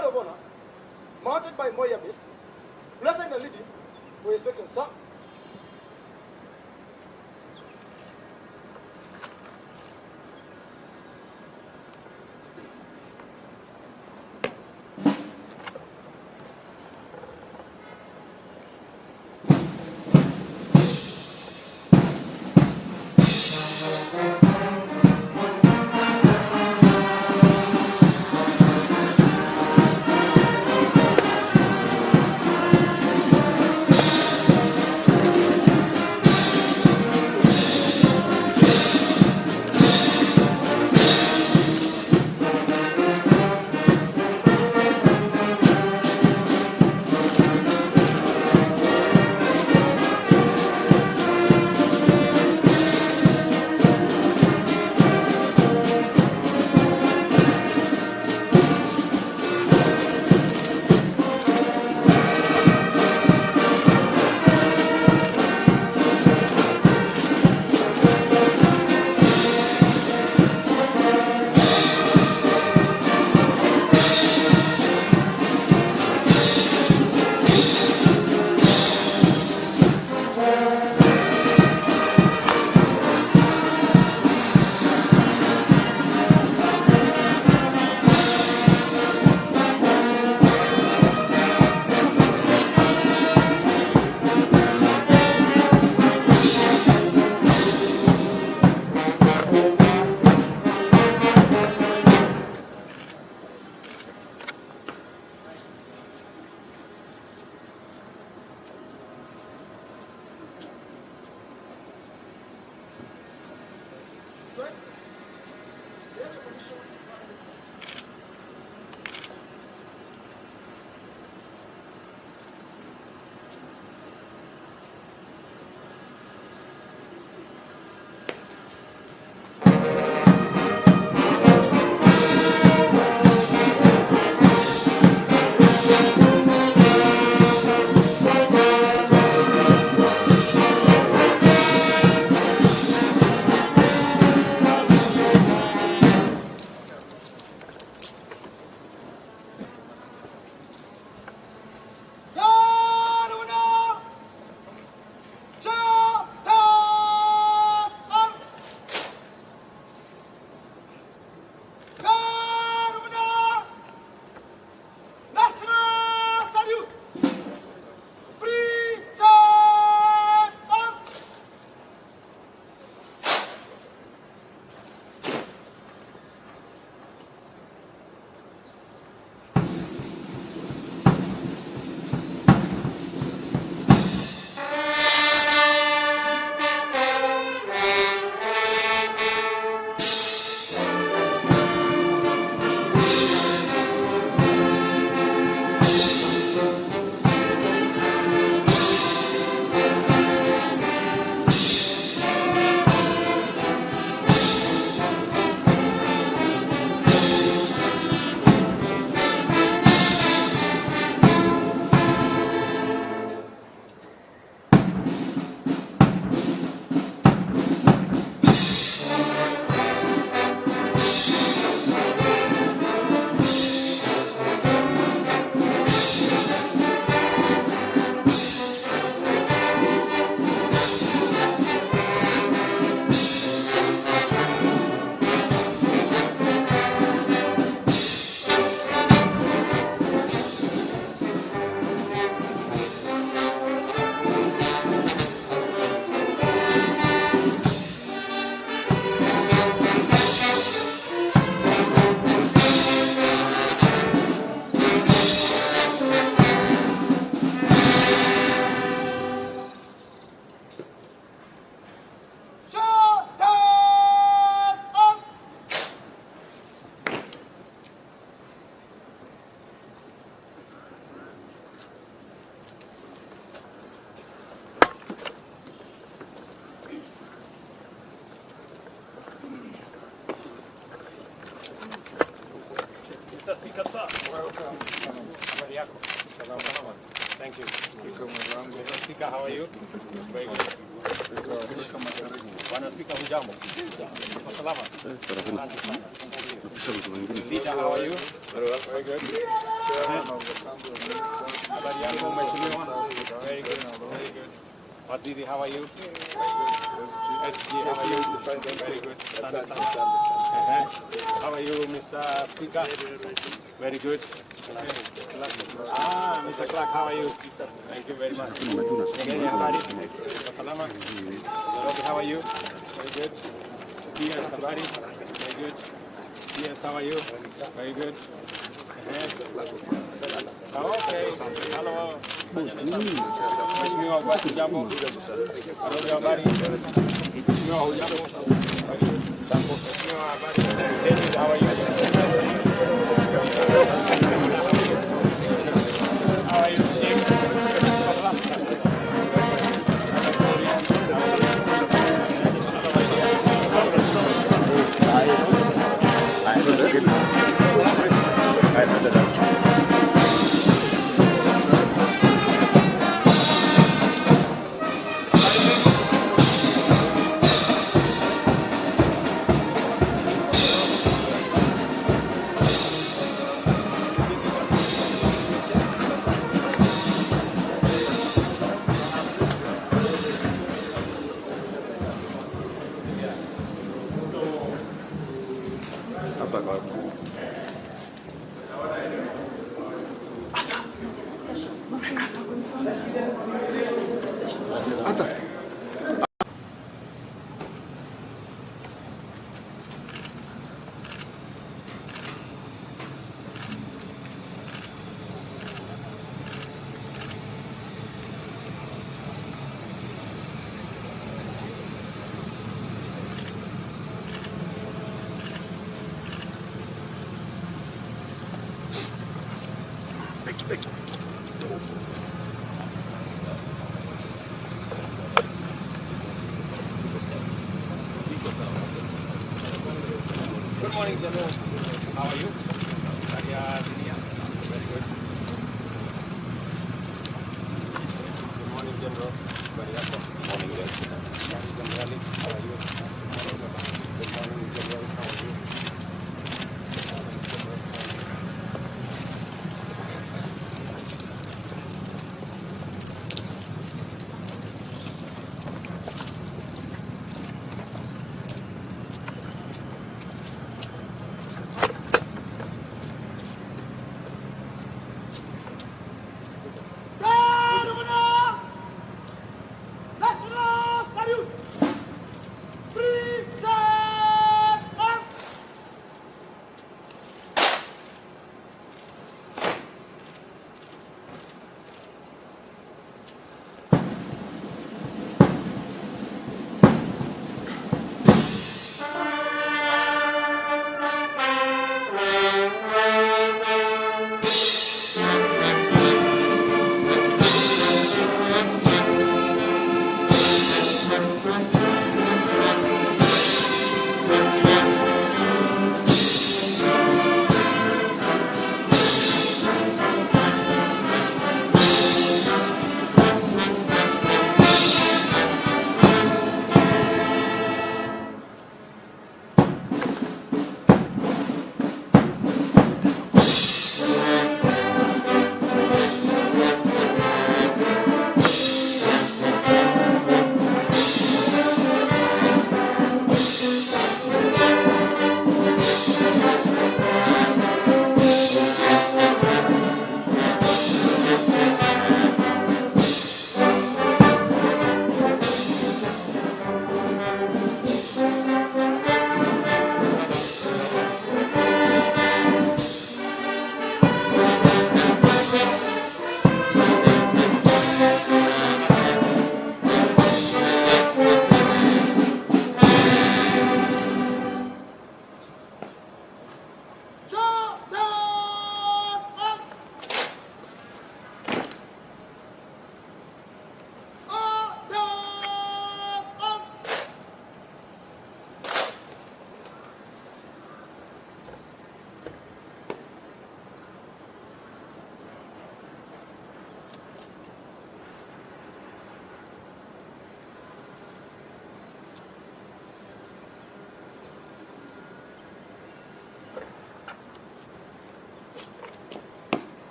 guard of honor, mounted by Moyabis, blessing and leading for Inspector Sir. Thank you. Mr. Speaker, how are you? Very good. Bwana Speaker, hujambo? Salama. Leader Speaker, how are you? Very good. Habari yako mheshimiwa? Very good. Very good. Waziri, how are you? SG, how are you? Very good. How are you, Mr. Speaker? Very good. Mr. Clark, how are you? Thank you very much. Again, habari? Salama. Nairobi, how are you? Very good. Yes, habari? Very good. Yes, how are you? Very good. Okay. Hello. Mheshimiwa Watu jambo. Nairobi, habari? Mheshimiwa hujambo? Mheshimiwa habari? David, how are you? How are you? Good morning, General. How are you? Very good. Good morning, General. Very good. Good morning, General. How are you? Good morning, General. How are you?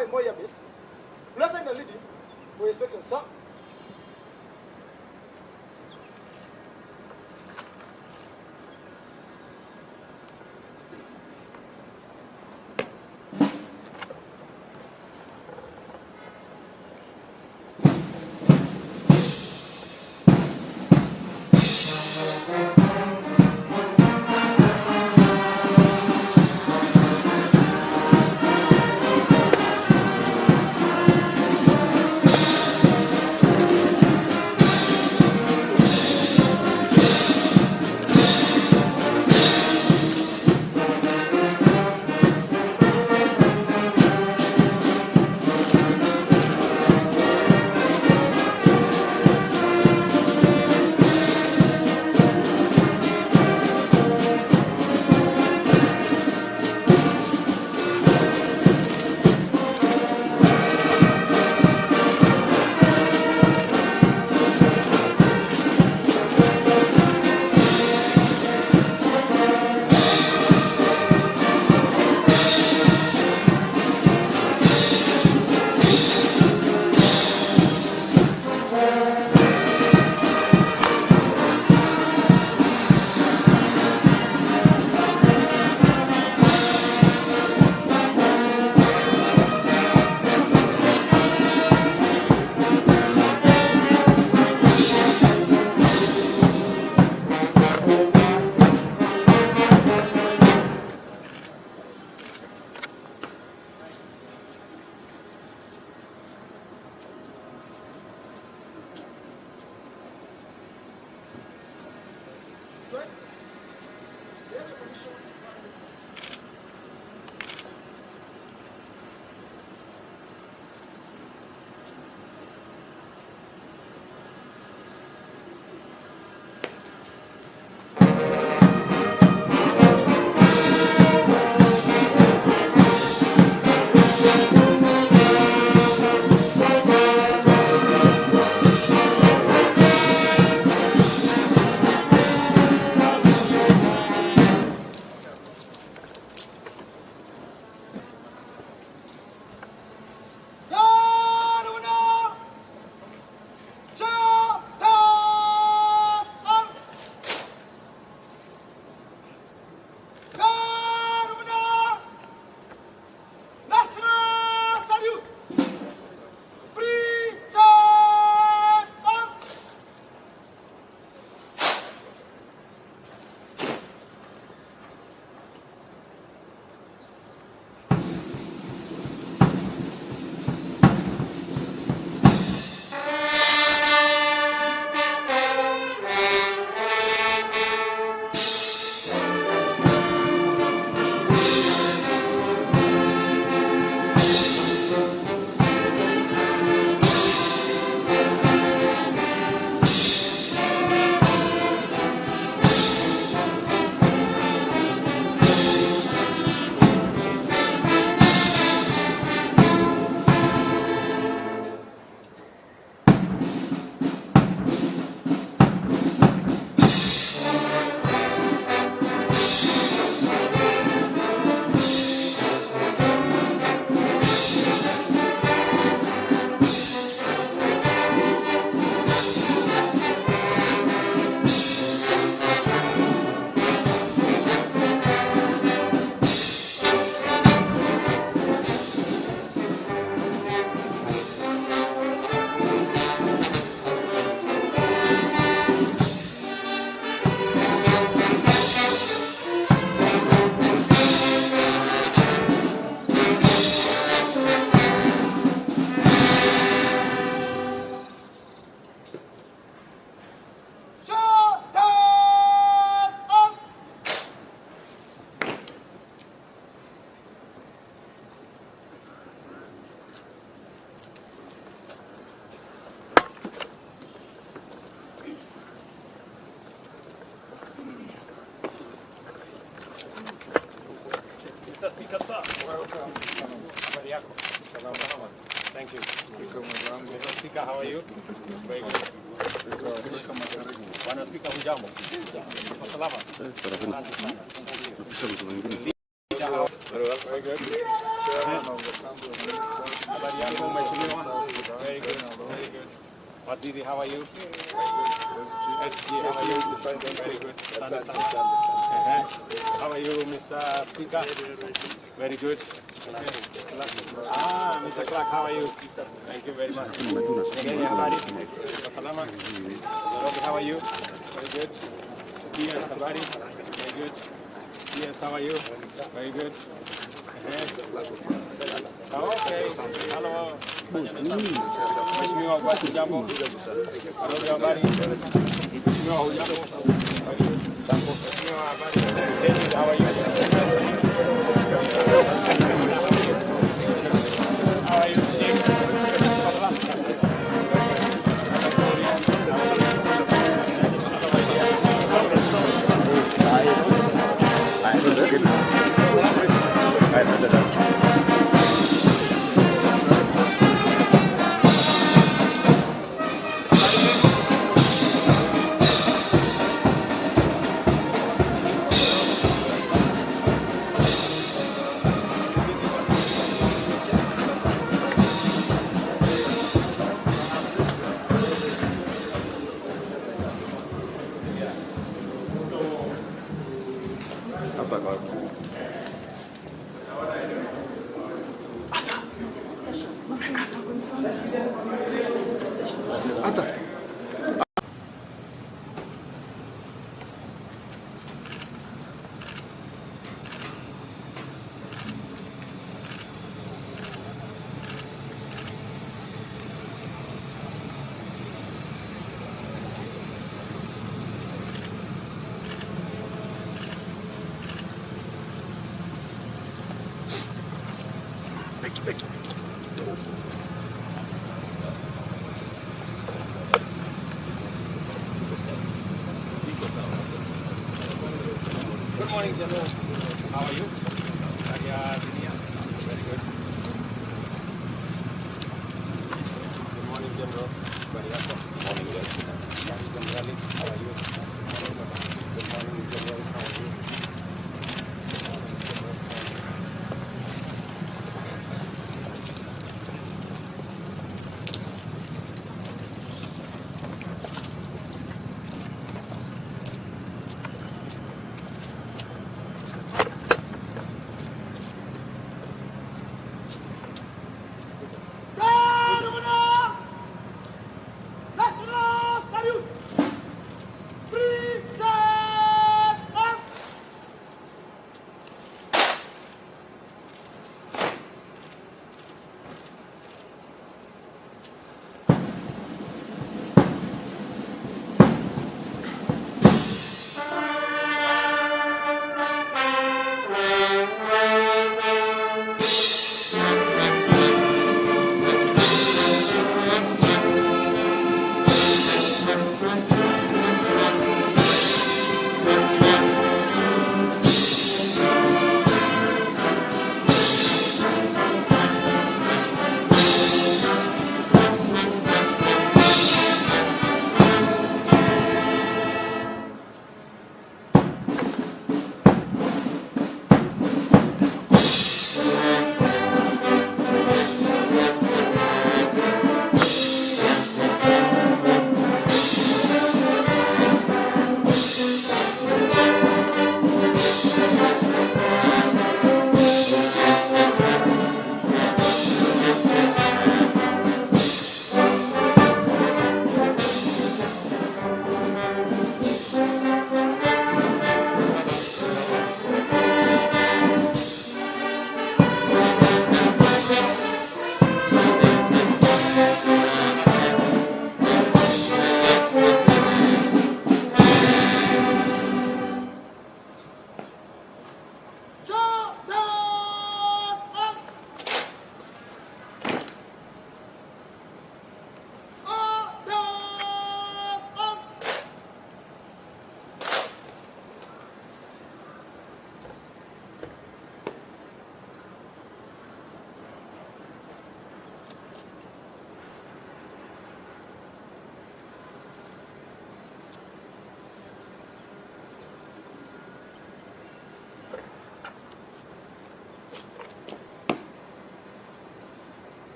by Moya Base, plus and a lady for Inspector, sir. Thank you. Mr. Speaker, how are you? Very good. Bwana Speaker, hujambo? Salama. Very good. Habari yako mheshimiwa? Very good. Very good. Waziri, how are you? SG, how are you? Very good. Asante sana. How are you, Mr. Speaker? Very good. Mr. Clark, how are you? Thank you very much. Again, habari? Salama? How are you? Very good. Yes, habari? Very good. Yes, how are you? Very good. Okay. Hello. Mheshimiwa Basi, jambo. Hello, habari? Mheshimiwa hujambo? Mheshimiwa Basi, how are you? How are you? Good morning, General. How are you? Very good. Good morning, General. Good morning, General. How are you? Good morning, General. How are you?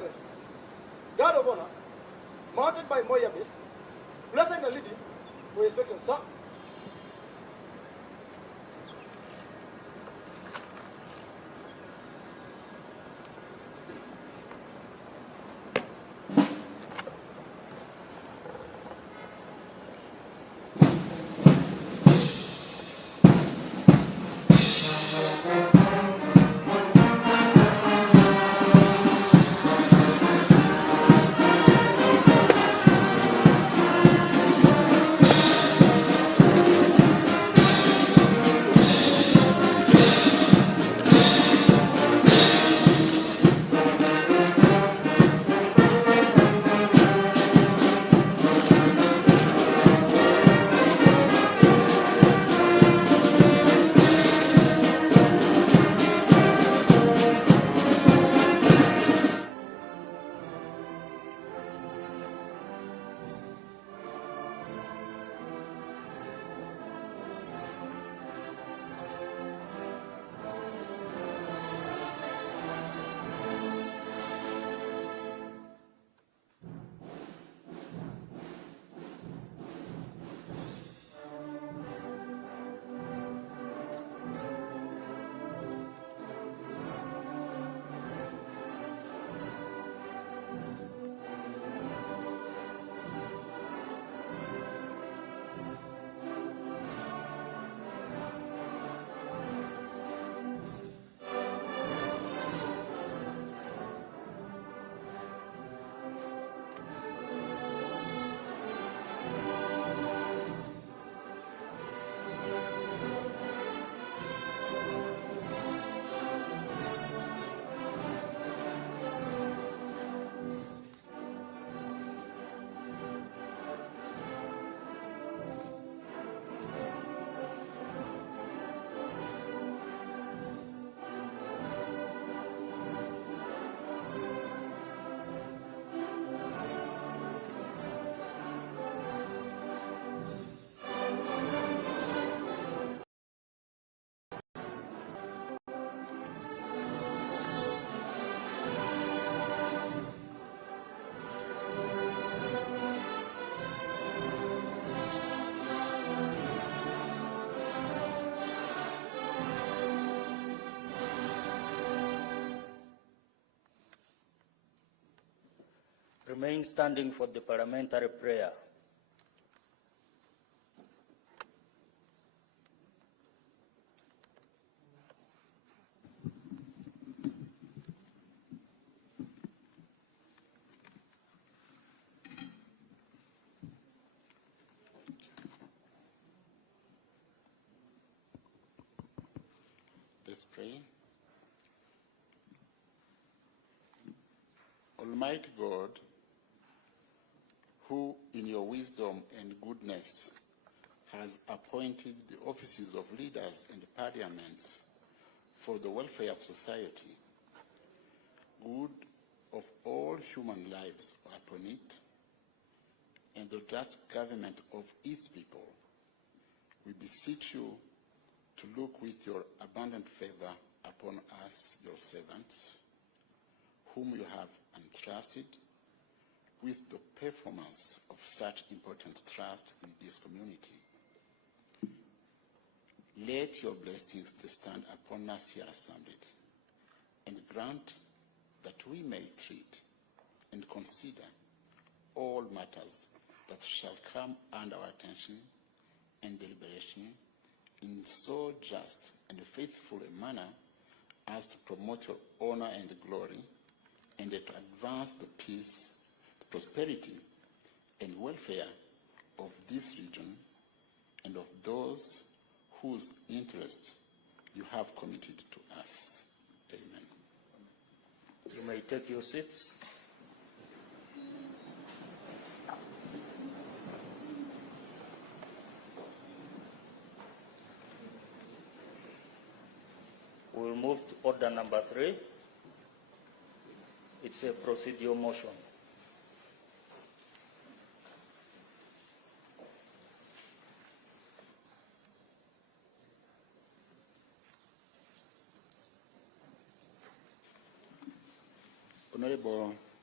Excellency, guard of honor, mounted by Moyabis, blessing and leading for inspection, sir. Remain standing for the parliamentary prayer. Let's pray. Almighty God, who in your wisdom and goodness has appointed the offices of leaders and parliaments for the welfare of society, good of all human lives upon it, and the just government of its people, we beseech you to look with your abundant favor upon us, your servants, whom you have entrusted with the performance of such important trust in this community. Let your blessings descend upon us here assembled, and grant that we may treat and consider all matters that shall come under our attention and deliberation in so just and faithful a manner as to promote your honor and glory, and to advance the peace, the prosperity, and welfare of this region and of those whose interest you have committed to us. Amen. You may take your seats. We will move to order number 3. It's a procedural motion. Honorable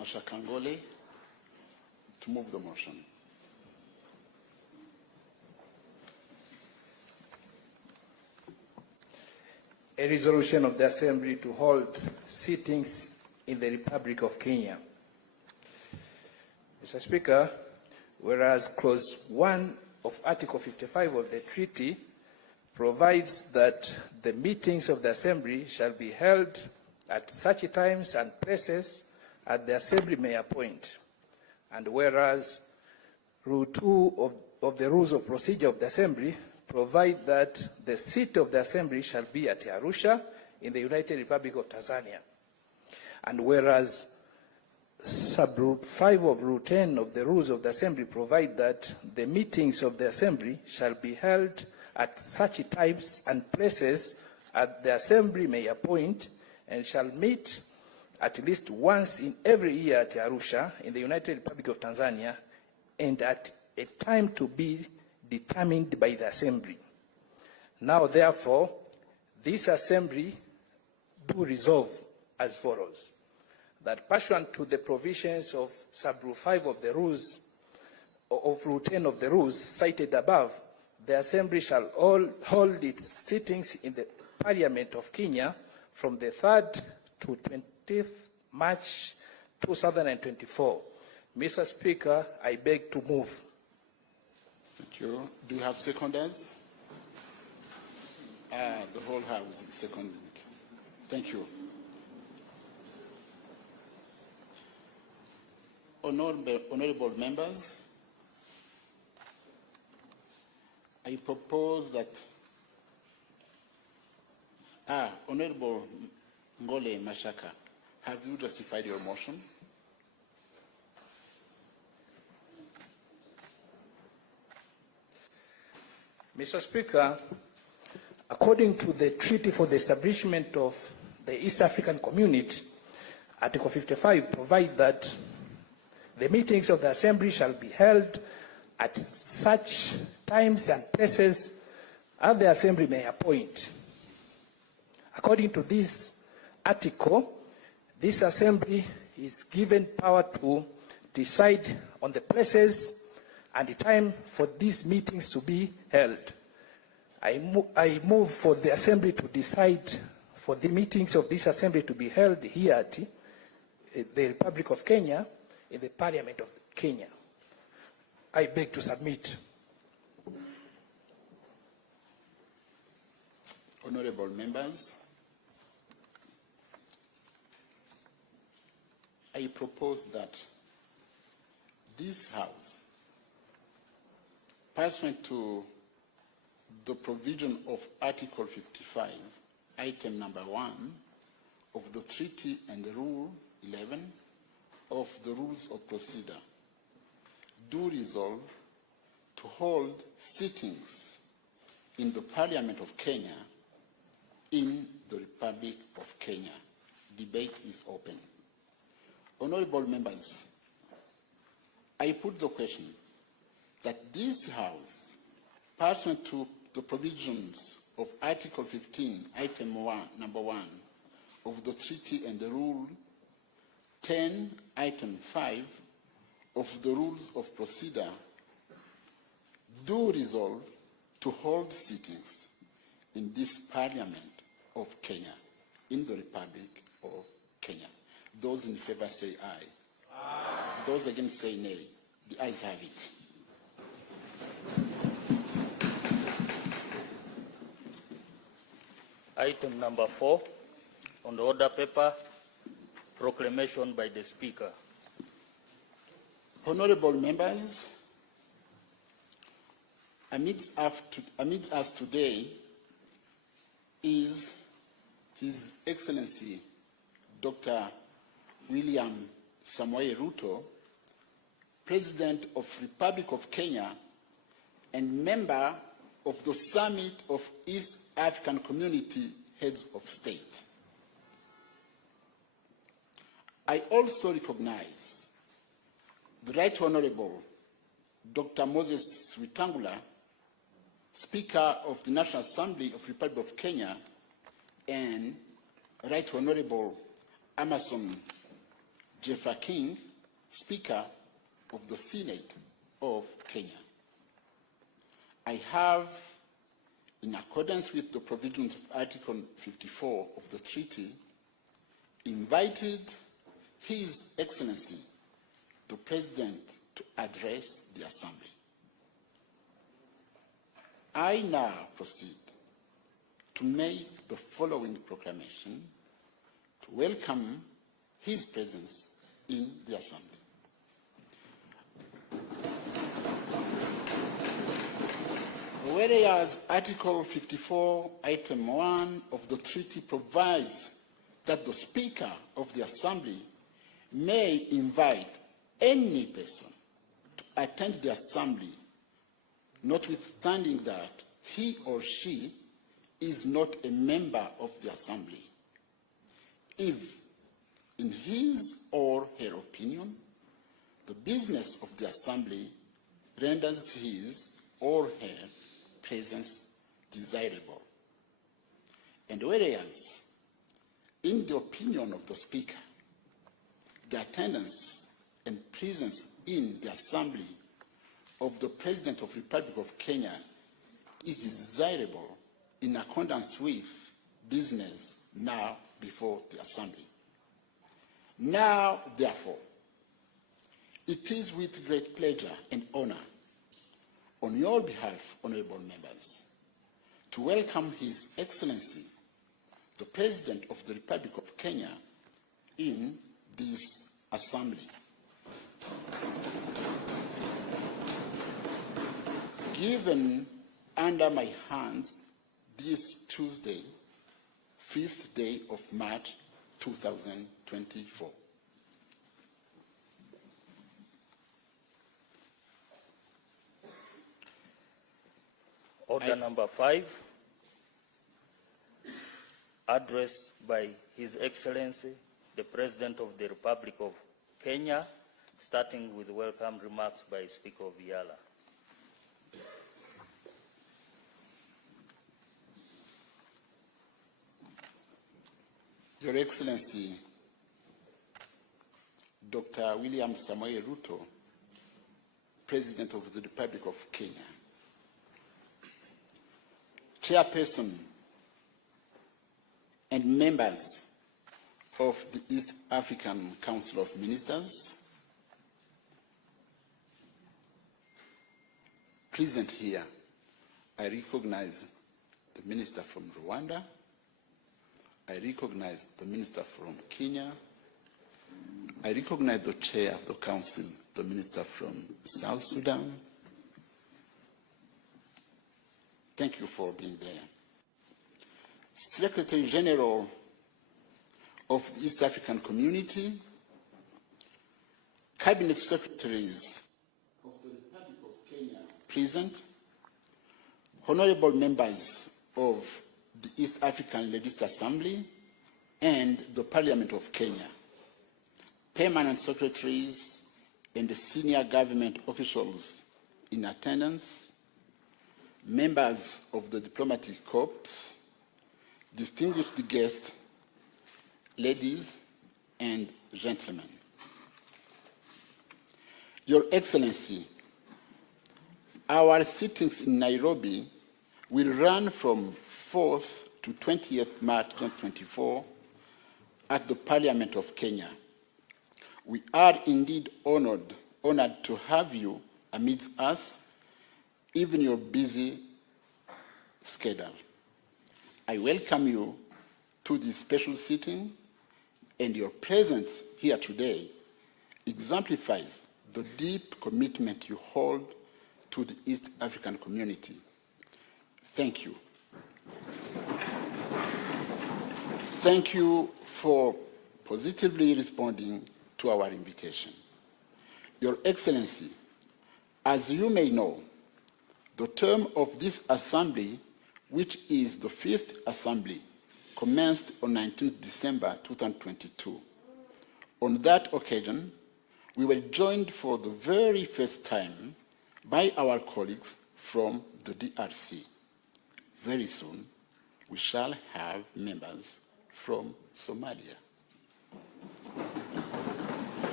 Mashaka Ngole to move the motion. A resolution of the Assembly to hold sittings in the Republic of Kenya. Mr. Speaker, whereas Clause 1 of Article 55 of the treaty provides that the meetings of the Assembly shall be held at such times and places as the Assembly may appoint, and whereas Rule 2 of the Rules of Procedure of the Assembly provide that the seat of the Assembly shall be at Arusha in the United Republic of Tanzania, and whereas Sub-Rule 5 of Rule 10 of the Rules of the Assembly provide that the meetings of the Assembly shall be held at such times and places as the Assembly may appoint, and shall meet at least once in every year at Arusha in the United Republic of Tanzania, and at a time to be determined by the Assembly. Now, therefore, this Assembly do resolve as follows: that pursuant to the provisions of Sub-Rule 5 of the Rules, of Rule 10 of the Rules cited above, the Assembly shall hold its sittings in the Parliament of Kenya from the 3rd to 20th March 2024. Mr. Speaker, I beg to move. Thank you. Do you have seconders? The whole House is seconding. Thank you. Honorable members, I propose that Honorable Ngole Mashaka, have you justified your motion? Mr. Speaker, according to the Treaty for the Establishment of the East African Community, Article 55 provides that the meetings of the Assembly shall be held at such times and places as the Assembly may appoint. According to this article, this Assembly is given power to decide on the places and the time for these meetings to be held. I move for the Assembly to decide for the meetings of this Assembly to be held here at the Republic of Kenya, in the Parliament of Kenya. I beg to submit. Honorable members, I propose that this House, pursuant to the provision of Article 55, item number 1 of the Treaty and Rule 11 of the Rules of Procedure, do resolve to hold sittings in the Parliament of Kenya in the Republic of Kenya. Debate is open. Honorable members, I put the question that this House, pursuant to the provisions of Article 15, item 1, number 1 of the Treaty and the Rule 10, item 5 of the Rules of Procedure, do resolve to hold sittings in this Parliament of Kenya, in the Republic of Kenya. Those in favor say aye. Aye. Those against say nay. The ayes have it. Item number 4 on the order paper, proclamation by the Speaker. Honorable members, amidst us today is His Excellency Dr. William Samoei Ruto, President of Republic of Kenya and member of the Summit of East African Community Heads of State. I also recognize the Right Honorable Dr. Moses Wetangula, Speaker of the National Assembly of the Republic of Kenya, and Right Honorable Amason Jeffrey King, Speaker of the Senate of Kenya. I have, in accordance with the provisions of Article 54 of the treaty, invited His Excellency, the President, to address the Assembly. I now proceed to make the following proclamation to welcome his presence in the Assembly. Whereas Article 54, Item 1 of the treaty provides that the Speaker of the Assembly may invite any person to attend the Assembly, notwithstanding that he or she is not a member of the Assembly, if, in his or her opinion, the business of the Assembly renders his or her presence desirable. And whereas, in the opinion of the Speaker, the attendance and presence in the Assembly of the President of the Republic of Kenya is desirable in accordance with business now before the Assembly. Now, therefore, it is with great pleasure and honor on your behalf, honorable members, to welcome His Excellency, the President of the Republic of Kenya, in this Assembly. Given under my hands this Tuesday, 5th day of March 2024. Order number 5, address by His Excellency, the President of the Republic of Kenya, starting with welcome remarks by Speaker Viala. Your Excellency, Dr. William Samoei Ruto, President of the Republic of Kenya, Chairperson and members of the East African Council of Ministers, present here, I recognize the Minister from Rwanda, I recognize the Minister from Kenya, I recognize the Chair of the Council, the Minister from South Sudan. Thank you for being there. Secretary General of the East African Community, Cabinet Secretaries of the Republic of Kenya present, honorable members of the East African Legislative Assembly and the Parliament of Kenya, permanent secretaries and the senior government officials in attendance, members of the diplomatic corps, distinguished guests, ladies and gentlemen. Your Excellency, our sittings in Nairobi will run from 4th to 20th March 2024 at the Parliament of Kenya. We are indeed honored to have you amidst us, even your busy schedule. I welcome you to this special sitting, and your presence here today exemplifies the deep commitment you hold to the East African community. Thank you. Thank you for positively responding to our invitation. Your Excellency, as you may know, the term of this Assembly, which is the 5th Assembly, commenced on 19 December 2022. On that occasion, we were joined for the very first time by our colleagues from the DRC. Very soon, we shall have members from Somalia.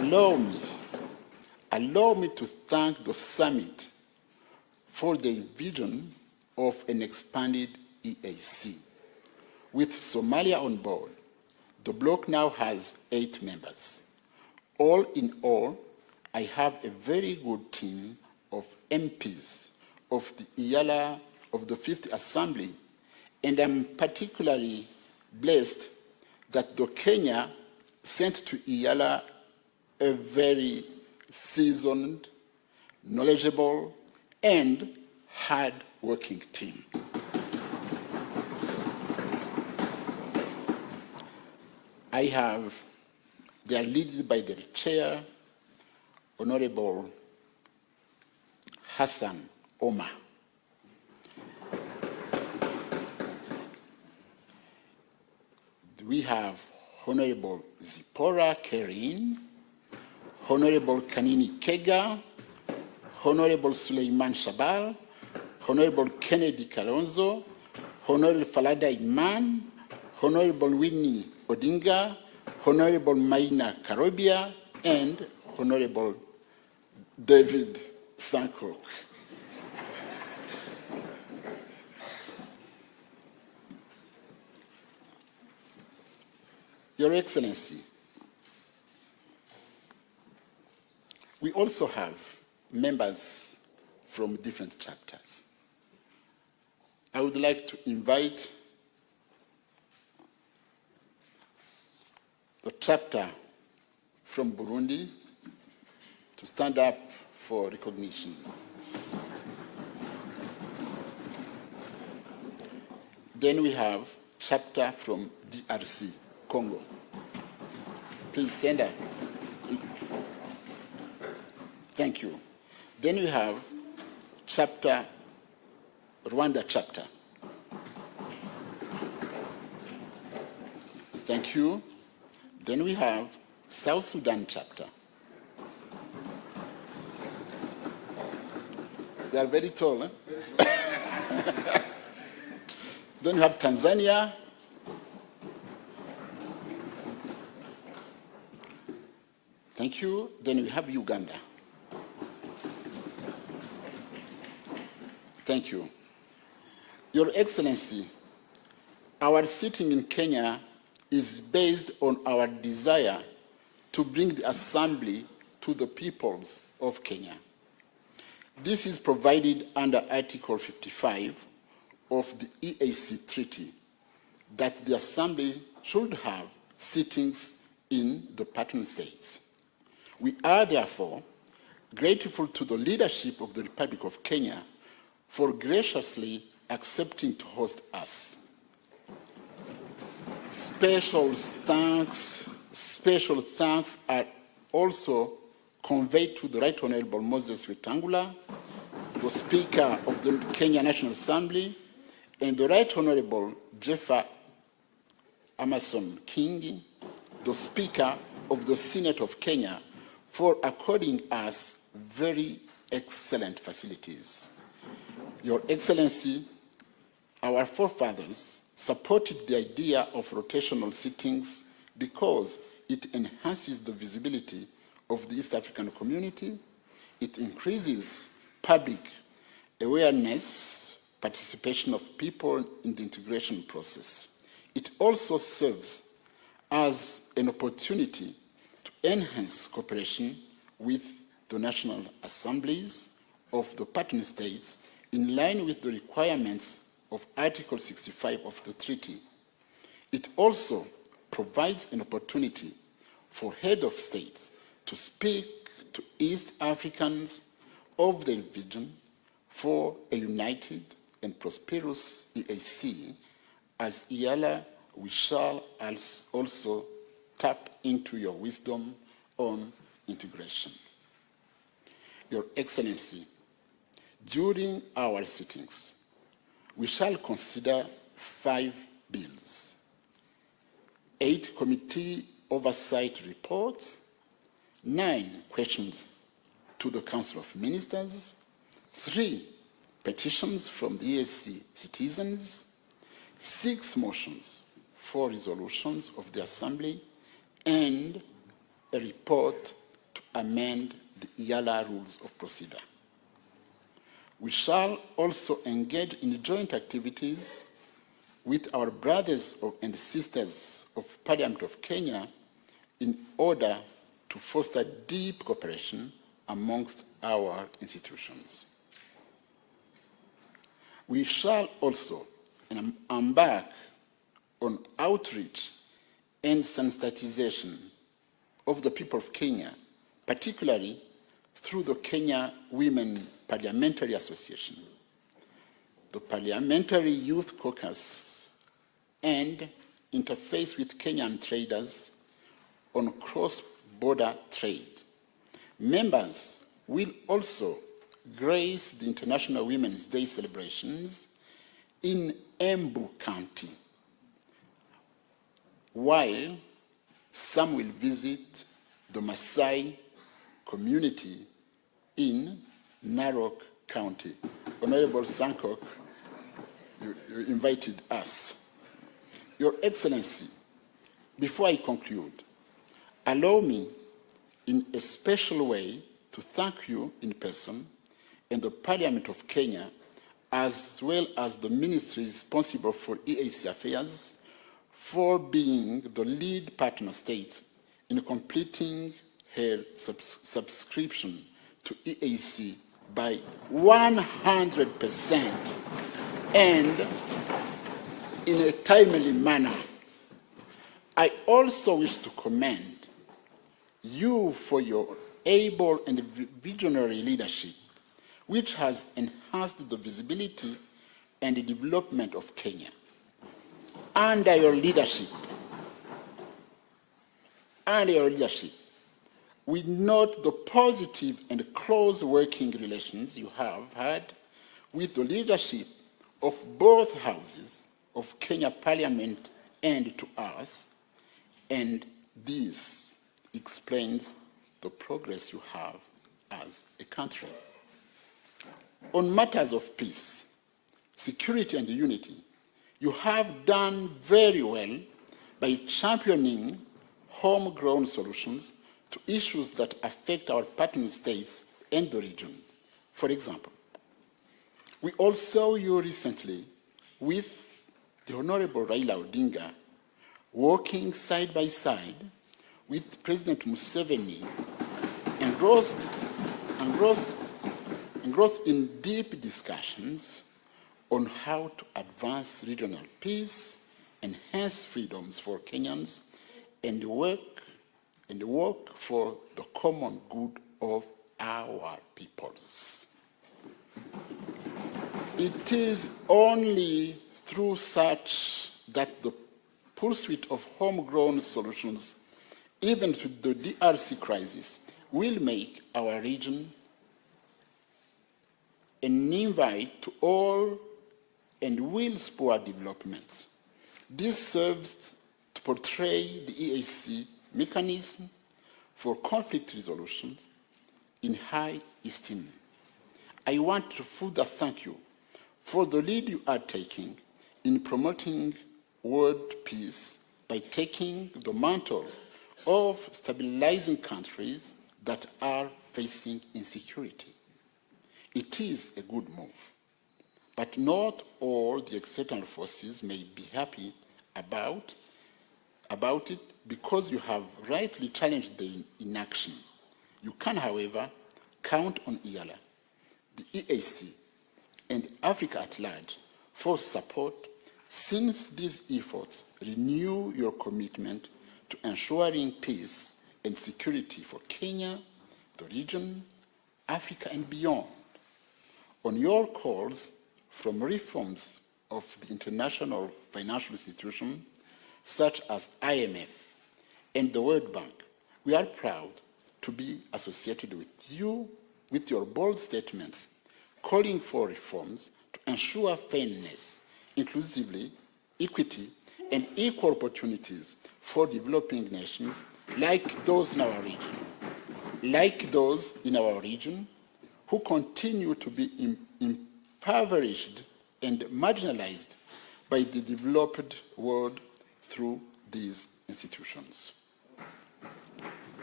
allow me to thank the summit for the vision of an expanded EAC. With Somalia on board, the bloc now has 8 members. All in all, I have a very good team of MPs of the IALA of the 5th Assembly, and I'm particularly blessed that the Kenya sent to IALA a very seasoned, knowledgeable, and hard-working team. They are led by their chair, Honorable Hassan Omar. We have Honorable Zipporah Kerin, Honorable Kanini Kega, Honorable Suleiman Shabal, Honorable Kennedy Kalonzo, Honorable Falada Iman, Honorable Winnie Odinga, Honorable Maina Karobia, and Honorable David Sankok. Your Excellency, we also have members from different chapters. I would like to invite the chapter from Burundi to stand up for recognition. Then we have chapter from DRC, Congo. Please stand up. Thank you. Then we have chapter, Rwanda chapter. Thank you. Then we have South Sudan chapter. They are very tall, eh? Then we have Tanzania. Thank you. Then we have Uganda. Thank you. Your Excellency, our sitting in Kenya is based on our desire to bring the Assembly to the peoples of Kenya. This is provided under Article 55 of the EAC Treaty, that the Assembly should have sittings in the partner states. We are therefore grateful to the leadership of the Republic of Kenya for graciously accepting to host us. Special thanks are also conveyed to the Right Honorable Moses Wetangula, the Speaker of the Kenya National Assembly, and the Right Honorable Jeffa Amason King, the Speaker of the Senate of Kenya, for according us very excellent facilities. Your Excellency, our forefathers supported the idea of rotational sittings because it enhances the visibility of the East African community, it increases public awareness, participation of people in the integration process. It also serves as an opportunity to enhance cooperation with the national assemblies of the partner states in line with the requirements of Article 65 of the treaty. It also provides an opportunity for head of states to speak to East Africans of their vision for a united and prosperous EAC. As IALA, we shall also tap into your wisdom on integration. Your Excellency, during our sittings, we shall consider 5 bills, 8 committee oversight reports, 9 questions to the Council of Ministers, 3 petitions from the EAC citizens, 6 motions for resolutions of the Assembly, and a report to amend the IALA rules of procedure. We shall also engage in joint activities with our brothers and sisters of Parliament of Kenya in order to foster deep cooperation amongst our institutions. We shall also embark on outreach and sensitization of the people of Kenya, particularly through the Kenya Women Parliamentary Association, the Parliamentary Youth Caucus, and interface with Kenyan traders on cross-border trade. Members will also grace the International Women's Day celebrations in Embu County, while some will visit the Maasai community in Narok County. Honorable Sankok, you invited us. Your Excellency, before I conclude, allow me in a special way to thank you in person and the Parliament of Kenya, as well as the ministry responsible for EAC affairs, for being the lead partner state in completing her subscription to EAC by 100% and in a timely manner. I also wish to commend you for your able and visionary leadership, which has enhanced the visibility and the development of Kenya. Under your leadership, we note the positive and close working relations you have had with the leadership of both houses of Kenya Parliament and to us, and this explains the progress you have as a country. On matters of peace, security, and unity, you have done very well by championing homegrown solutions to issues that affect our partner states and the region. For example, we all saw you recently with the Honorable Raila Odinga working side by side with President Museveni, engrossed in deep discussions on how to advance regional peace, enhance freedoms for Kenyans, and work for the common good of our peoples. It is only through such that the pursuit of homegrown solutions, even to the DRC crisis, will make our region an invite to all and will spur development. This serves to portray the EAC mechanism for conflict resolution in high esteem. I want to further thank you for the lead you are taking in promoting world peace by taking the mantle of stabilizing countries that are facing insecurity. It is a good move, but not all the external forces may be happy about it because you have rightly challenged the inaction. You can, however, count on IALA, the EAC, and Africa at large for support, since these efforts renew your commitment to ensuring peace and security for Kenya, the region, Africa, and beyond. On your calls from reforms of the international financial institutions, such as IMF and the World Bank, we are proud to be associated with you with your bold statements calling for reforms to ensure fairness, inclusivity, equity, and equal opportunities for developing nations like those in our region, who continue to be impoverished and marginalized by the developed world through these institutions.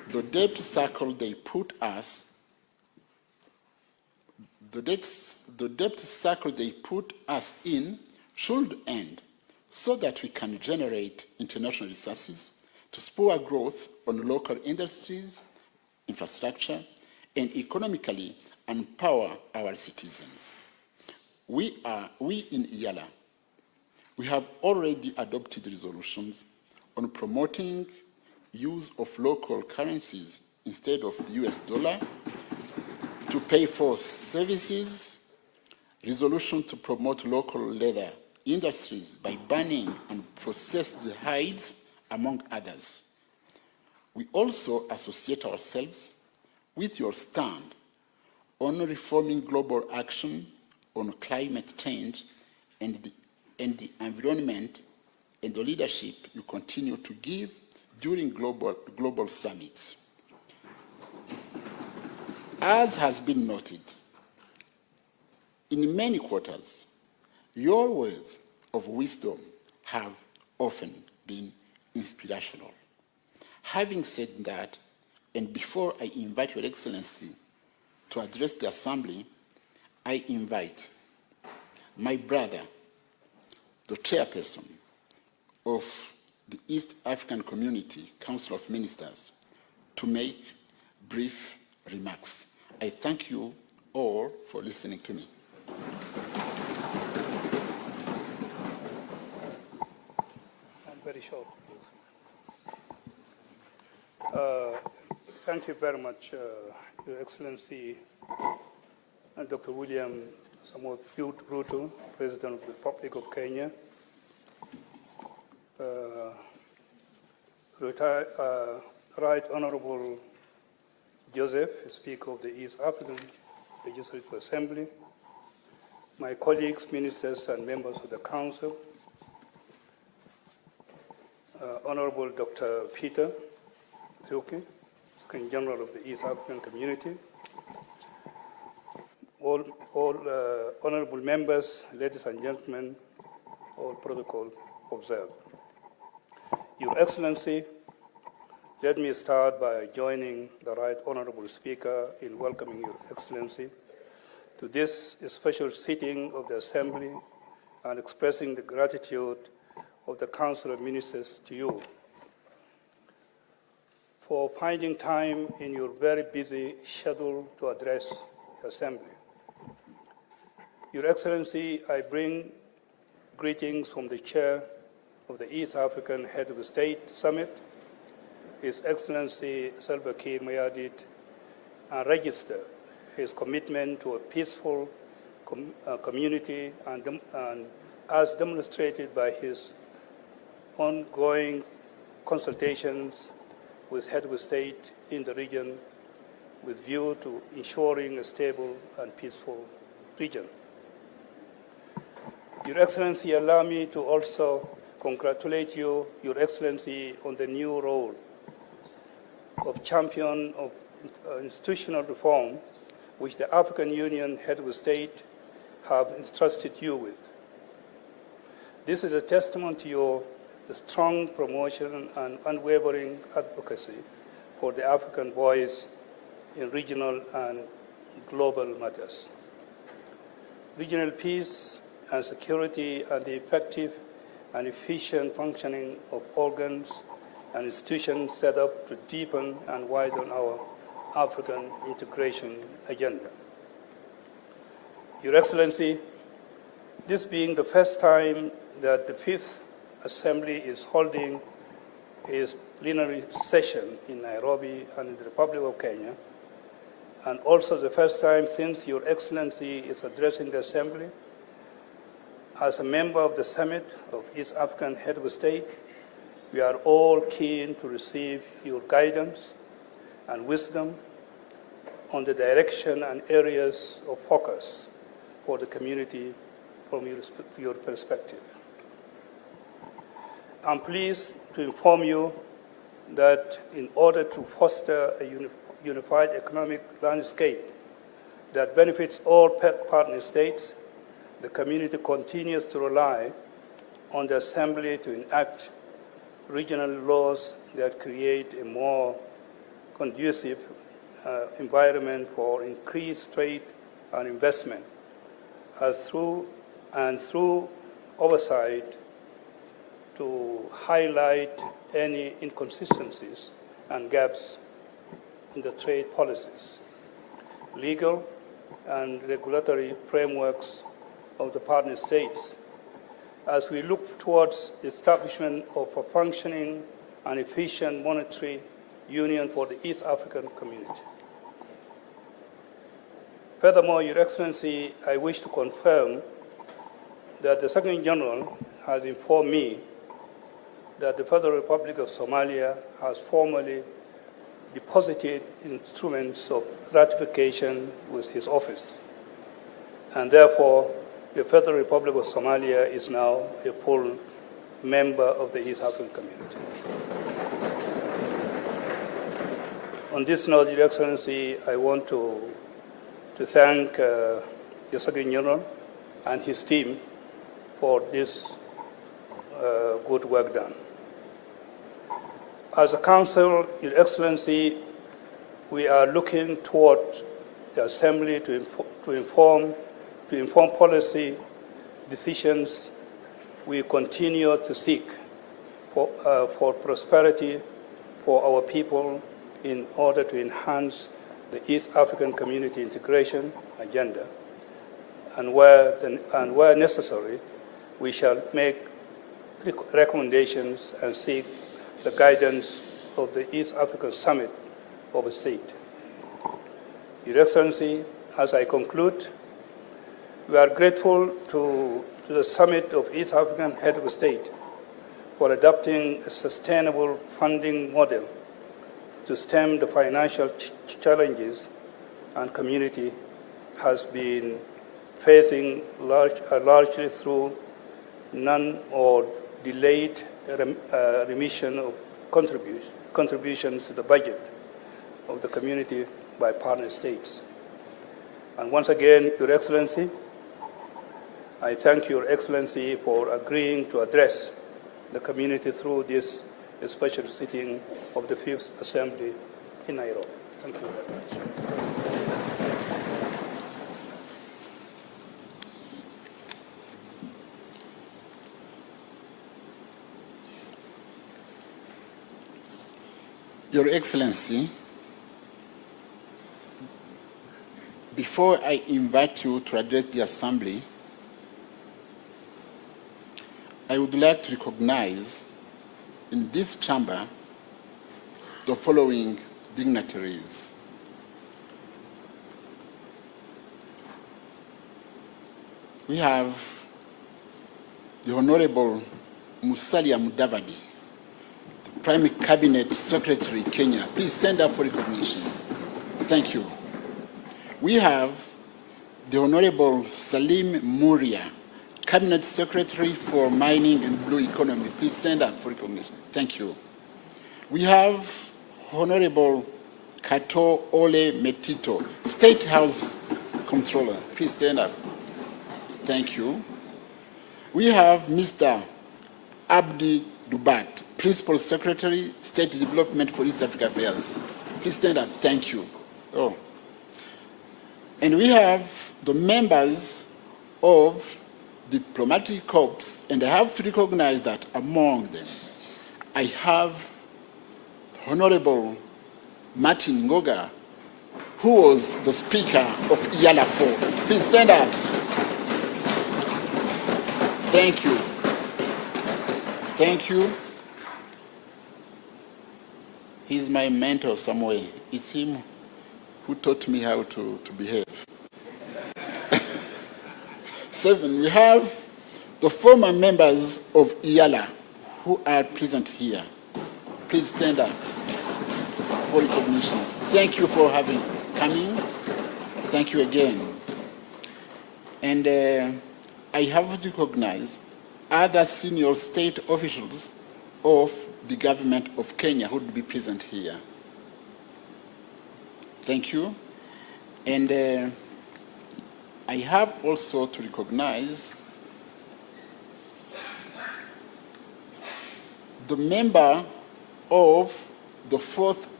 The debt cycle they put us, the debt cycle they put us in should end so that we can generate international resources to spur growth on local industries, infrastructure, and economically empower our citizens. We in IALA, we have already adopted resolutions on promoting use of local currencies instead of the US dollar to pay for services, resolution to promote local leather industries by banning and processed hides, among others. We also associate ourselves with your stand on reforming global action on climate change and the environment and the leadership you continue to give during global summits. As has been noted, in many quarters, your words of wisdom have often been inspirational. Having said that, and before I invite Your Excellency to address the Assembly, I invite my brother, the chairperson of the East African Community Council of Ministers, to make brief remarks. I thank you all for listening to me. I'm very short, please. Thank you very much, Your Excellency, Dr. William Samoei Ruto, President of the Republic of Kenya, Right Honorable Joseph, Speaker of the East African Legislative Assembly, my colleagues, ministers, and members of the Council, Honorable Dr. Peter Thiuki, Secretary General of the East African Community, all honorable members, ladies and gentlemen, all protocol observed. Your Excellency, let me start by joining the Right Honorable Speaker in welcoming Your Excellency to this special sitting of the Assembly and expressing the gratitude of the Council of Ministers to you for finding time in your very busy schedule to address the Assembly. Your Excellency, I bring greetings from the Chair of the East African Head of State Summit, His Excellency Salva Kiir Mayardit, and register his commitment to a peaceful community and as demonstrated by his ongoing consultations with head of state in the region with view to ensuring a stable and peaceful region. Your Excellency, allow me to also congratulate you, Your Excellency, on the new role of champion of institutional reform which the African Union head of state have entrusted you with. This is a testament to your strong promotion and unwavering advocacy for the African voice in regional and global matters. Regional peace and security and the effective and efficient functioning of organs and institutions set up to deepen and widen our African integration agenda. Your Excellency, this being the first time that the Fifth Assembly is holding its plenary session in Nairobi and in the Republic of Kenya, and also the first time since Your Excellency is addressing the Assembly, as a member of the Summit of East African Head of State, we are all keen to receive your guidance and wisdom on the direction and areas of focus for the community from your perspective. I'm pleased to inform you that in order to foster a unified economic landscape that benefits all partner states, the community continues to rely on the Assembly to enact regional laws that create a more conducive environment for increased trade and investment, through oversight to highlight any inconsistencies and gaps in the trade policies, legal and regulatory frameworks of the partner states, as we look towards the establishment of a functioning and efficient monetary union for the East African community. Furthermore, Your Excellency, I wish to confirm that the Secretary General has informed me that the Federal Republic of Somalia has formally deposited instruments of ratification with his office, and therefore the Federal Republic of Somalia is now a full member of the East African community. On this note, Your Excellency, I want to thank the Secretary General and his team for this good work done. As a Council, Your Excellency, we are looking toward the Assembly to inform policy decisions we continue to seek for prosperity for our people in order to enhance the East African community integration agenda. And where necessary, we shall make recommendations and seek the guidance of the East African Summit of the State. Your Excellency, as I conclude, we are grateful to the Summit of East African Head of State for adopting a sustainable funding model to stem the financial challenges and community has been facing largely through none or delayed remission of contributions to the budget of the community by partner states. And once again, Your Excellency, I thank Your Excellency for agreeing to address the community through this special sitting of the Fifth Assembly in Nairobi. Thank you very much. Your Excellency, before I invite you to address the Assembly, I would like to recognize in this chamber the following dignitaries. We have the Honorable Musalia Mudavadi, the Prime Cabinet Secretary, Kenya. Please stand up for recognition. Thank you. We have the Honorable Salim Muria, Cabinet Secretary for Mining and Blue Economy. Please stand up for recognition. Thank you. We have Honorable Kato Ole Metito, State House Controller. Please stand up. Thank you. We have Mr. Abdi Dubat, Principal Secretary, State Development for East Africa Affairs. Please stand up. Thank you. Oh. And we have the members of diplomatic corps, and I have to recognize that among them, I have Honorable Martin Ngoga, who was the Speaker of IALA 4. Please stand up. Thank you. Thank you. He's my mentor somewhere. It's him who taught me how to behave. 7, we have the former members of IALA who are present here. Please stand up for recognition. Thank you for coming. Thank you again. And I have to recognize other senior state officials of the government of Kenya who would be present here. Thank you. And I have also to recognize the member of the 4th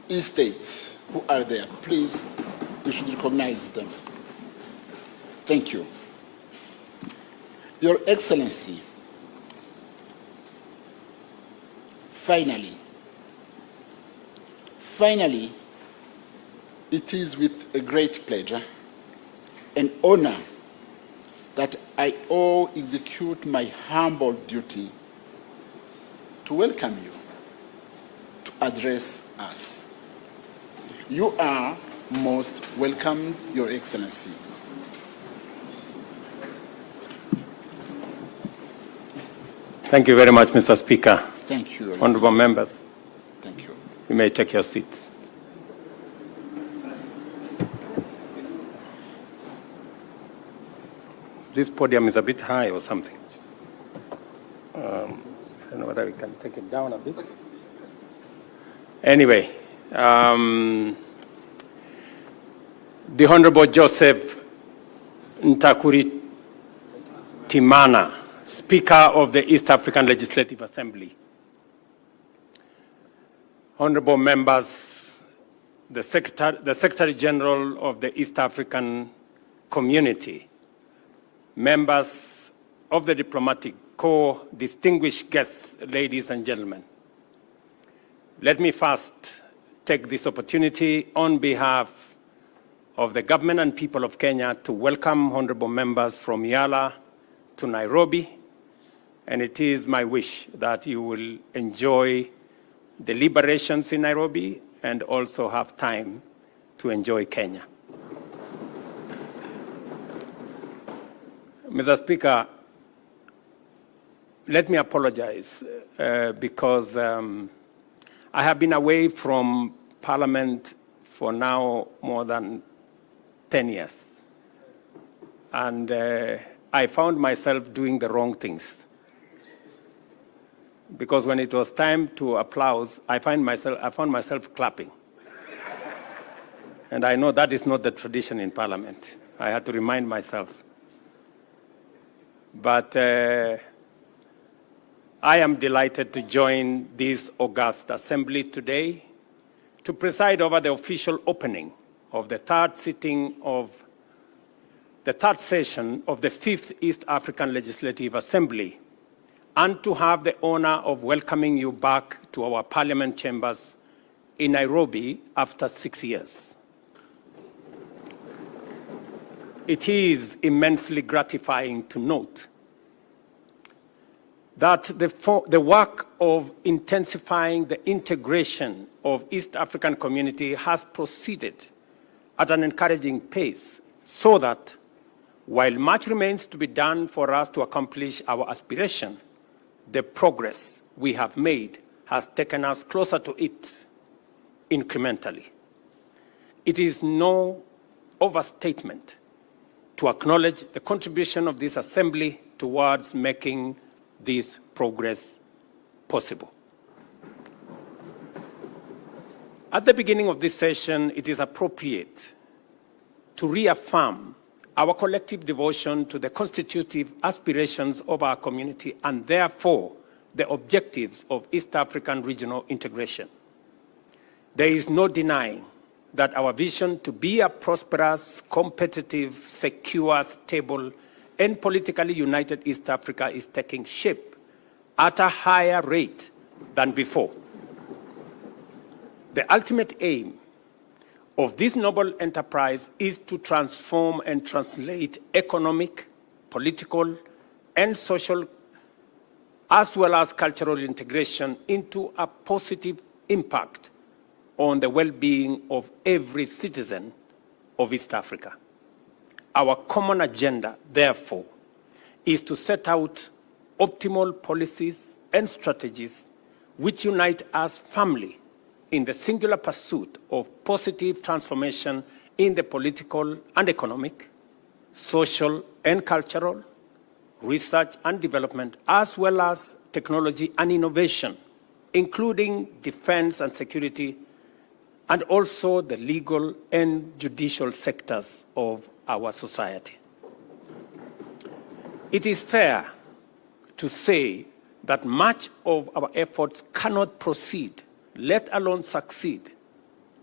estates who are there. Please, you should recognize them. Thank you. Your Excellency, finally, it is with a great pleasure and honor that I all execute my humble duty to welcome you to address us. You are most welcomed, Your Excellency. Thank you very much, Mr. Speaker. Thank you, Your Honorable Excellency. members, Thank you. you may take your seats. This podium is a bit high or something. I don't know whether we can take it down a bit. Anyway, the Honorable Joseph Ntakuri Timana, Speaker of the East African Legislative Assembly. Honorable members, the Secretary General of the East African Community, members of the diplomatic corps, distinguished guests, ladies and gentlemen. Let me first take this opportunity on behalf of the government and people of Kenya to welcome honorable members from Yala to Nairobi, and it is my wish that you will enjoy deliberations in Nairobi and also have time to enjoy Kenya. Mr. Speaker, let me apologize because I have been away from Parliament for now more than 10 years. And I found myself doing the wrong things. Because when it was time to applause, I found myself clapping. And I know that is not the tradition in Parliament. I had to remind myself. But I am delighted to join this august assembly today to preside over the official opening of the third session of the 5th East African Legislative Assembly, and to have the honor of welcoming you back to our Parliament chambers in Nairobi after 6 years. It is immensely gratifying to note that the work of intensifying the integration of East African community has proceeded at an encouraging pace, so that while much remains to be done for us to accomplish our aspiration, the progress we have made has taken us closer to it incrementally. It is no overstatement to acknowledge the contribution of this assembly towards making this progress possible. At the beginning of this session, it is appropriate to reaffirm our collective devotion to the constitutive aspirations of our community and therefore the objectives of East African regional integration. There is no denying that our vision to be a prosperous, competitive, secure, stable, and politically united East Africa is taking shape at a higher rate than before. The ultimate aim of this noble enterprise is to transform and translate economic, political, and social, as well as cultural integration into a positive impact on the well-being of every citizen of East Africa. Our common agenda, therefore, is to set out optimal policies and strategies which unite us firmly in the singular pursuit of positive transformation in the political and economic, social and cultural, research and development, as well as technology and innovation, including defense and security, and also the legal and judicial sectors of our society. It is fair to say that much of our efforts cannot proceed, let alone succeed,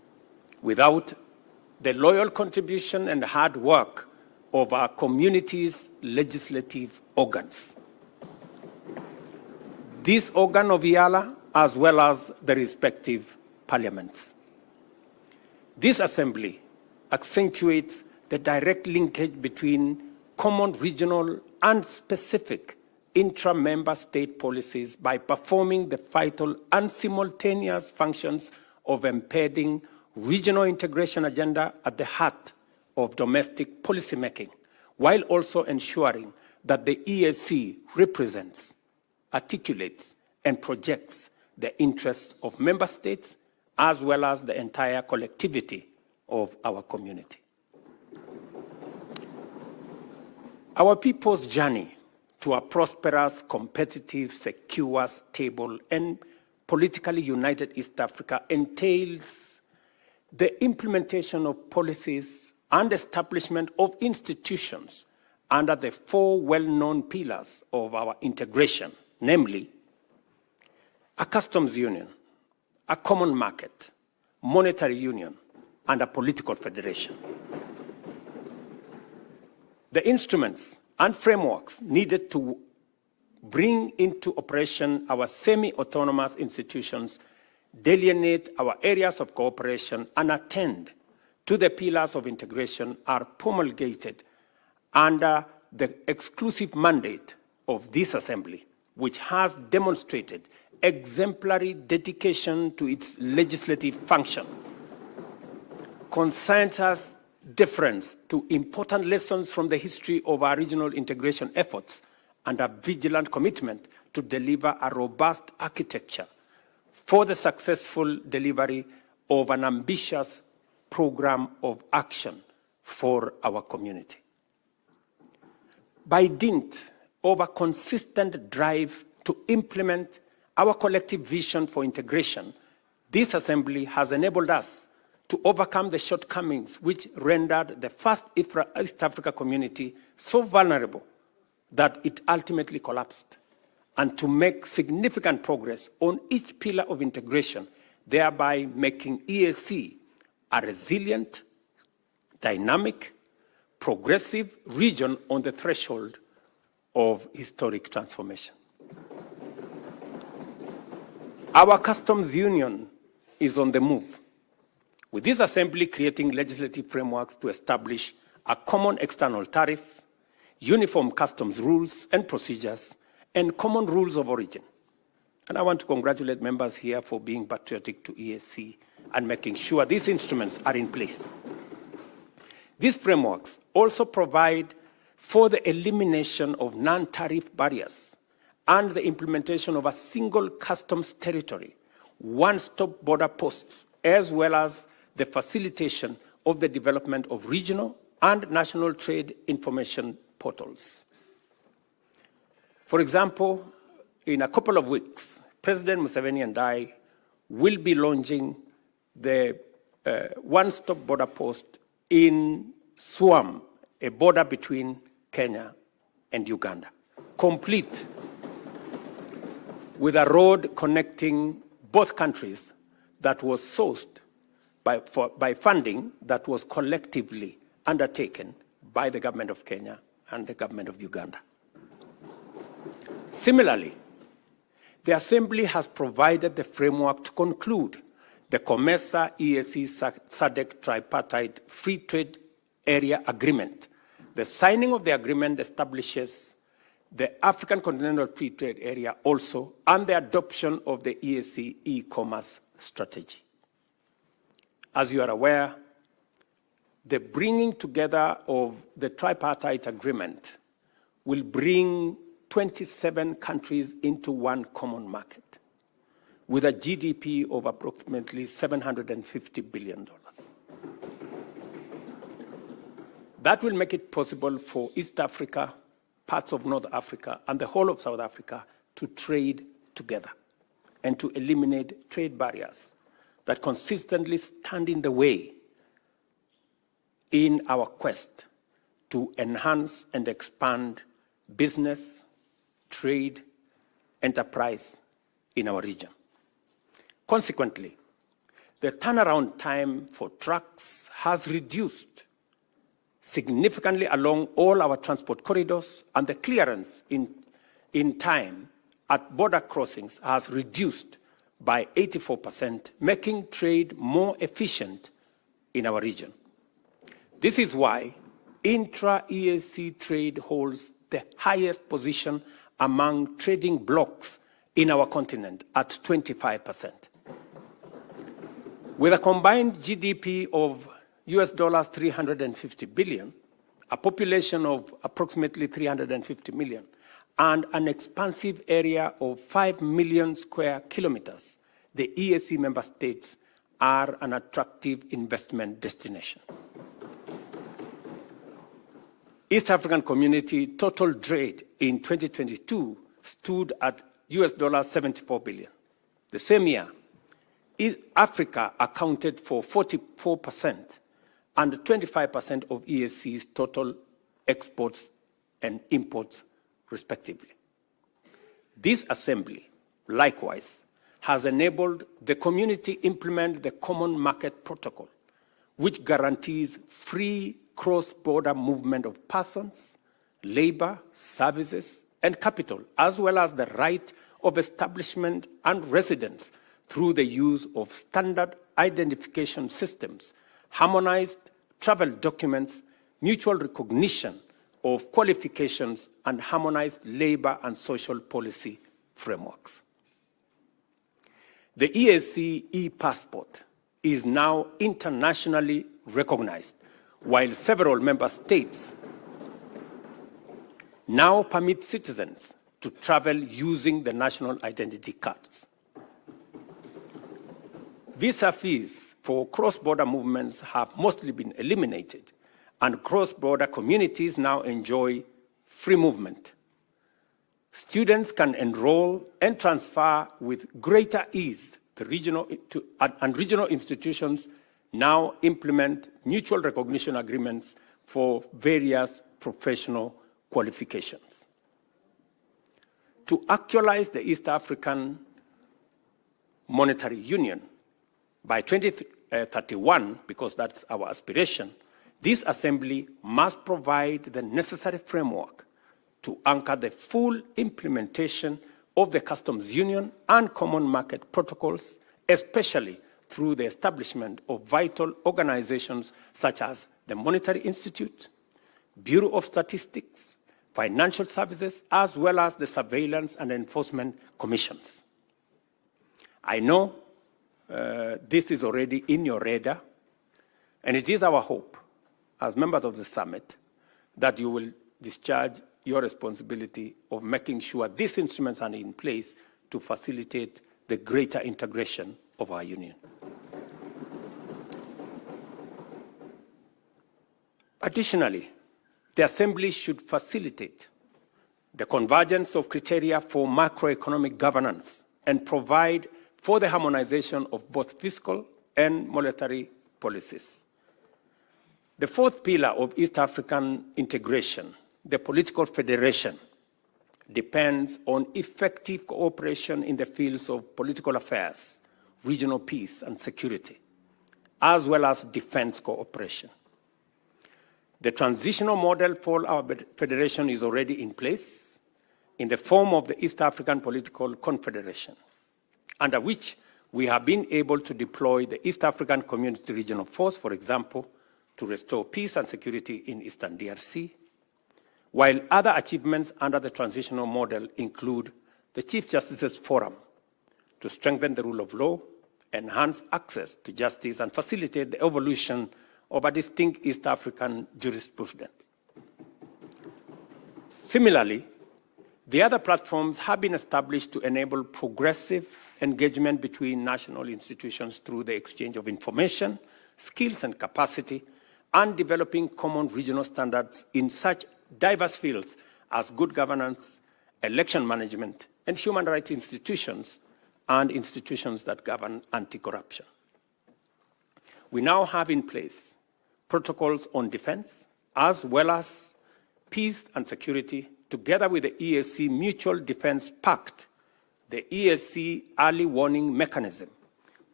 without the loyal contribution and hard work of our community's legislative organs. This organ of IALA, as well as the respective parliaments. This assembly accentuates the direct linkage between common regional and specific intra-member state policies by performing the vital and simultaneous functions of embedding regional integration agenda at the heart of domestic policymaking, while also ensuring that the EAC represents, articulates, and projects the interests of member states as well as the entire collectivity of our community. Our people's journey to a prosperous, competitive, secure, stable, and politically united East Africa entails the implementation of policies and establishment of institutions under the four well-known pillars of our integration, namely a customs union, a common market, monetary union, and a political federation. The instruments and frameworks needed to bring into operation our semi-autonomous institutions, delineate our areas of cooperation, and attend to the pillars of integration are promulgated under the exclusive mandate of this assembly, which has demonstrated exemplary dedication to its legislative function, consensus deference to important lessons from the history of our regional integration efforts, and a vigilant commitment to deliver a robust architecture for the successful delivery of an ambitious program of action for our community. By dint of a consistent drive to implement our collective vision for integration, this assembly has enabled us to overcome the shortcomings which rendered the first East Africa community so vulnerable that it ultimately collapsed, and to make significant progress on each pillar of integration, thereby making EAC a resilient, dynamic, progressive region on the threshold of historic transformation. Our customs union is on the move, with this assembly creating legislative frameworks to establish a common external tariff, uniform customs rules and procedures, and common rules of origin. And I want to congratulate members here for being patriotic to EAC and making sure these instruments are in place. These frameworks also provide for the elimination of non-tariff barriers and the implementation of a single customs territory, one-stop border posts, as well as the facilitation of the development of regional and national trade information portals. For example, in a couple of weeks, President Museveni and I will be launching the one-stop border post in Swam, a border between Kenya and Uganda, complete with a road connecting both countries that was sourced by funding that was collectively undertaken by the government of Kenya and the government of Uganda. Similarly, the Assembly has provided the framework to conclude the COMESA EAC SADC tripartite free trade area agreement. The signing of the agreement establishes the African Continental Free Trade Area also, and the adoption of the EAC e-commerce strategy. As you are aware, the bringing together of the tripartite agreement will bring 27 countries into one common market with a GDP of approximately $750 billion. That will make it possible for East Africa, parts of North Africa, and the whole of South Africa to trade together and to eliminate trade barriers that consistently stand in the way in our quest to enhance and expand business, trade, enterprise in our region. Consequently, the turnaround time for trucks has reduced significantly along all our transport corridors, and the clearance in time at border crossings has reduced by 84%, making trade more efficient in our region. This is why intra-EAC trade holds the highest position among trading blocs in our continent at 25%. With a combined GDP of US dollars 350 billion, a population of approximately 350 million, and an expansive area of 5 million square kilometers, the EAC member states are an attractive investment destination. East African Community total trade in 2022 stood at US dollars 74 billion. The same year, Africa accounted for 44% and 25% of EAC's total exports and imports, respectively. This assembly, likewise, has enabled the community implement the Common Market Protocol, which guarantees free cross-border movement of persons, labor, services, and capital, as well as the right of establishment and residence through the use of standard identification systems, harmonized travel documents, mutual recognition of qualifications, and harmonized labor and social policy frameworks. The EAC e-passport is now internationally recognized, while several member states now permit citizens to travel using the national identity cards. Visa fees for cross-border movements have mostly been eliminated, and cross-border communities now enjoy free movement. Students can enroll and transfer with greater ease. Regional institutions now implement mutual recognition agreements for various professional qualifications. To actualize the East African Monetary Union by 2031, because that's our aspiration, this assembly must provide the necessary framework to anchor the full implementation of the customs union and common market protocols, especially through the establishment of vital organizations such as the Monetary Institute, Bureau of Statistics, Financial Services, as well as the Surveillance and Enforcement Commissions. I know this is already in your radar, and it is our hope, as members of the summit, that you will discharge your responsibility of making sure these instruments are in place to facilitate the greater integration of our union. Additionally, the Assembly should facilitate the convergence of criteria for macroeconomic governance and provide for the harmonization of both fiscal and monetary policies. The fourth pillar of East African integration, the political federation, depends on effective cooperation in the fields of political affairs, regional peace and security, as well as defense cooperation. The transitional model for our federation is already in place in the form of the East African Political Confederation, under which we have been able to deploy the East African Community Regional Force, for example, to restore peace and security in Eastern DRC, while other achievements under the transitional model include the Chief Justice's Forum to strengthen the rule of law, enhance access to justice, and facilitate the evolution of a distinct East African jurisprudence. Similarly, the other platforms have been established to enable progressive engagement between national institutions through the exchange of information, skills, and capacity, and developing common regional standards in such diverse fields as good governance, election management, and human rights institutions, and institutions that govern anti-corruption. We now have in place protocols on defense, as well as peace and security, together with the EAC Mutual Defense Pact, the EAC Early Warning Mechanism,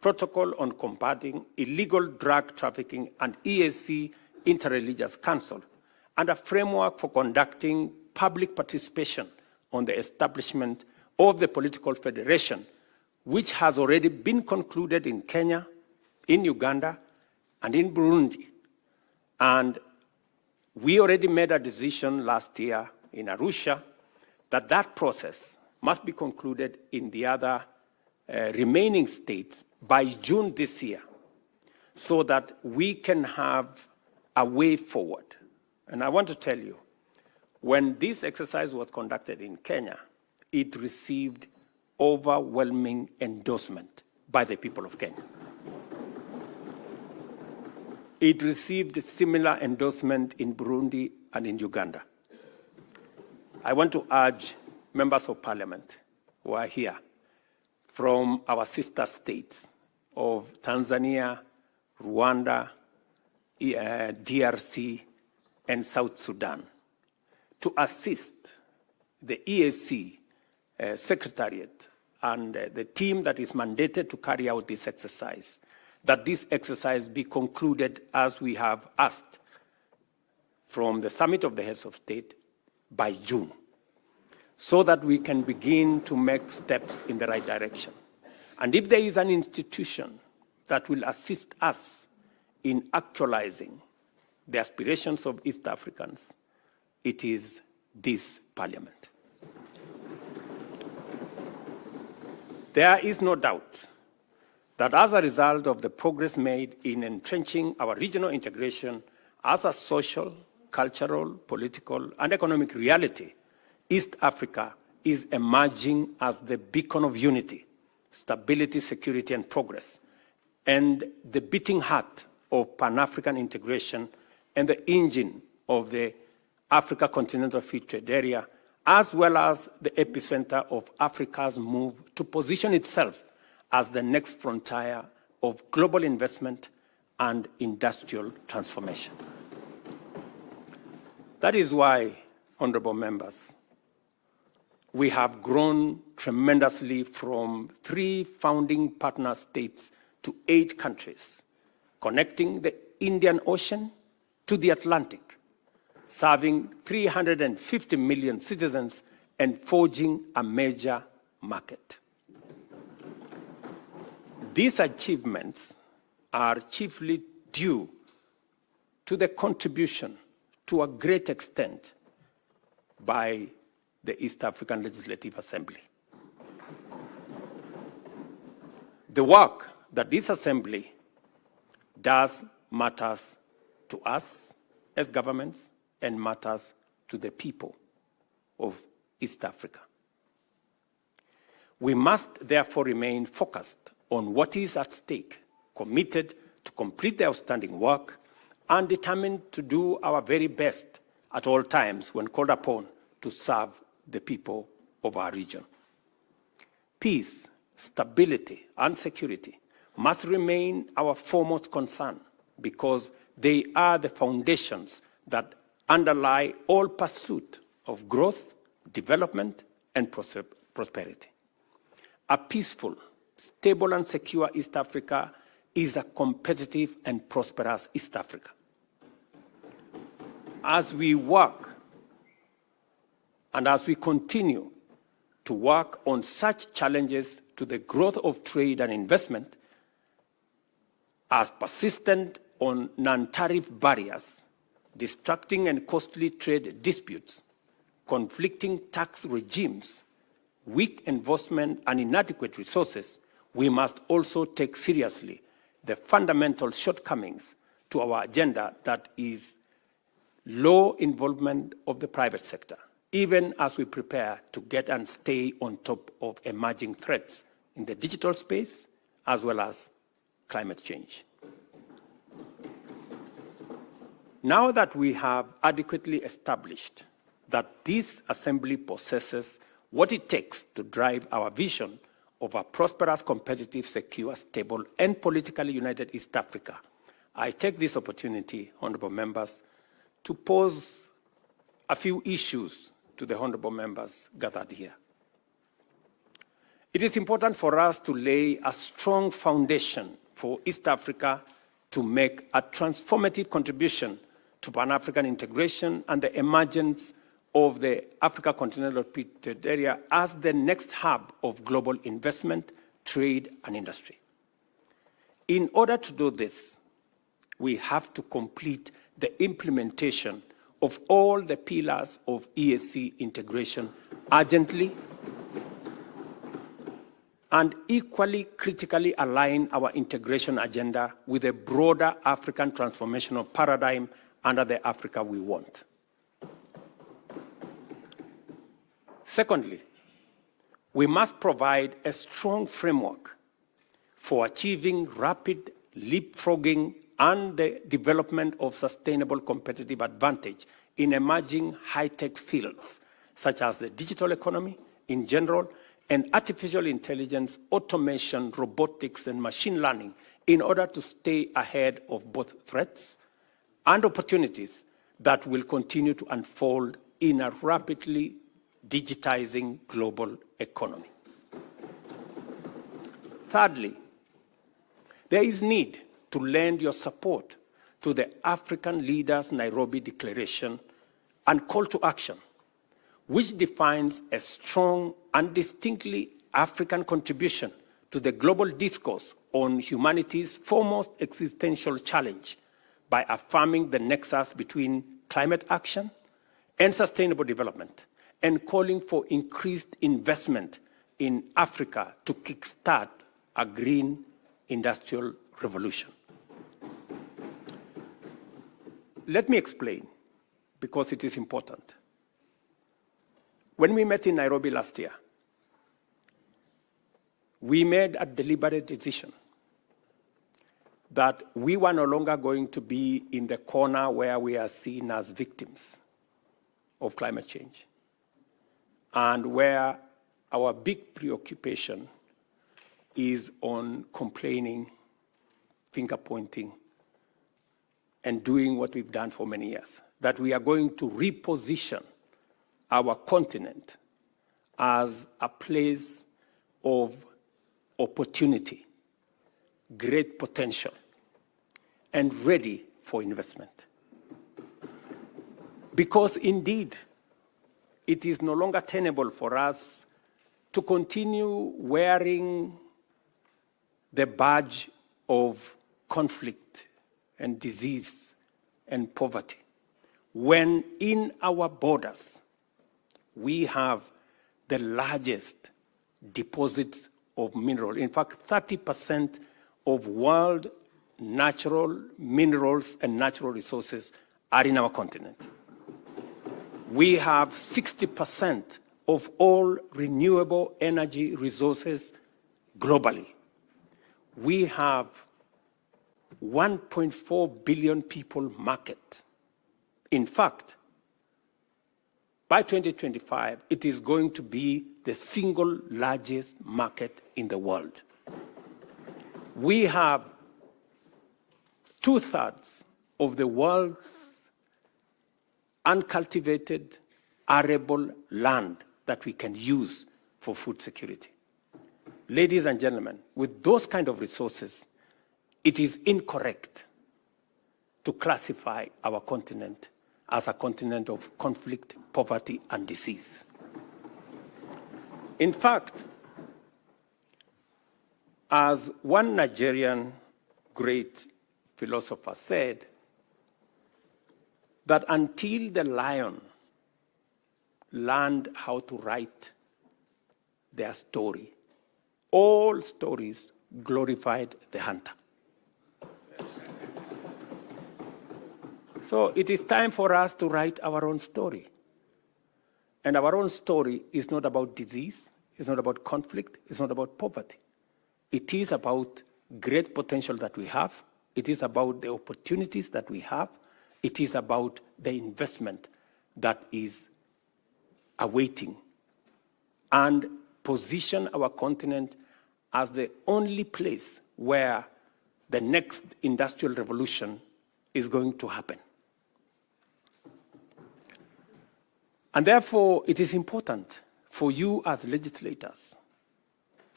Protocol on Combating Illegal Drug Trafficking and EAC Interreligious Council, and a framework for conducting public participation on the establishment of the political federation, which has already been concluded in Kenya, in Uganda, and in Burundi. And we already made a decision last year in Arusha that that process must be concluded in the other remaining states by June this year, so that we can have a way forward. And I want to tell you, when this exercise was conducted in Kenya, it received overwhelming endorsement by the people of Kenya. It received similar endorsement in Burundi and in Uganda. I want to urge members of parliament who are here from our sister states of Tanzania, Rwanda, DRC, and South Sudan to assist the EAC Secretariat and the team that is mandated to carry out this exercise, that this exercise be concluded as we have asked from the Summit of the Heads of State by June, so that we can begin to make steps in the right direction. And if there is an institution that will assist us in actualizing the aspirations of East Africans, it is this parliament. There is no doubt that as a result of the progress made in entrenching our regional integration as a social, cultural, political, and economic reality, East Africa is emerging as the beacon of unity, stability, security, and progress, and the beating heart of Pan-African integration and the engine of the Africa Continental Free Trade Area, as well as the epicenter of Africa's move to position itself as the next frontier of global investment and industrial transformation. That is why, honorable members, we have grown tremendously from 3 founding partner states to 8 countries, connecting the Indian Ocean to the Atlantic, serving 350 million citizens and forging a major market. These achievements are chiefly due to the contribution, to a great extent, by the East African Legislative Assembly. The work that this assembly does matters to us as governments and matters to the people of East Africa. We must therefore remain focused on what is at stake, committed to complete the outstanding work, and determined to do our very best at all times when called upon to serve the people of our region. Peace, stability, and security must remain our foremost concern, because they are the foundations that underlie all pursuit of growth, development, and prosperity. A peaceful, stable, and secure East Africa is a competitive and prosperous East Africa. As we work and as we continue to work on such challenges to the growth of trade and investment, as persistent on non-tariff barriers, distracting and costly trade disputes, conflicting tax regimes, weak enforcement, and inadequate resources, we must also take seriously the fundamental shortcomings to our agenda, that is low involvement of the private sector, even as we prepare to get and stay on top of emerging threats in the digital space as well as climate change. Now that we have adequately established that this assembly possesses what it takes to drive our vision of a prosperous, competitive, secure, stable, and politically united East Africa, I take this opportunity, honorable members, to pose a few issues to the honorable members gathered here. It is important for us to lay a strong foundation for East Africa to make a transformative contribution to Pan-African integration and the emergence of the Africa Continental Trade Area as the next hub of global investment, trade, and industry. In order to do this, we have to complete the implementation of all the pillars of EAC integration urgently and equally critically align our integration agenda with a broader African transformational paradigm under the Africa we want. Secondly, we must provide a strong framework for achieving rapid leapfrogging and the development of sustainable competitive advantage in emerging high-tech fields, such as the digital economy in general, and artificial intelligence, automation, robotics, and machine learning in order to stay ahead of both threats and opportunities that will continue to unfold in a rapidly digitizing global economy. Thirdly, there is need to lend your support to the African Leaders Nairobi Declaration and Call to Action, which defines a strong and distinctly African contribution to the global discourse on humanity's foremost existential challenge by affirming the nexus between climate action and sustainable development, and calling for increased investment in Africa to kickstart a green industrial revolution. Let me explain, because it is important. When we met in Nairobi last year, we made a deliberate decision that we were no longer going to be in the corner where we are seen as victims of climate change, and where our big preoccupation is on complaining, finger-pointing, and doing what we've done for many years, that we are going to reposition our continent as a place of opportunity, great potential, and ready for investment. Because indeed, it is no longer tenable for us to continue wearing the badge of conflict and disease and poverty, when in our borders we have the largest deposits of mineral. In fact, 30% of world natural minerals and natural resources are in our continent. We have 60% of all renewable energy resources globally. We have 1.4 billion people market. In fact, by 2025, it is going to be the single largest market in the world. We have 2/3 of the world's uncultivated, arable land that we can use for food security. Ladies and gentlemen, with those kind of resources, it is incorrect to classify our continent as a continent of conflict, poverty, and disease. In fact, as one Nigerian great philosopher said, that until the lion learned how to write their story, all stories glorified the hunter. So it is time for us to write our own story. And our own story is not about disease, it's not about conflict, it's not about poverty. It is about great potential that we have. It is about the opportunities that we have. It is about the investment that is awaiting, and position our continent as the only place where the next industrial revolution is going to happen. And therefore, it is important for you as legislators,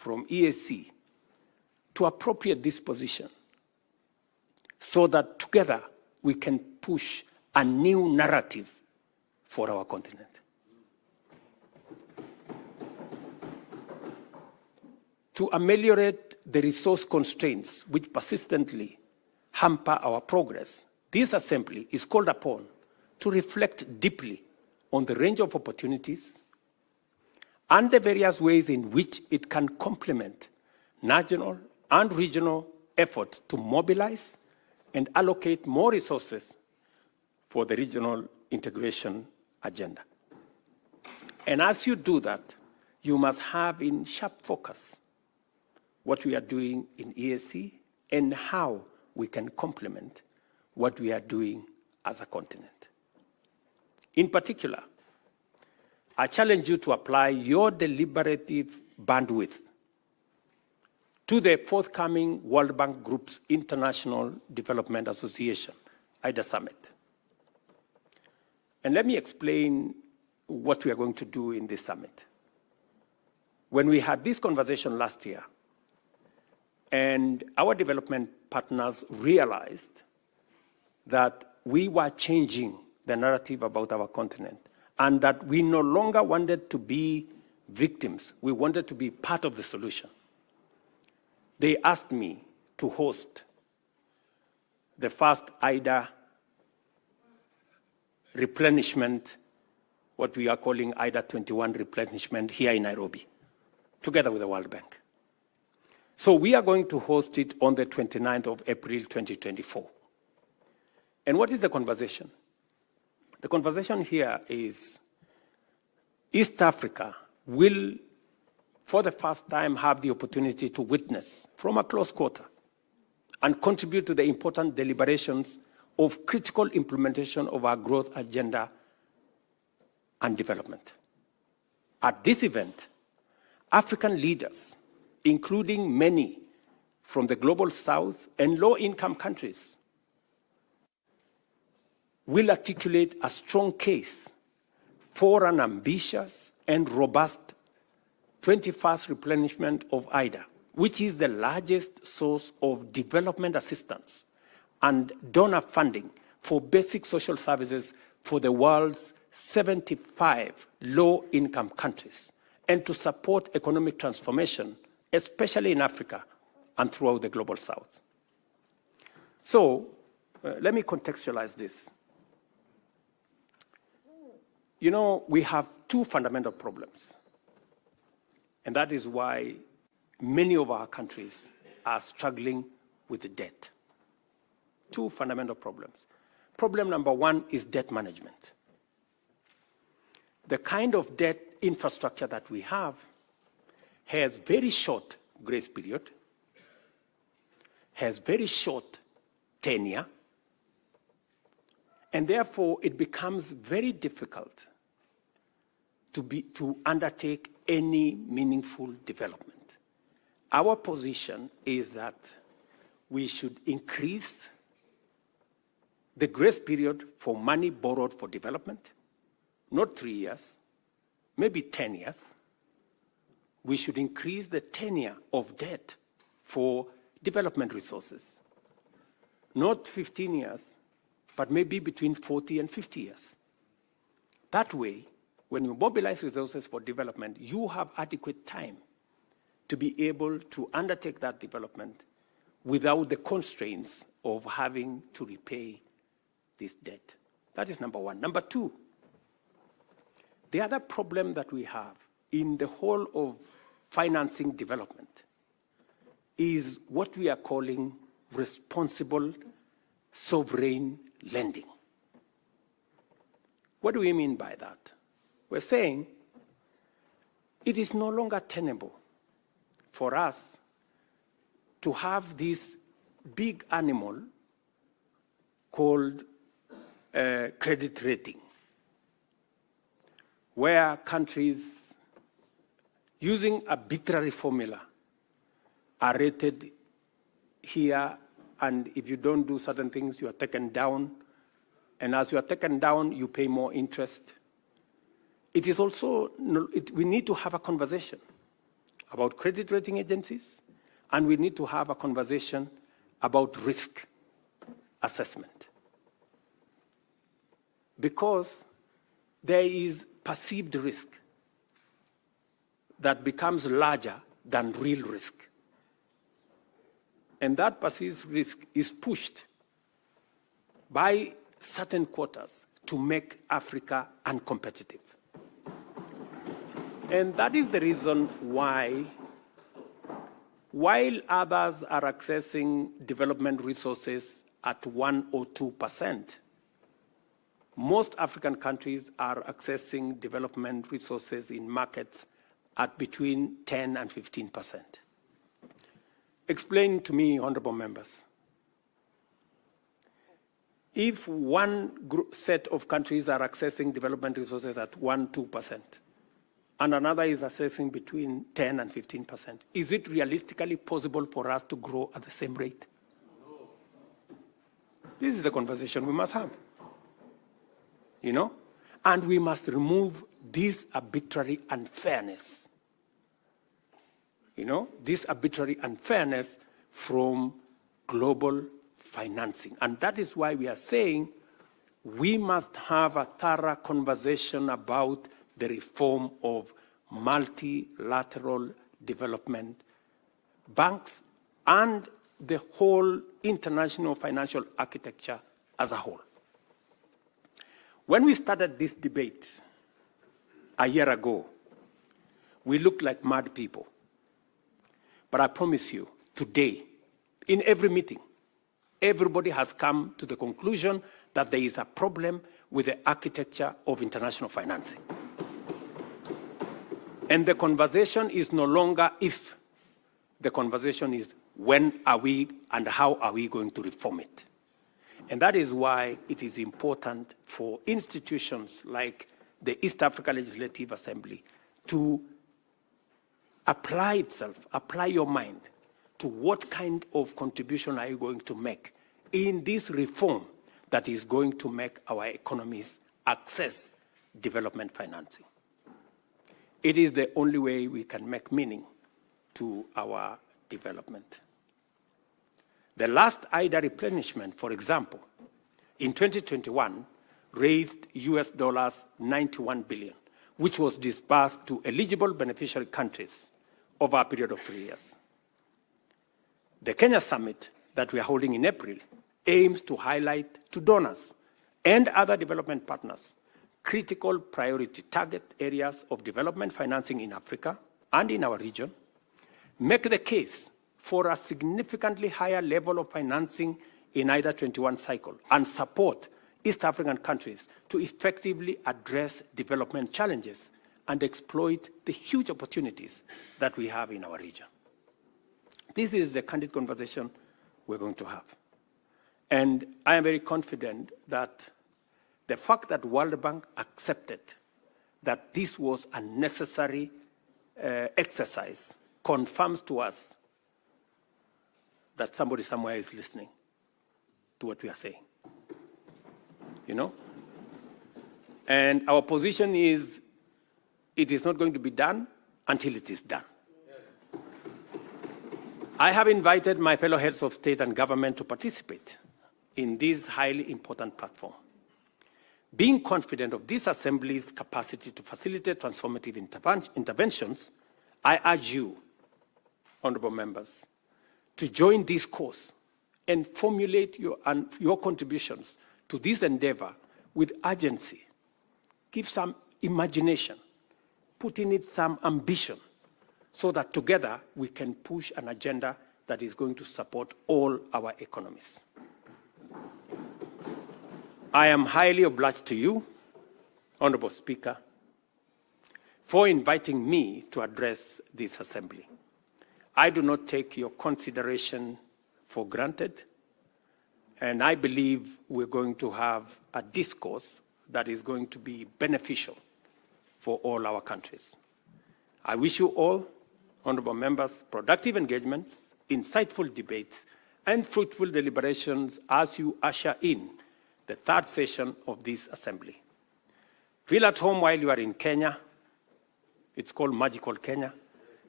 from EAC to appropriate this position so that together we can push a new narrative for our continent. To ameliorate the resource constraints which persistently hamper our progress, this Assembly is called upon to reflect deeply on the range of opportunities and the various ways in which it can complement national and regional efforts to mobilize and allocate more resources for the regional integration agenda. And as you do that, you must have in sharp focus what we are doing in EAC and how we can complement what we are doing as a continent. In particular, I challenge you to apply your deliberative bandwidth to the forthcoming World Bank Group's International Development Association, IDA Summit. And let me explain what we are going to do in this summit. When we had this conversation last year, and our development partners realized that we were changing the narrative about our continent and that we no longer wanted to be victims, we wanted to be part of the solution. They asked me to host the first IDA replenishment, what we are calling IDA 21 replenishment here in Nairobi, together with the World Bank. So we are going to host it on the 29th of April, 2024. And what is the conversation? The conversation here is East Africa will, for the first time, have the opportunity to witness from a close quarter and contribute to the important deliberations of critical implementation of our growth agenda and development. At this event, African leaders, including many from the global south and low-income countries, will articulate a strong case for an ambitious and robust 21st replenishment of IDA, which is the largest source of development assistance and donor funding for basic social services for the world's 75 low-income countries, and to support economic transformation, especially in Africa and throughout the global south. So let me contextualize this. You know, we have two fundamental problems, and that is why many of our countries are struggling with the debt. Two fundamental problems. Problem number one is debt management. The kind of debt infrastructure that we have has very short grace period, has very short tenure, and therefore it becomes very difficult to undertake any meaningful development. Our position is that we should increase the grace period for money borrowed for development, not 3 years, maybe 10 years. We should increase the tenure of debt for development resources, not 15 years, but maybe between 40 and 50 years. That way, when you mobilize resources for development, you have adequate time to be able to undertake that development without the constraints of having to repay this debt. That is number one. Number two, the other problem that we have in the whole of financing development is what we are calling responsible sovereign lending. What do we mean by that? We're saying it is no longer tenable for us to have this big animal called credit rating, where countries using arbitrary formula are rated here, and if you don't do certain things, you are taken down, and as you are taken down, you pay more interest. It is also, we need to have a conversation about credit rating agencies, and we need to have a conversation about risk assessment. Because there is perceived risk that becomes larger than real risk. And that perceived risk is pushed by certain quarters to make Africa uncompetitive. And that is the reason why, while others are accessing development resources at 1 or 2%, most African countries are accessing development resources in markets at between 10 and 15%. Explain to me, honorable members, if one set of countries are accessing development resources at 1, 2%, and another is accessing between 10 and 15%, is it realistically possible for us to grow at the same rate? No. This is the conversation we must have. You know? And we must remove this arbitrary unfairness. You know, this arbitrary unfairness from global financing. And that is why we are saying we must have a thorough conversation about the reform of multilateral development banks and the whole international financial architecture as a whole. When we started this debate a year ago, we looked like mad people. But I promise you, today, in every meeting, everybody has come to the conclusion that there is a problem with the architecture of international financing. And the conversation is no longer if, the conversation is when are we and how are we going to reform it. And that is why it is important for institutions like the East Africa Legislative Assembly to apply itself, apply your mind to what kind of contribution are you going to make in this reform that is going to make our economies access development financing. It is the only way we can make meaning to our development. The last IDA replenishment, for example, in 2021 raised US $91 billion, which was disbursed to eligible beneficiary countries over a period of 3 years. The Kenya Summit that we are holding in April aims to highlight to donors and other development partners critical priority target areas of development financing in Africa and in our region, make the case for a significantly higher level of financing in IDA 21 cycle, and support East African countries to effectively address development challenges and exploit the huge opportunities that we have in our region. This is the candid conversation we're going to have. And I am very confident that the fact that World Bank accepted that this was a necessary exercise confirms to us that somebody somewhere is listening to what we are saying. You know? And our position is, it is not going to be done until it is done. Yes. I have invited my fellow heads of state and government to participate in this highly important platform. Being confident of this Assembly's capacity to facilitate transformative interventions, I urge you, honorable members, to join this course and formulate your contributions to this endeavor with urgency. Give some imagination, put in it some ambition, so that together we can push an agenda that is going to support all our economies. I am highly obliged to you, Honorable Speaker, for inviting me to address this Assembly. I do not take your consideration for granted, and I believe we're going to have a discourse that is going to be beneficial for all our countries. I wish you all, honorable members, productive engagements, insightful debates, and fruitful deliberations as you usher in the third session of this Assembly. Feel at home while you are in Kenya. It's called Magical Kenya.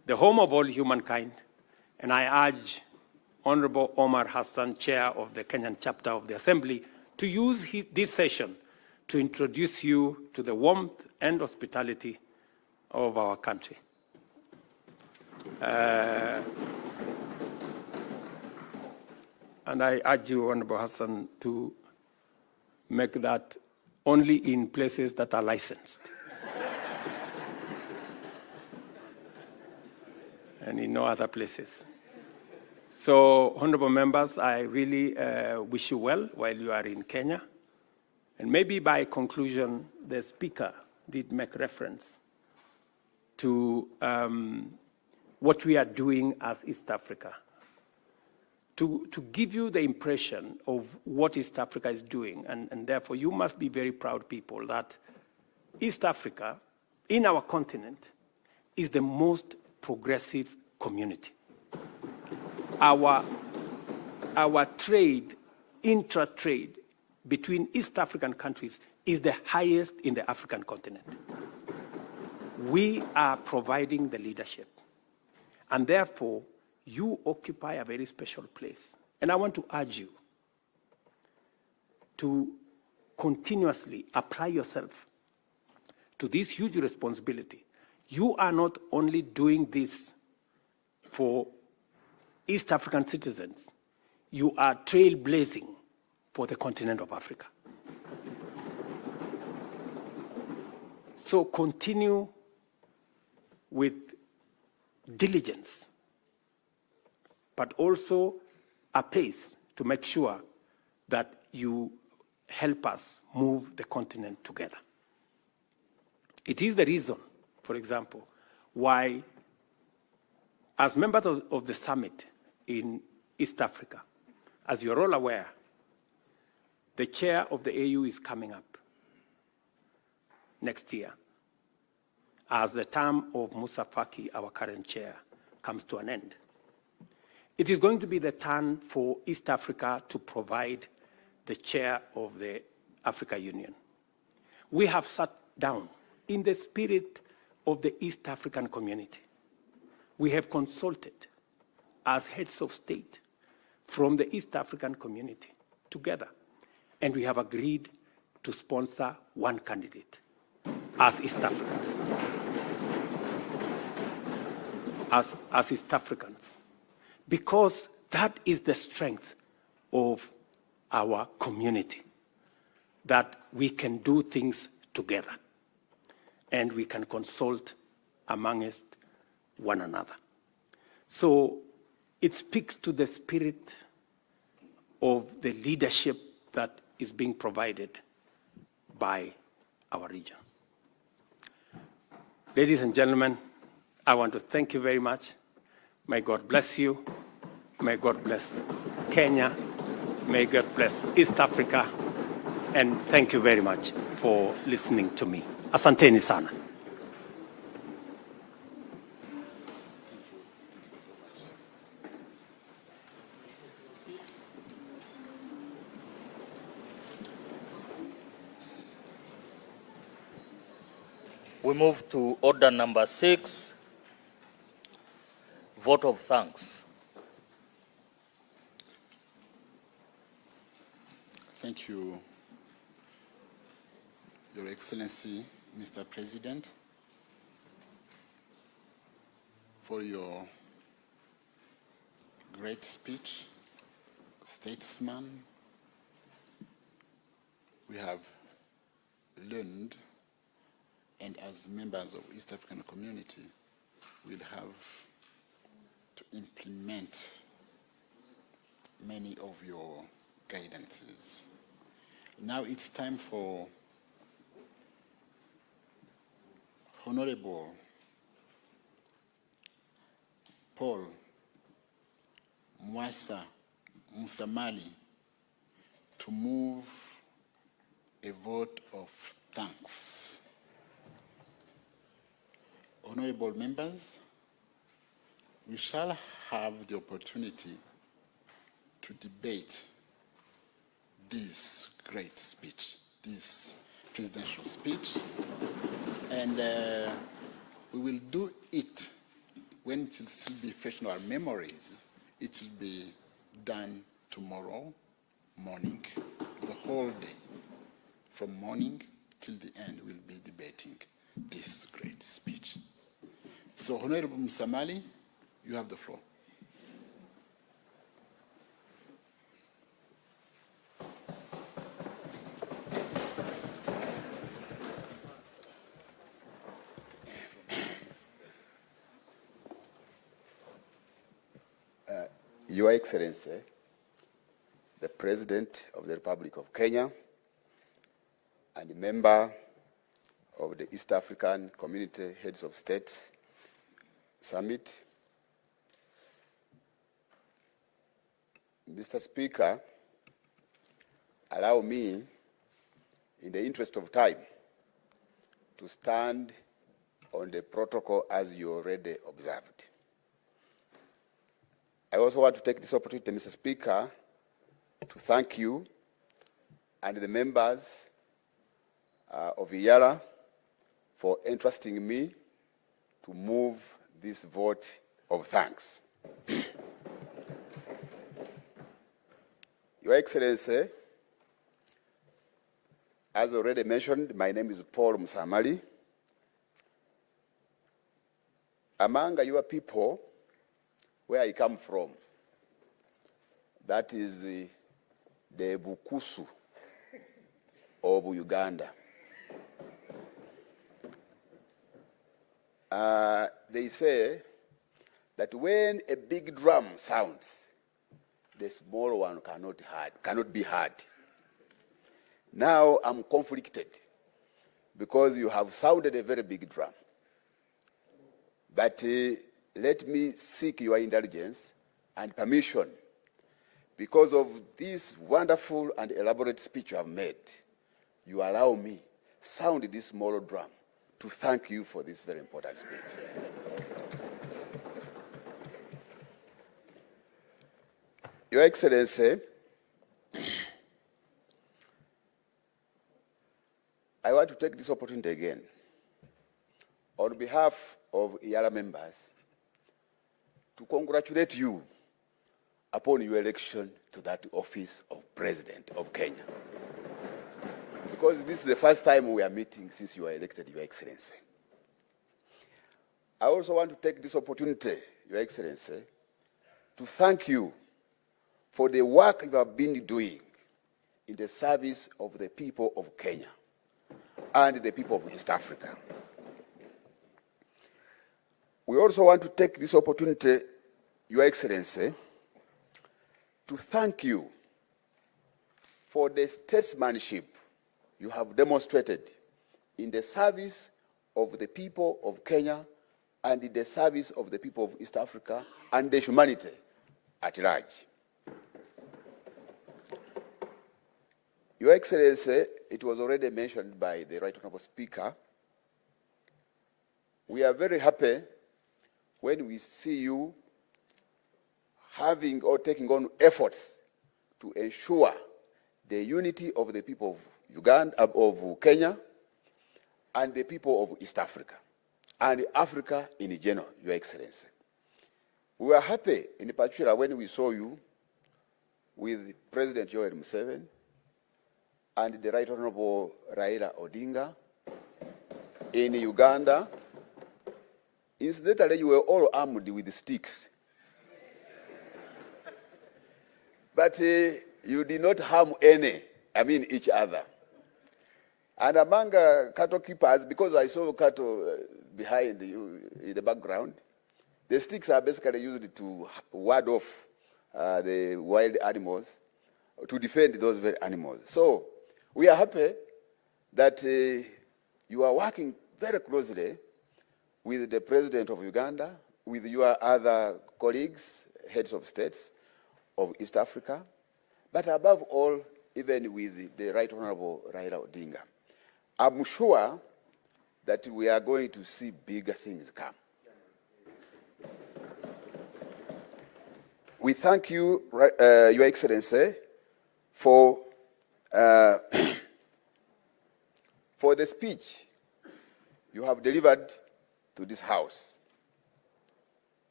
the home of all humankind, and I urge Honorable Omar Hassan, Chair of the Kenyan chapter of the Assembly, to use this session to introduce you to the warmth and hospitality of our country. And I urge you, Honorable Hassan, to make that only in places that are licensed. And in no other places. So, honorable members, I really wish you well while you are in Kenya. And maybe by conclusion, the speaker did make reference to what we are doing as East Africa. To give you the impression of what East Africa is doing, and therefore you must be very proud people that East Africa, in our continent, is the most progressive community. Our trade, intra-trade between East African countries is the highest in the African continent. We are providing the leadership. And therefore, you occupy a very special place. And I want to urge you to continuously apply yourself to this huge responsibility. You are not only doing this for East African citizens, you are trailblazing for the continent of Africa. So continue with diligence, but also a pace to make sure that you help us move the continent together. It is the reason, for example, why, as members of the summit in East Africa, as you're all aware, the chair of the AU is coming up next year as the term of Musa Faki, our current chair, comes to an end. It is going to be the turn for East Africa to provide the chair of the Africa Union. We have sat down in the spirit of the East African community. We have consulted as heads of state from the East African community together, and we have agreed to sponsor one candidate as East Africans. As East Africans. Because that is the strength of our community, that we can do things together and we can consult amongst one another. So it speaks to the spirit of the leadership that is being provided by our region. Ladies and gentlemen, I want to thank you very much. May God bless you. May God bless Kenya. May God bless East Africa. And thank you very much for listening to me. Asanteni sana. We move to order number 6, vote of thanks. Thank you, Your Excellency, Mr. President, for your great speech, statesman. We have learned, and as members of East African community, we'll have to implement many of your guidances. Now it's time for Honorable Paul Mwasa Musamali to move a vote of thanks. Honorable members, we shall have the opportunity to debate this great speech, this presidential speech, and we will do it when it will still be fresh in our memories, it will be done tomorrow morning, the whole day. From morning till the end, we'll be debating this great speech. So, Honorable Msamali, you have the floor. Your Excellency, the President of the Republic of Kenya, and a member of the East African Community Heads of States Summit, Mr. Speaker, allow me, in the interest of time, to stand on the protocol as you already observed. I also want to take this opportunity, Mr. Speaker, to thank you and the members of IALA for entrusting me to move this vote of thanks. Your Excellency, as already mentioned, my name is Paul Msamali. Among your people, where I come from, that is the Bukusu of Uganda. They say that when a big drum sounds, the small one cannot be heard. Now I'm conflicted because you have sounded a very big drum. But let me seek your indulgence and permission, because of this wonderful and elaborate speech you have made. You allow me sound this small drum to thank you for this very important speech. Your Excellency, I want to take this opportunity again, on behalf of IALA members, to congratulate you upon your election to that office of President of Kenya. Because this is the first time we are meeting since you are elected, Your Excellency. I also want to take this opportunity, Your Excellency, to thank you for the work you have been doing in the service of the people of Kenya and the people of East Africa. We also want to take this opportunity, Your Excellency, to thank you for the statesmanship you have demonstrated in the service of the people of Kenya and in the service of the people of East Africa and the humanity at large. Your Excellency, it was already mentioned by the Right Honorable Speaker, we are very happy when we see you having or taking on efforts to ensure the unity of the people of Uganda, of Kenya, and the people of East Africa, and Africa in general, Your Excellency. We were happy, in particular, when we saw you with President Yoweri Museveni and the Right Honorable Raila Odinga in Uganda. Incidentally, you were all armed with sticks. But you did not harm each other. And among cattle keepers, because I saw cattle behind you in the background, the sticks are basically used to ward off the wild animals, to defend those very animals. So we are happy that you are working very closely with the President of Uganda, with your other colleagues, heads of states of East Africa, but above all, even with the Right Honorable Raila Odinga. I'm sure that we are going to see bigger things come. We thank you, Your Excellency, for the speech you have delivered to this House.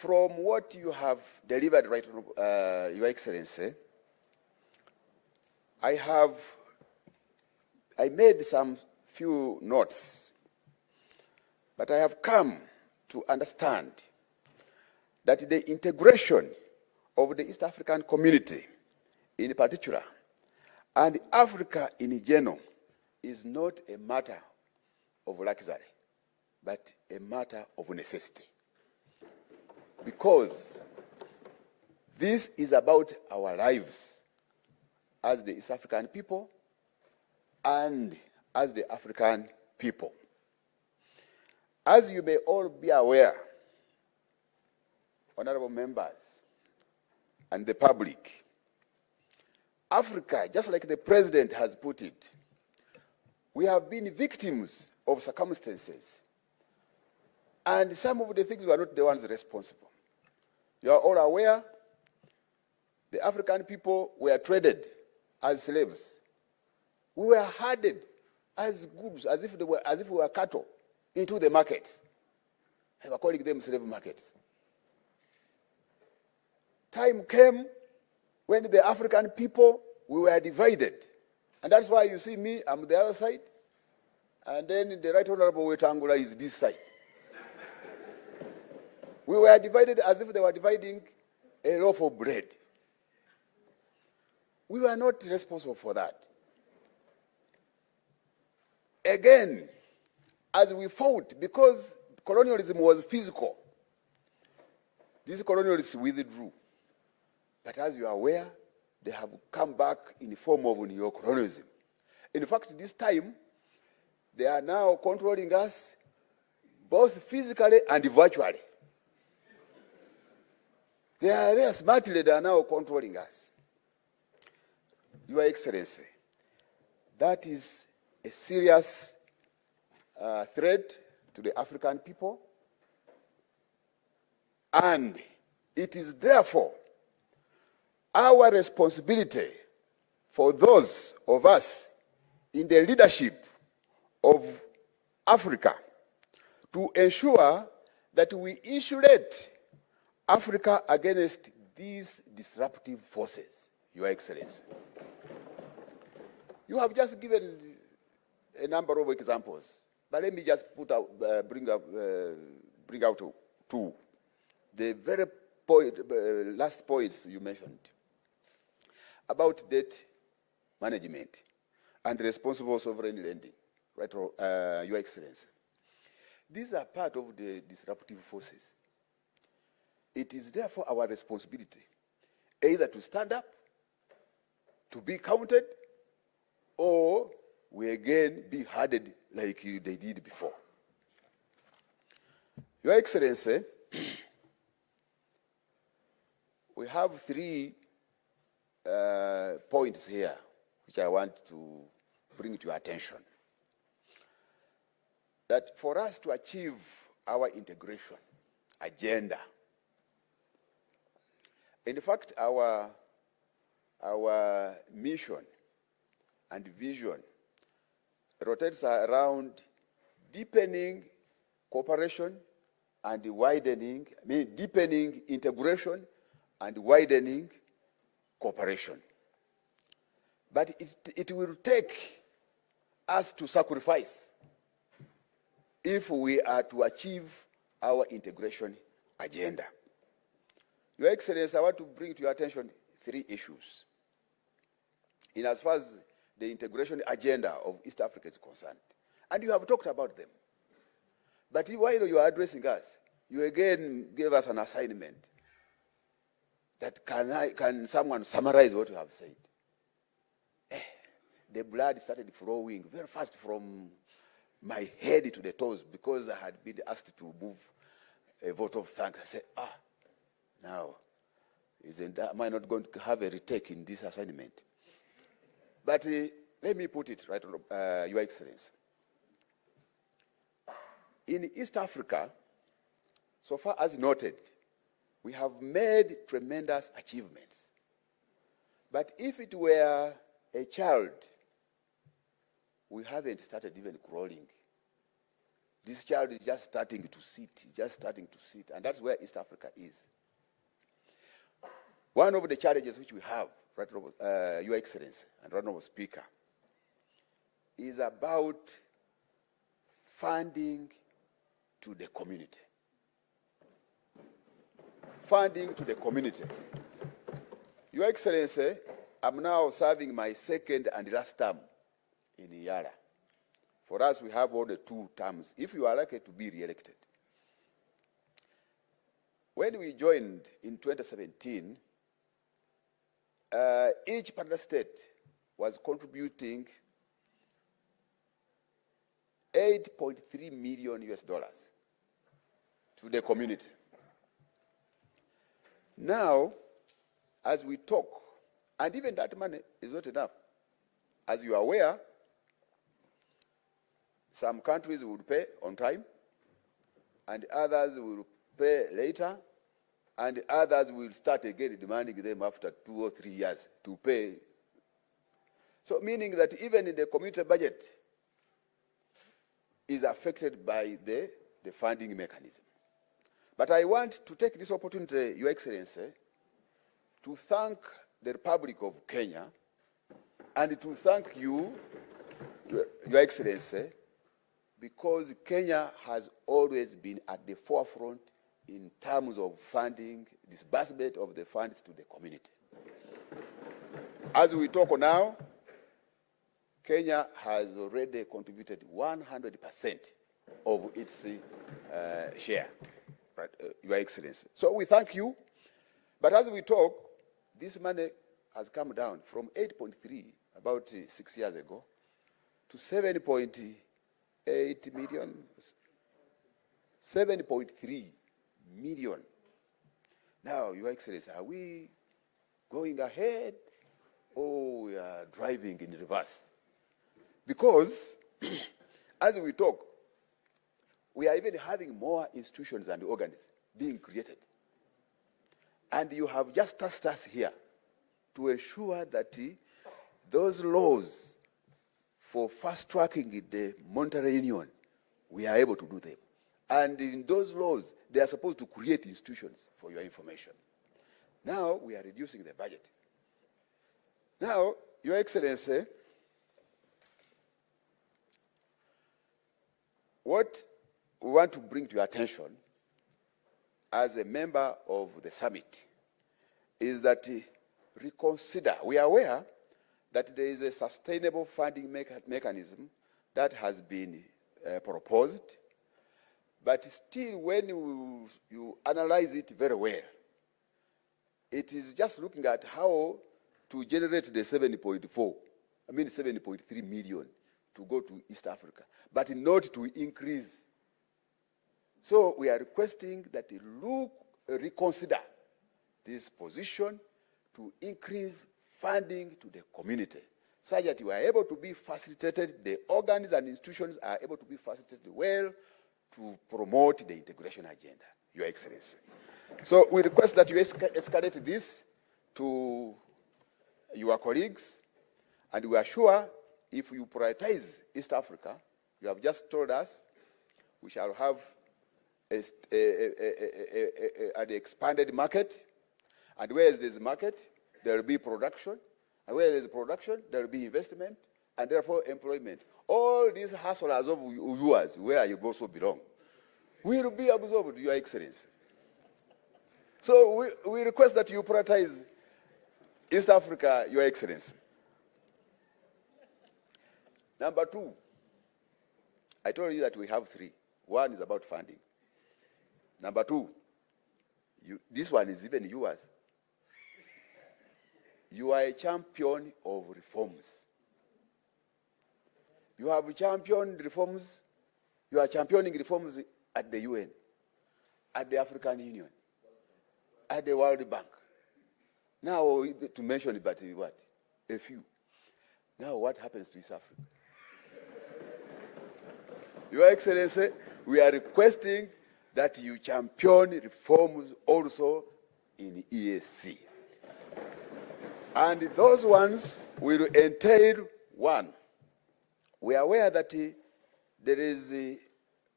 from what you have delivered, right, Your Excellency, I made some few notes, but I have come to understand that the integration of the East African community in particular and Africa in general is not a matter of luxury, but a matter of necessity. Because this is about our lives as the East African people and as the African people. As you may all be aware, honorable members and the public, Africa, just like the president has put it, we have been victims of circumstances. And some of the things were not the ones responsible. You are all aware, the African people were traded as slaves. We were herded as goods, as if we were cattle, into the markets. They were calling them slave markets. Time came when the African people, we were divided. And that's why you see me, I'm the other side. And then the Right Honorable Wetangula is this side. We were divided as if they were dividing a loaf of bread. We were not responsible for that. Again, as we fought, because colonialism was physical, these colonialists withdrew. But as you are aware, they have come back in the form of neo-colonialism. In fact, this time, they are now controlling us both physically and virtually. They are there smartly, they are now controlling us. Your Excellency, that is a serious threat to the African people, and it is therefore our responsibility for those of us in the leadership of Africa to ensure that we insulate Africa against these disruptive forces, Your Excellency. You have just given a number of examples, but let me just bring out two. The very last points you mentioned about debt management and responsible sovereign lending, right, Your Excellency. These are part of the disruptive forces. It is therefore our responsibility either to stand up, to be counted, or we again be herded like they did before. Your Excellency, we have three points here which I want to bring to your attention. That for us to achieve our integration agenda, in fact, our mission and vision rotates around deepening cooperation and widening, deepening integration and widening cooperation. But it will take us to sacrifice if we are to achieve our integration agenda. Your Excellency, I want to bring to your attention three issues in as far as the integration agenda of East Africa is concerned. And you have talked about them. But while you are addressing us, you again gave us an assignment that can someone summarize what you have said? The blood started flowing very fast from my head to the toes because I had been asked to move a vote of thanks. I said, now, am I not going to have a retake in this assignment? But let me put it right on, Your Excellency. In East Africa, so far as noted, we have made tremendous achievements. But if it were a child, we haven't started even crawling. This child is just starting to sit, and that's where East Africa is. One of the challenges which we have, Your Excellency and Honorable Speaker, is about funding to the community. Funding to the community. Your Excellency, I'm now serving my second and last term in Yara. For us, we have only 2 terms, if you are likely to be re-elected. When we joined in 2017, each partner state was contributing $8.3 million to the community. Now, as we talk, and even that money is not enough. As you are aware, some countries would pay on time, and others will pay later, and others will start again demanding them after 2 or 3 years to pay. So meaning that even in the community budget is affected by the funding mechanism. But I want to take this opportunity, Your Excellency, to thank the Republic of Kenya and to thank you, Your Excellency, because Kenya has always been at the forefront in terms of funding, disbursement of the funds to the community. As we talk now, Kenya has already contributed 100% of its share, right, Your Excellency. So we thank you, but as we talk, this money has come down from 8.3 about 6 years ago to 7.8 million, 7.3 million. Now, Your Excellency, are we going ahead or we are driving in reverse? Because as we talk, we are even having more institutions and organs being created. And you have just tasked us here to ensure that those laws for fast-tracking the monetary union, we are able to do them. And in those laws, they are supposed to create institutions, for your information. Now, we are reducing the budget. Now, Your Excellency, what we want to bring to your attention as a member of the summit is that reconsider. We are aware that there is a sustainable funding mechanism that has been proposed, but still when you analyze it very well, it is just looking at how to generate the 7.3 million to go to East Africa, but not to increase. So we are requesting that you reconsider this position to increase funding to the community, such that you are able to be facilitated, the organs and institutions are able to be facilitated well to promote the integration agenda, Your Excellency. So we request that you escalate this to your colleagues, and we are sure if you prioritize East Africa, you have just told us we shall have an expanded market, and where there is market, there will be production, and where there is production, there will be investment, and therefore employment. All these hustlers of yours, where you also belong, will be absorbed, Your Excellency. So we request that you prioritize East Africa, Your Excellency. Number 2, I told you that we have 3. One is about funding. Number 2, this one is even yours. You are a champion of reforms. You have championed reforms. You are championing reforms at the UN, at the African Union, at the World Bank. Now, to mention it, but what? A few. Now, what happens to East Africa? Your Excellency, we are requesting that you champion reforms also in EAC. And those ones will entail, 1, we are aware that there is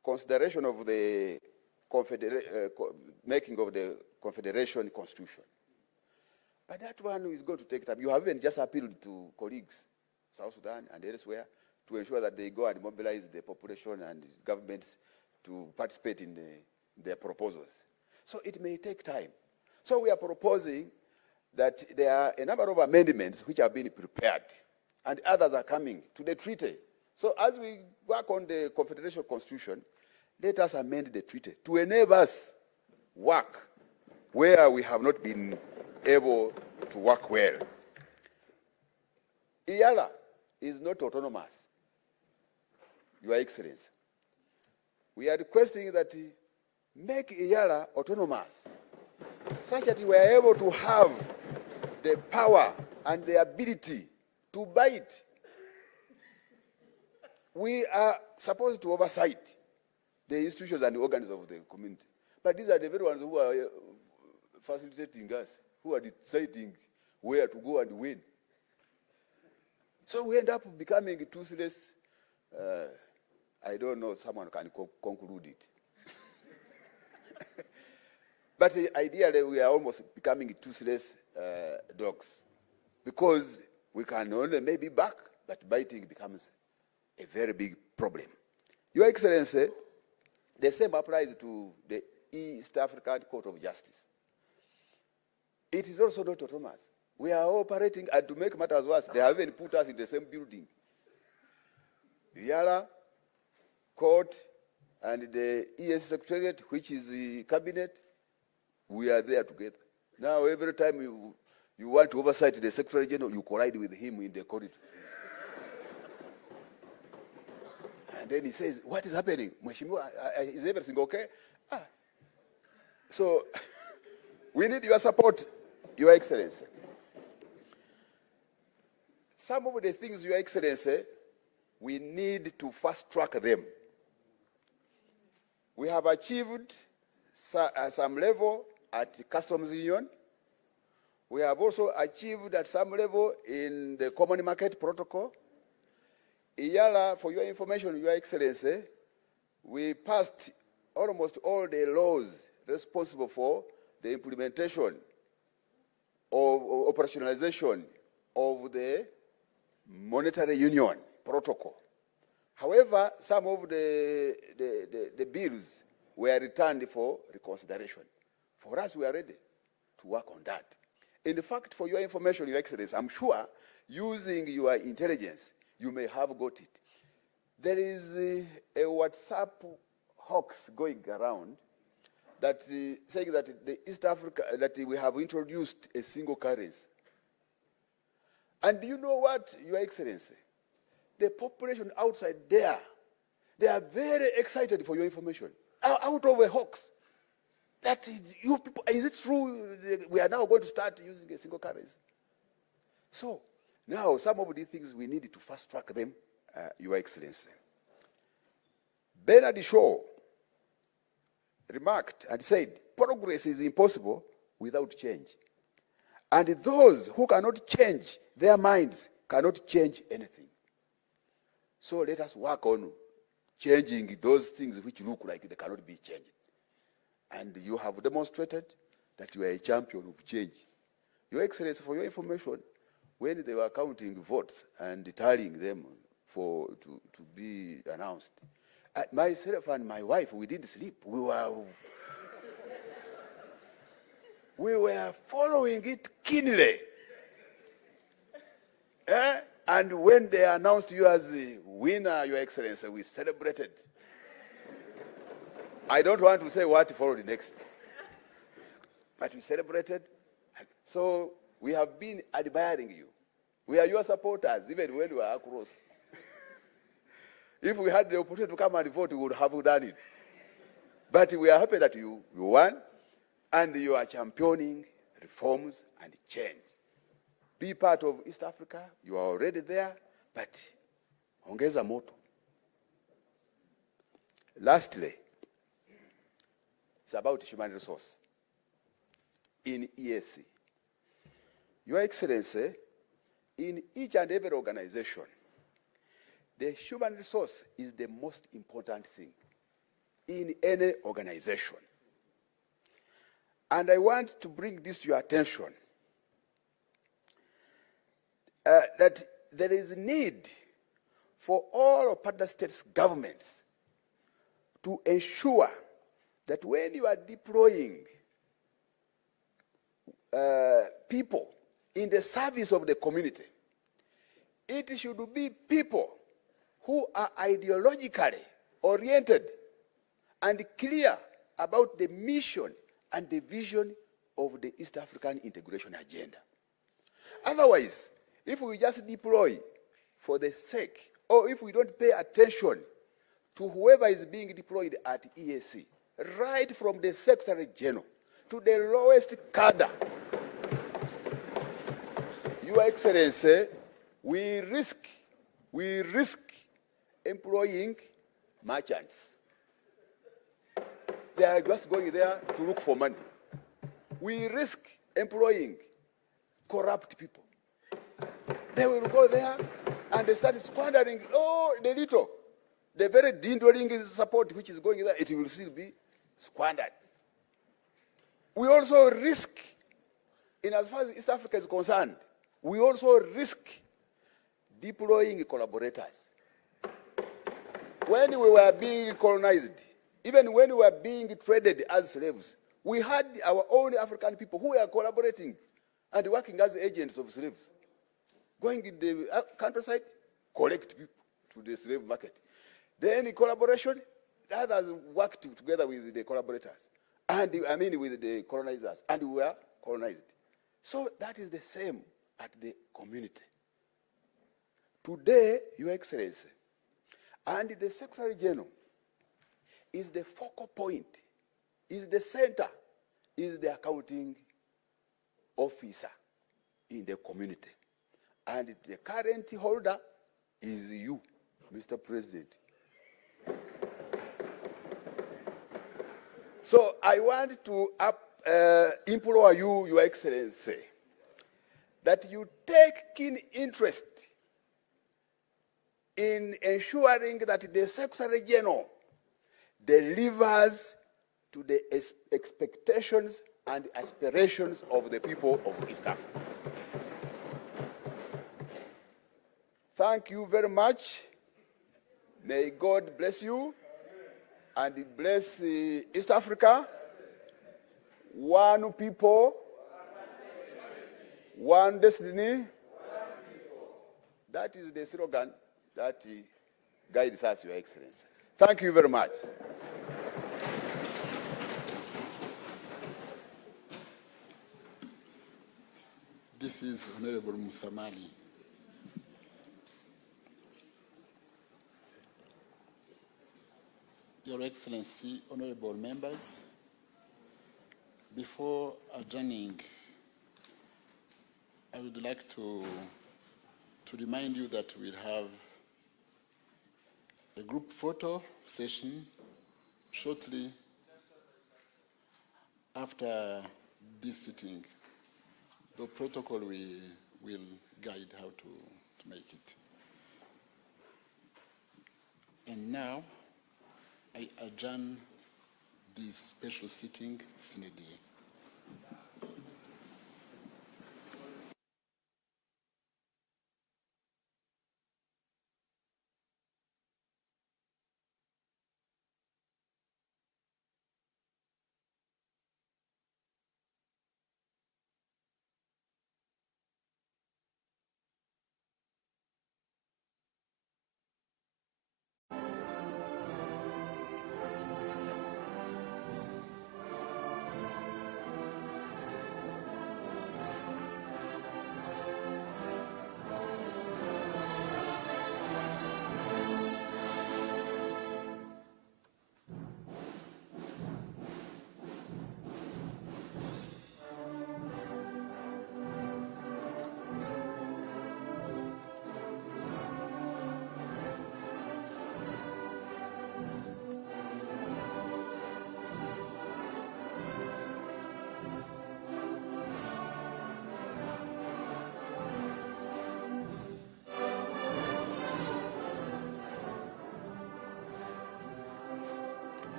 consideration of the making of the Confederation Constitution. But that one is going to take time. You have even just appealed to colleagues, South Sudan and elsewhere, to ensure that they go and mobilize the population and governments to participate in their proposals. So it may take time. So we are proposing that there are a number of amendments which have been prepared, and others are coming to the treaty. So as we work on the Confederation Constitution, let us amend the treaty to enable us work where we have not been able to work well. IALA is not autonomous, Your Excellency. We are requesting that make IALA autonomous, such that we are able to have the power and the ability to bite. We are supposed to oversight the institutions and the organs of the community. But these are the very ones who are facilitating us, who are deciding where to go and when. So we end up becoming toothless. I don't know, someone can conclude it. But ideally, we are almost becoming toothless dogs, because we can only maybe bark, but biting becomes a very big problem. Your Excellency, the same applies to the East African Court of Justice. It is also not autonomous. We are operating, and to make matters worse, they have even put us in the same building. The IALA Court and the ES Secretariat, which is the cabinet, we are there together. Now, every time you want to oversight the Secretary General, you collide with him in the corridor. And then he says, what is happening? Mheshimiwa, is everything okay? So, we need your support, Your Excellency. Some of the things, Your Excellency, we need to fast track them. We have achieved some level at the Customs Union. We have also achieved at some level in the Common Market Protocol. IALA, for your information, Your Excellency, we passed almost all the laws responsible for the implementation of operationalization of the Monetary Union Protocol. However, some of the bills were returned for reconsideration. For us, we are ready to work on that. In fact, for your information, Your Excellency, I'm sure using your intelligence, you may have got it. There is a WhatsApp hoax going around that saying that the East Africa, that we have introduced a single currency. And do you know what, Your Excellency? The population outside there, they are very excited for your information. Out of a hoax. That you people, is it true we are now going to start using a single currency? So, now some of these things we need to fast track them, Your Excellency. Bernard Shaw remarked and said, progress is impossible without change. And those who cannot change their minds cannot change anything. So let us work on changing those things which look like they cannot be changed. And you have demonstrated that you are a champion of change. Your Excellency, for your information, when they were counting votes and tallying them to be announced, myself and my wife, we didn't sleep. We were following it keenly. And when they announced you as the winner, Your Excellency, we celebrated. I don't want to say what followed next, but we celebrated. So we have been admiring you. We are your supporters, even when we are across. If we had the opportunity to come and vote, we would have done it. But we are happy that you won, and you are championing reforms and change. Be part of East Africa. You are already there, but ongeza moto. Lastly, it's about human resource in EAC. Your Excellency, in each and every organization, the human resource is the most important thing. in any organization. And I want to bring this to your attention, that there is need for all of partner states' governments to ensure that when you are deploying people in the service of the community, it should be people who are ideologically oriented and clear about the mission and the vision of the East African integration agenda. Otherwise, if we just deploy for the sake, or if we don't pay attention to whoever is being deployed at EAC, right from the Secretary General to the lowest cadre, Your Excellency, we risk employing merchants. They are just going there to look for money. We risk employing corrupt people. They will go there and they start squandering, the very dwindling support which is going there, it will still be squandered. We also risk, in as far as East Africa is concerned, we also risk deploying collaborators. When we were being colonized, even when we were being traded as slaves, we had our own African people who were collaborating and working as agents of slaves. Going in the countryside, collect people to the slave market. Then in collaboration, the others worked together with the collaborators, and with the colonizers, and we were colonized. So that is the same at the community. Today, Your Excellency, and the Secretary General is the focal point, is the center, is the accounting officer in the community. And the current holder is you, Mr. President. So I want to implore you, Your Excellency, that you take keen interest in ensuring that the Secretary General delivers to the expectations and aspirations of the people of East Africa. Thank you very much. May God bless you and bless East Africa. One people, one destiny. That is the slogan that guides us, Your Excellency. Thank you very much. This is Honorable Musamali. Your Excellency, honorable members, before adjourning, I would like to remind you that we'll have a group photo session shortly after this sitting. The protocol will guide how to make it. And now, I adjourn this special sitting sine die.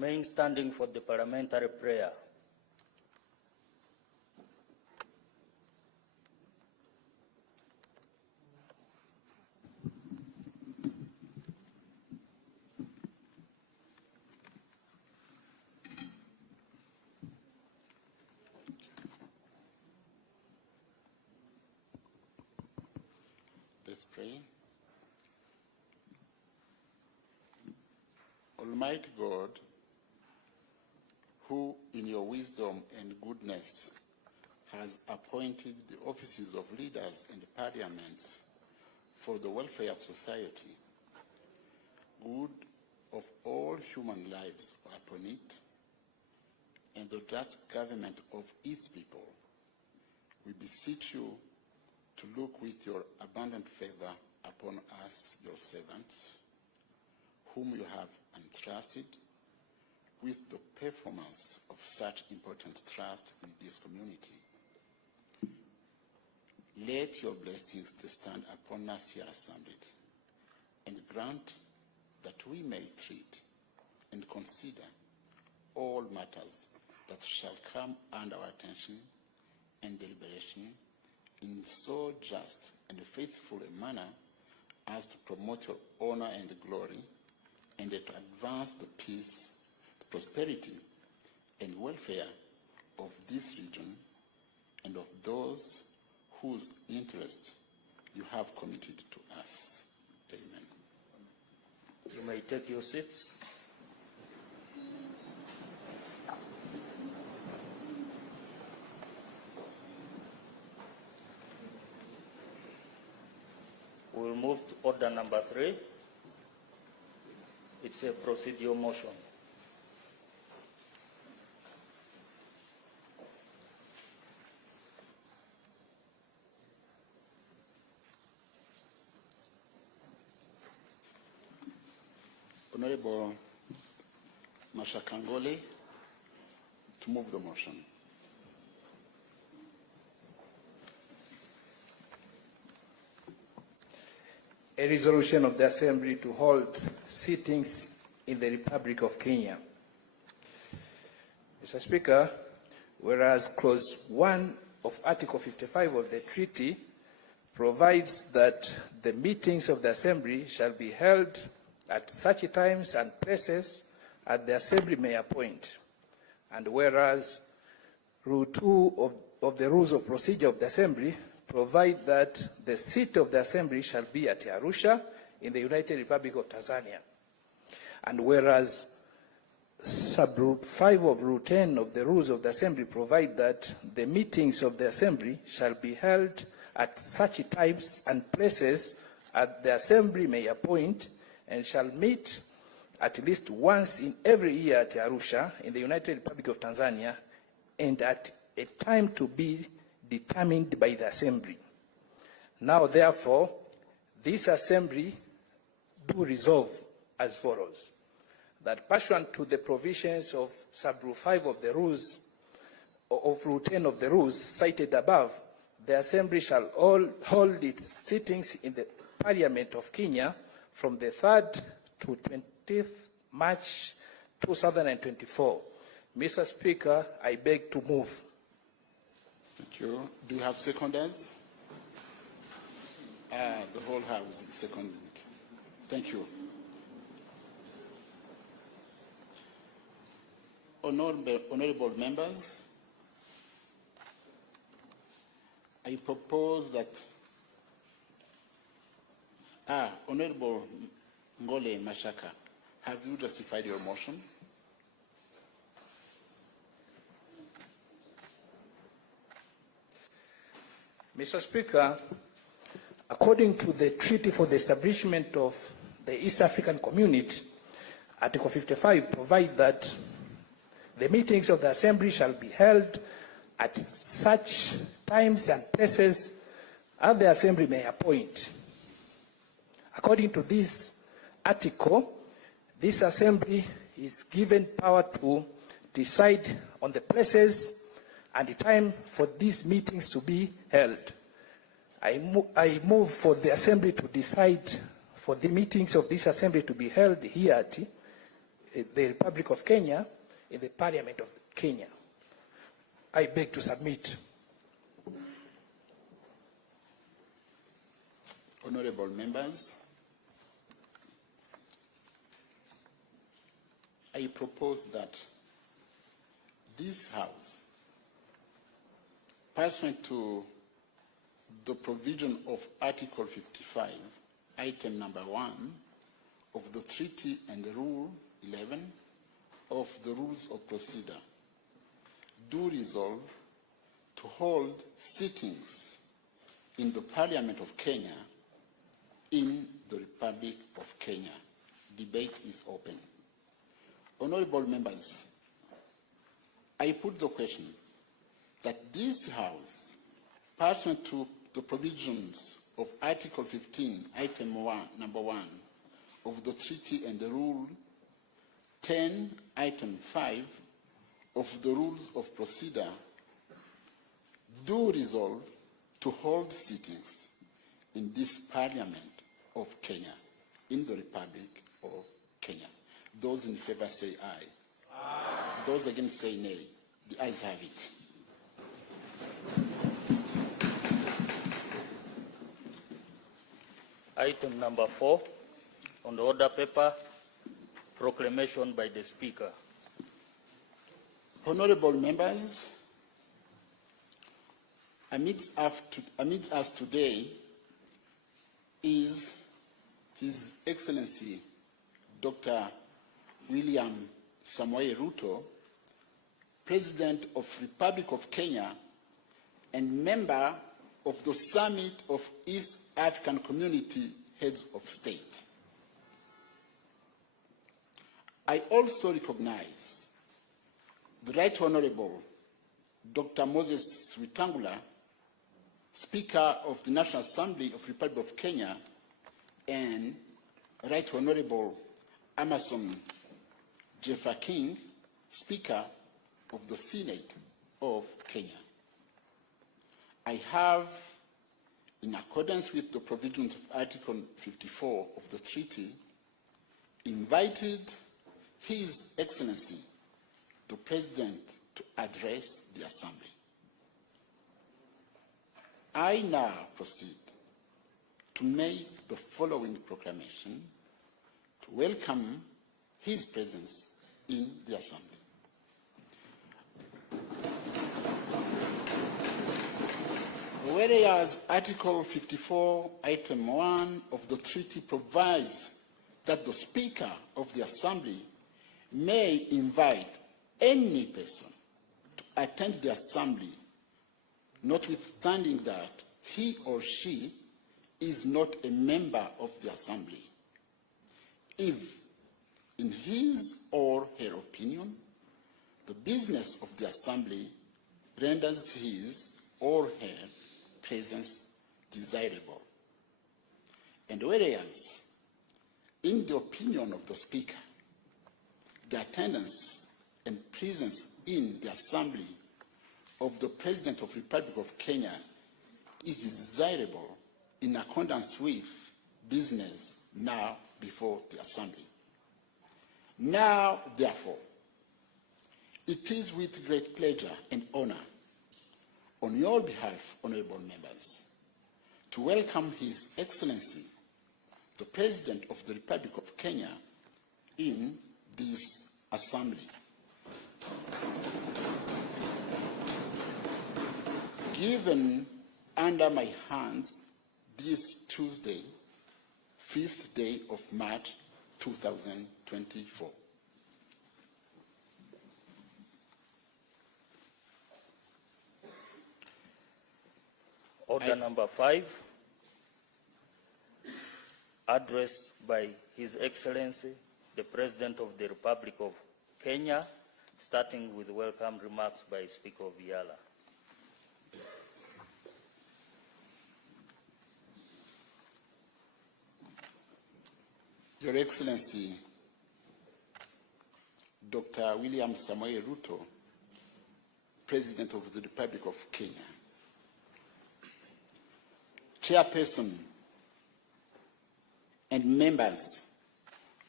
Remain standing for the parliamentary prayer. Let's pray. Almighty God, who in your wisdom and goodness has appointed the offices of leaders and parliaments for the welfare of society, good of all human lives upon it, and the just government of its people, we beseech you to look with your abundant favor upon us, your servants, whom you have entrusted with the performance of such important trust in this community. Let your blessings descend upon us here assembled, and grant that we may treat and consider all matters that shall come under our attention and deliberation in so just and faithful a manner as to promote your honor and glory, and to advance the peace, the prosperity, and welfare of this region and of those whose interest you have committed to us. Amen. You may take your seats. We'll move to order number 3. It's a procedural motion. Honorable Mashakangole, to move the motion. A resolution of the Assembly to hold sittings in the Republic of Kenya. Mr. Speaker, whereas Clause 1 of Article 55 of the treaty provides that the meetings of the Assembly shall be held at such times and places as the Assembly may appoint, and whereas Rule 2 of the Rules of Procedure of the Assembly provide that the seat of the Assembly shall be at Arusha in the United Republic of Tanzania. And whereas Sub-Rule 5 of Rule 10 of the Rules of the Assembly provide that the meetings of the Assembly shall be held at such times and places as the Assembly may appoint, and shall meet at least once in every year at Arusha in the United Republic of Tanzania, and at a time to be determined by the Assembly. Now, therefore, this Assembly do resolve as follows: that pursuant to the provisions of Sub-Rule 5 of the Rules, of Rule 10 of the Rules cited above, the Assembly shall hold its sittings in the Parliament of Kenya from the 3rd to 20th March 2024. Mr. Speaker, I beg to move. Thank you. Do you have seconders? The whole House is seconding. Thank you. Honorable members, I propose that Honorable Ngole Mashaka, have you justified your motion? Mr. Speaker, according to the Treaty for the Establishment of the East African Community, Article 55 provides that the meetings of the Assembly shall be held at such times and places as the Assembly may appoint. According to this article, this Assembly is given power to decide on the places and the time for these meetings to be held. I move for the Assembly to decide for the meetings of this Assembly to be held here at the Republic of Kenya in the Parliament of Kenya. I beg to submit. Honorable members, I propose that this House, pursuant to the provision of Article 55, item number 1 of the Treaty and Rule 11 of the Rules of Procedure, do resolve to hold sittings in the Parliament of Kenya in the Republic of Kenya. Debate is open. Honorable members, I put the question that this House, pursuant to the provisions of Article 15, item 1, number 1 of the Treaty and the Rule 10, item 5 of the Rules of Procedure, do resolve to hold sittings in this Parliament of Kenya, in the Republic of Kenya. Those in favor say aye. Aye. Those against say nay. The ayes have it. Item number 4 on the order paper, proclamation by the Speaker. Honorable members, amidst us today is His Excellency Dr. William Samoei Ruto, President of Republic of Kenya and member of the Summit of East African Community Heads of State. I also recognize the Right Honorable Dr. Moses Wetangula, Speaker of the National Assembly of the Republic of Kenya, and Right Honorable Amason Jeffa King, Speaker of the Senate of Kenya. I have, in accordance with the provisions of Article 54 of the treaty, invited His Excellency, the President, to address the Assembly. I now proceed to make the following proclamation to welcome his presence in the Assembly. Whereas Article 54, Item 1 of the treaty provides that the Speaker of the Assembly may invite any person to attend the Assembly, notwithstanding that he or she is not a member of the Assembly, if, in his or her opinion, the business of the Assembly renders his or her presence desirable. And whereas, in the opinion of the Speaker, the attendance and presence in the Assembly of the President of the Republic of Kenya is desirable in accordance with business now before the Assembly. Now, therefore, it is with great pleasure and honor on your behalf, honorable members, to welcome His Excellency, the President of the Republic of Kenya, in this Assembly. Given under my hands this Tuesday, 5th day of March 2024. Order number 5, address by His Excellency, the President of the Republic of Kenya, starting with welcome remarks by Speaker Viala. Your Excellency, Dr. William Samoei Ruto, President of the Republic of Kenya, Chairperson and members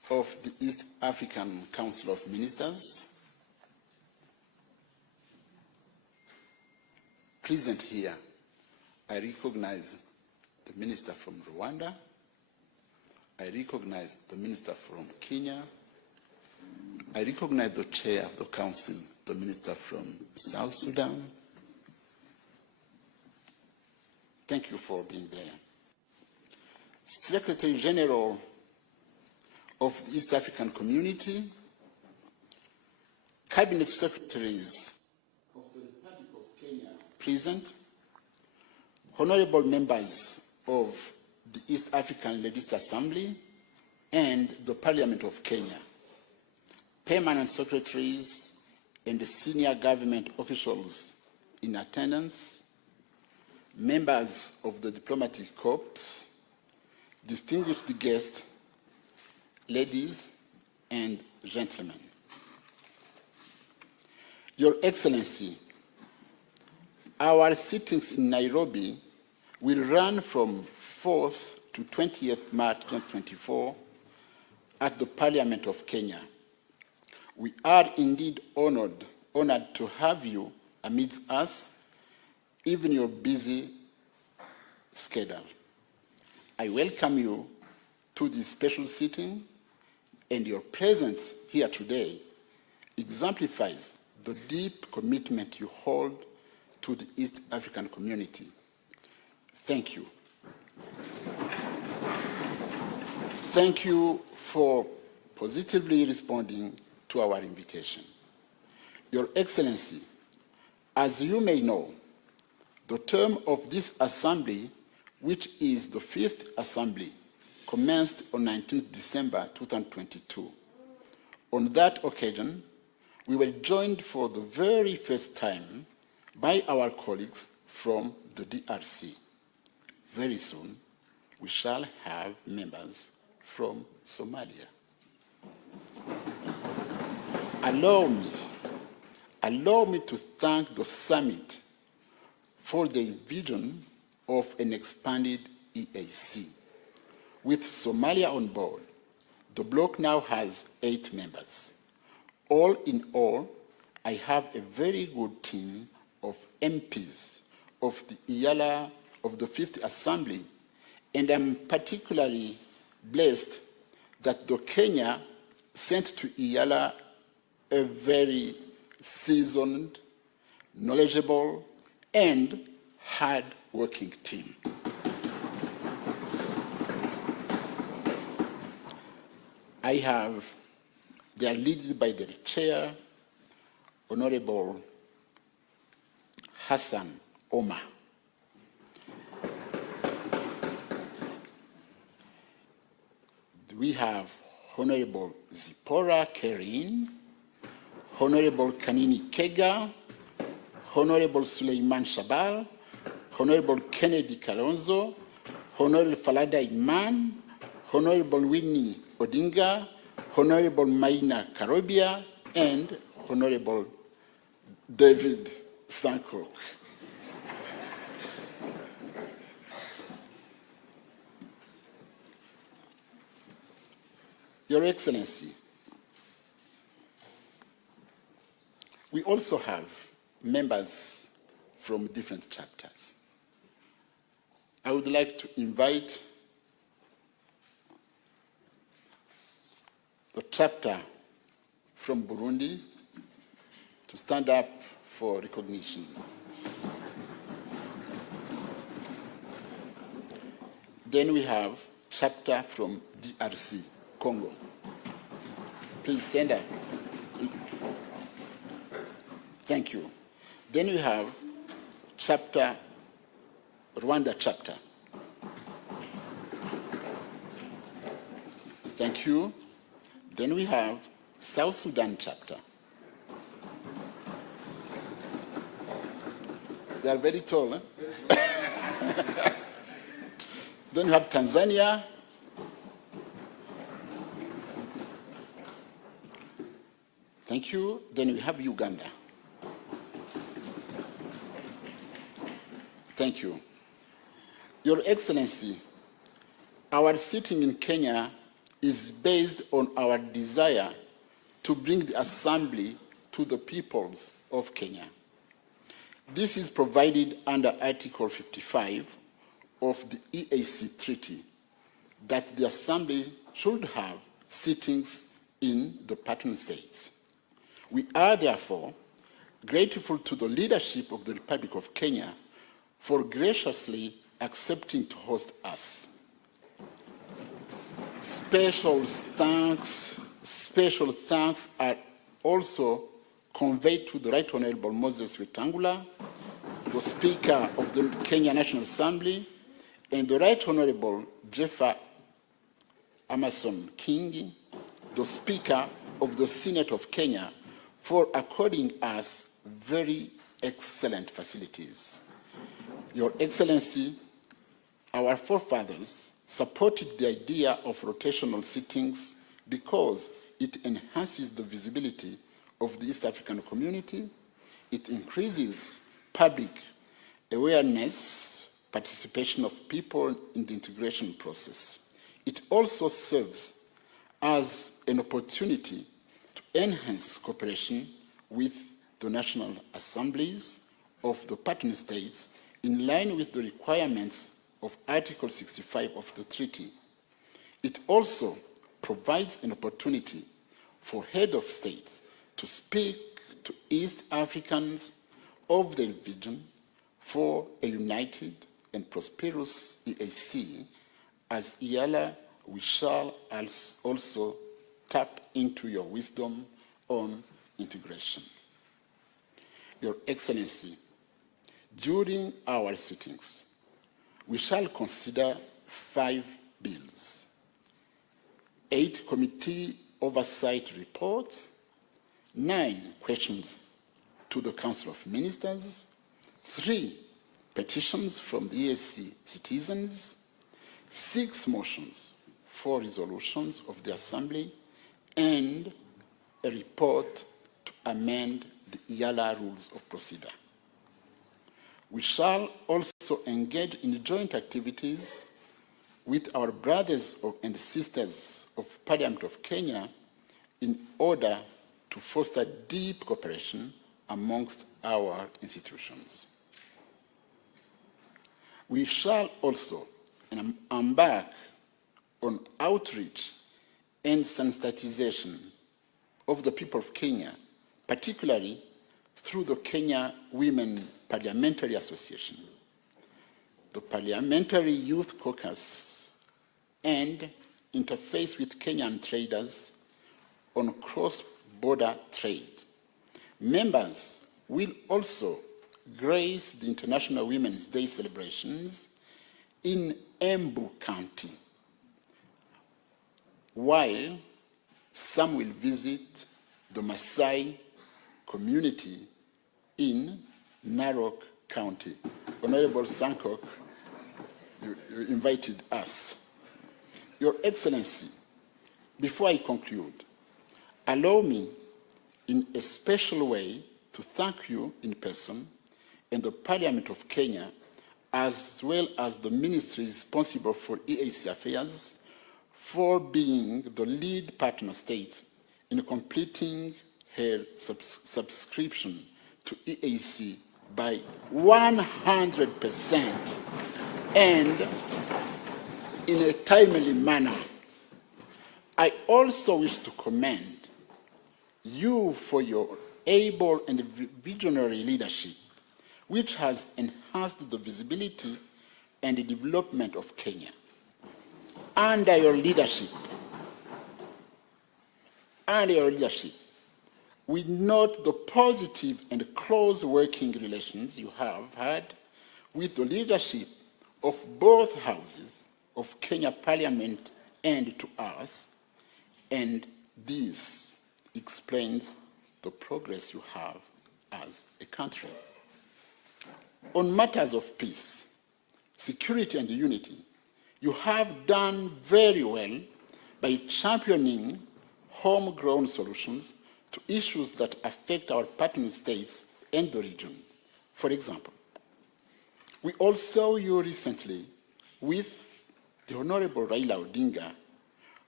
of the East African Council of Ministers, present here, I recognize the minister from Rwanda, I recognize the minister from Kenya, I recognize the chair of the council, the minister from South Sudan. Thank you for being there. Secretary General of the East African Community, Cabinet Secretaries of the Republic of Kenya present, honorable members of the East African Legislative Assembly and the Parliament of Kenya, permanent secretaries and the senior government officials in attendance, members of the diplomatic corps, distinguished guests, ladies and gentlemen. Your Excellency, our sittings in Nairobi will run from 4th to 20th March 2024 at the Parliament of Kenya. We are indeed honored to have you amidst us, even your busy schedule. I welcome you to this special sitting, and your presence here today exemplifies the deep commitment you hold to the East African community. Thank you. Thank you for positively responding to our invitation. Your Excellency, as you may know, the term of this Assembly, which is the 5th Assembly, commenced on 19th December 2022. On that occasion, we were joined for the very first time by our colleagues from the DRC. Very soon, we shall have members from Somalia. Allow me to thank the summit for the vision of an expanded EAC. With Somalia on board, the bloc now has 8 members. All in all, I have a very good team of MPs of the EALA of the 5th Assembly, and I'm particularly blessed that the Kenya sent to EALA a very seasoned, knowledgeable, and hard-working team. They are led by their chair, Honorable Hassan Omar. We have Honorable Zipporah Kerin, Honorable Kanini Kega, Honorable Suleiman Shabal, Honorable Kennedy Kalonzo, Honorable Falada Iman, Honorable Winnie Odinga, Honorable Maina Karobia, and Honorable David Sankok. Your Excellency, we also have members from different chapters. I would like to invite the chapter from Burundi to stand up for recognition. Then we have chapter from DRC, Congo. Please stand up. Thank you. Then we have chapter, Rwanda chapter. Thank you. Then we have South Sudan chapter. They are very tall, eh? Then we have Tanzania. Thank you. Then we have Uganda. Thank you. Your Excellency, our sitting in Kenya is based on our desire to bring the Assembly to the peoples of Kenya. This is provided under Article 55 of the EAC Treaty, that the Assembly should have sittings in the partner states. We are therefore grateful to the leadership of the Republic of Kenya for graciously accepting to host us. Special thanks are also conveyed to the Right Honorable Moses Wetangula, the Speaker of the Kenya National Assembly, and the Right Honorable Jeffer Amason King, the Speaker of the Senate of Kenya, for according us very excellent facilities. Your Excellency, our forefathers supported the idea of rotational sittings because it enhances the visibility of the East African community, it increases public awareness, participation of people in the integration process. It also serves as an opportunity to enhance cooperation with the national assemblies of the partner states in line with the requirements of Article 65 of the treaty. It also provides an opportunity for head of states to speak to East Africans of the region for a united and prosperous EAC. As EALA, we shall also tap into your wisdom on integration. Your Excellency, during our sittings, we shall consider 5 bills, 8 committee oversight reports, 9 questions to the Council of Ministers, 3 petitions from the EAC citizens, 6 motions for resolutions of the Assembly, and a report to amend the EALA Rules of Procedure. We shall also engage in joint activities with our brothers and sisters of Parliament of Kenya in order to foster deep cooperation amongst our institutions. We shall also embark on outreach and sensitization of the people of Kenya, particularly through the Kenya Women Parliamentary Association, the Parliamentary Youth Caucus, and interface with Kenyan traders on cross-border trade. Members will also grace the International Women's Day celebrations in Embu County, while some will visit the Maasai community in Narok County. Honorable Sankok, you invited us. Your Excellency, before I conclude, allow me in a special way to thank you in person and the Parliament of Kenya, as well as the ministry responsible for EAC affairs, for being the lead partner state in completing her subscription to EAC by 100% and in a timely manner. I also wish to commend you for your able and visionary leadership, which has enhanced the visibility and the development of Kenya. Under your leadership, we note the positive and close working relations you have had with the leadership of both houses of Kenya Parliament and to us, and this explains the progress you have as a country. On matters of peace, security, and unity, you have done very well by championing homegrown solutions to issues that affect our partner states and the region. For example, we all saw you recently with the Honorable Raila Odinga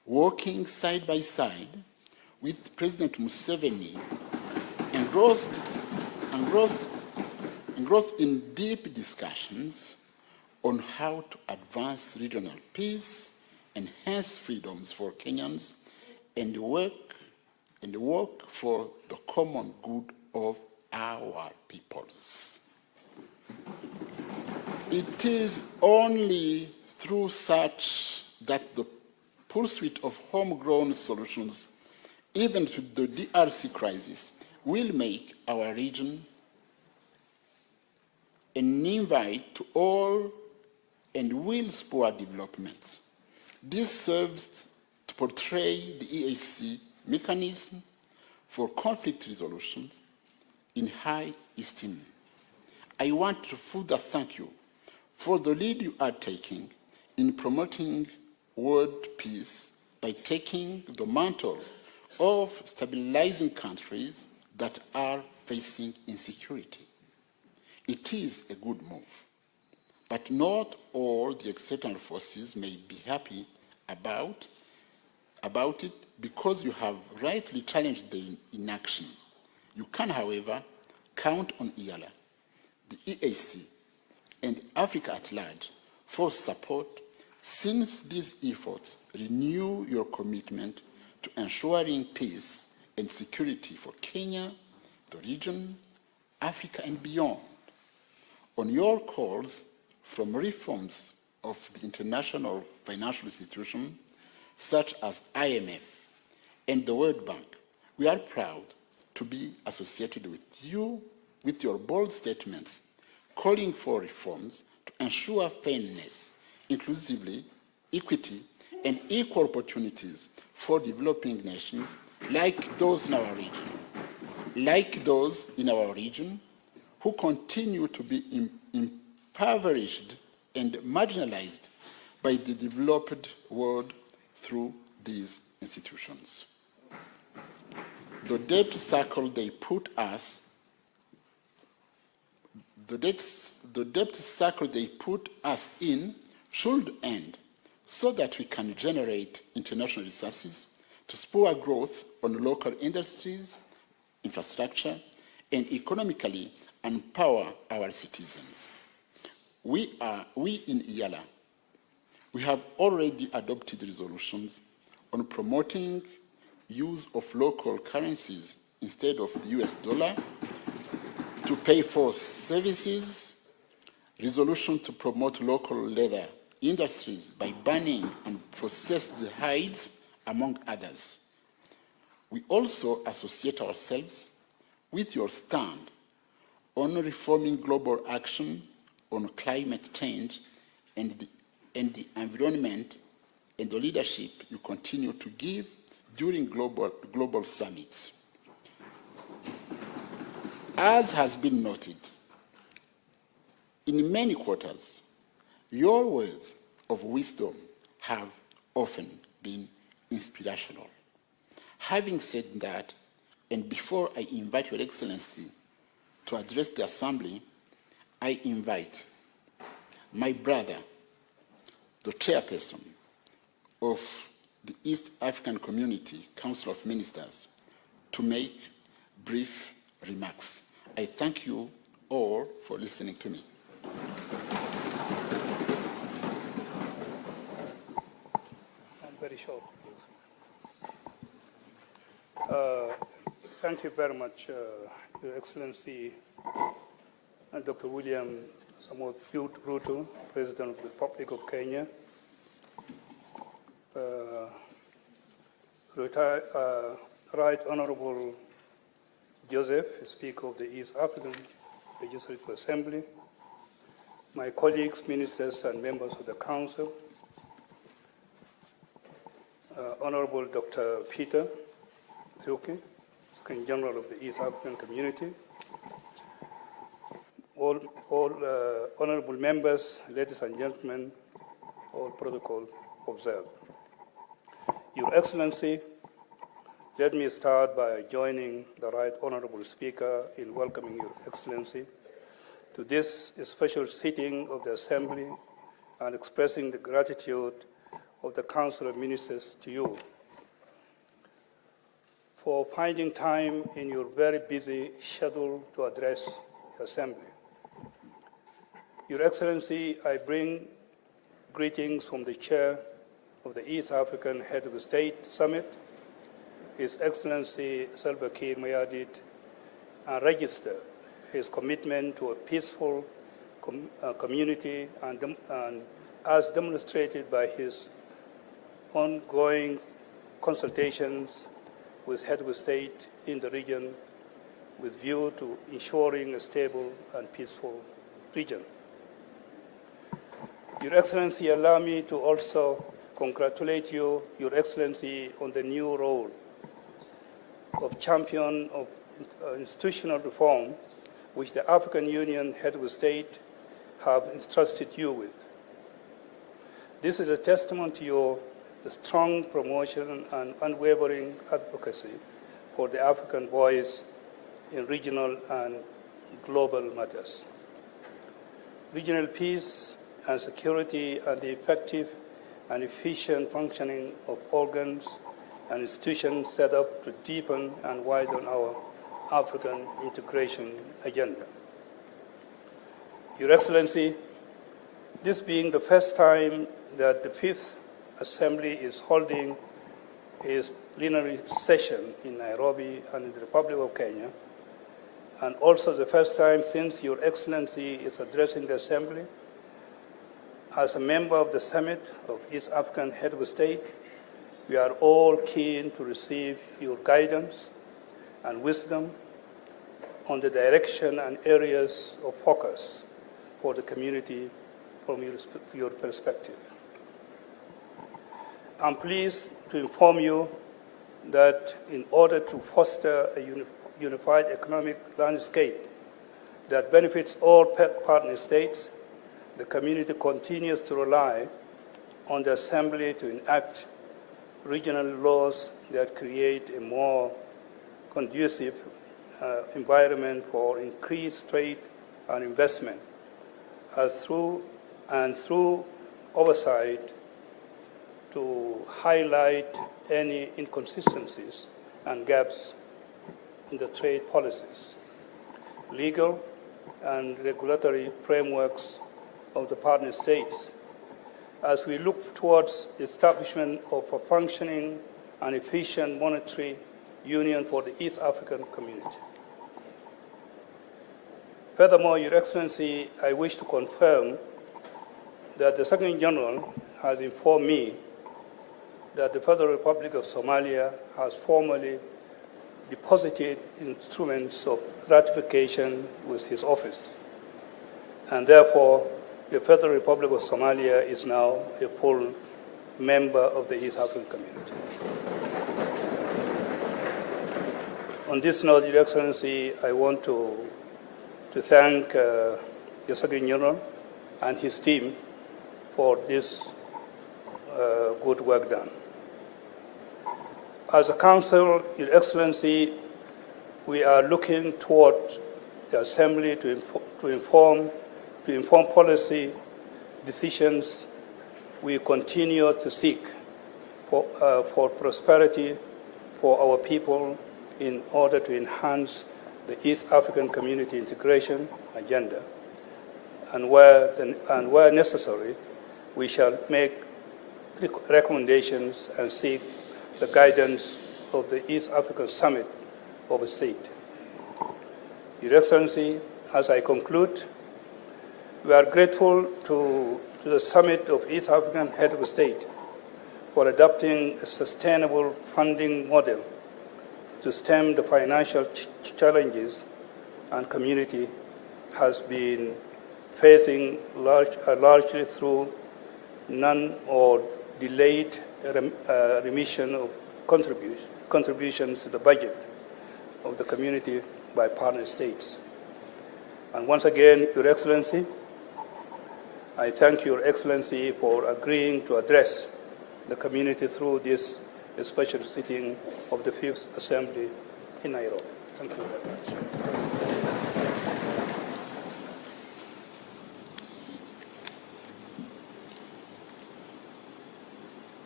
working side by side with President Museveni, engrossed in deep discussions on how to advance regional peace, enhance freedoms for Kenyans, and work for the common good of our peoples. It is only through such that the pursuit of homegrown solutions, even to the DRC crisis, will make our region an invite to all and will spur development. This serves to portray the EAC mechanism for conflict resolution in high esteem. I want to further thank you for the lead you are taking in promoting world peace by taking the mantle of stabilizing countries that are facing insecurity. It is a good move, but not all the external forces may be happy about it because you have rightly challenged the inaction. You can, however, count on IALA, the EAC, and Africa at large for support since these efforts renew your commitment to ensuring peace and security for Kenya, the region, Africa, and beyond. On your calls from reforms of the international financial institutions such as IMF and the World Bank, we are proud to be associated with you with your bold statements calling for reforms to ensure fairness, inclusivity, equity, and equal opportunities for developing nations like those in our region, who continue to be impoverished and marginalized by the developed world through these institutions. The debt cycle they put us in should end so that we can generate international resources to spur growth on local industries, infrastructure, and economically empower our citizens. We in IALA, we have already adopted resolutions on promoting use of local currencies instead of the US dollar to pay for services, resolution to promote local leather industries by banning unprocessed hides, among others. We also associate ourselves with your stand on reforming global action on climate change and the environment and the leadership you continue to give during global summits. As has been noted, in many quarters, your words of wisdom have often been inspirational. Having said that, and before I invite Your Excellency to address the Assembly, I invite my brother, the chairperson of the East African Community Council of Ministers, to make brief remarks. I thank you all for listening to me. I'm very short. Thank you very much, Your Excellency, and Dr. William Samoei Ruto, President of the Republic of Kenya, Right Honorable Joseph, Speaker of the East African Legislative Assembly, my colleagues, ministers, and members of the Council, Honorable Dr. Peter Thiuki, Secretary General of the East African Community, all honorable members, ladies and gentlemen, all protocol observed. Your Excellency, let me start by joining the Right Honorable Speaker in welcoming Your Excellency to this special sitting of the Assembly and expressing the gratitude of the Council of Ministers to you for finding time in your very busy schedule to address the Assembly. Your Excellency, I bring greetings from the Chair of the East African Head of State Summit, His Excellency Salva Kiir Mayardit, and register his commitment to a peaceful community and as demonstrated by his ongoing consultations with head of state in the region with view to ensuring a stable and peaceful region. Your Excellency, allow me to also congratulate you, Your Excellency, on the new role of champion of institutional reform which the African Union head of state have entrusted you with. This is a testament to your strong promotion and unwavering advocacy for the African voice in regional and global matters. Regional peace and security and the effective and efficient functioning of organs and institutions set up to deepen and widen our African integration agenda. Your Excellency, this being the first time that the Fifth Assembly is holding its plenary session in Nairobi and in the Republic of Kenya, and also the first time since Your Excellency is addressing the Assembly, as a member of the Summit of East African Head of State, we are all keen to receive your guidance and wisdom on the direction and areas of focus for the community from your perspective. I'm pleased to inform you that in order to foster a unified economic landscape that benefits all partner states, the community continues to rely on the Assembly to enact regional laws that create a more conducive environment for increased trade and investment, through oversight to highlight any inconsistencies and gaps in the trade policies, legal and regulatory frameworks of the partner states, as we look towards the establishment of a functioning and efficient monetary union for the East African community. Furthermore, Your Excellency, I wish to confirm that the Secretary General has informed me that the Federal Republic of Somalia has formally deposited instruments of ratification with his office, and therefore the Federal Republic of Somalia is now a full member of the East African community. On this note, Your Excellency, I want to thank the Secretary General and his team for this good work done. As a Council, Your Excellency, we are looking toward the Assembly to inform policy decisions we continue to seek for prosperity for our people in order to enhance the East African community integration agenda. And where necessary, we shall make recommendations and seek the guidance of the East African Summit of State. Your Excellency, as I conclude, we are grateful to the Summit of East African Head of State for adopting a sustainable funding model to stem the financial challenges and community has been facing largely through none or delayed remission of contributions to the budget of the community by partner states. And once again, Your Excellency, I thank Your Excellency for agreeing to address the community through this special sitting of the Fifth Assembly in Nairobi. Thank you very much.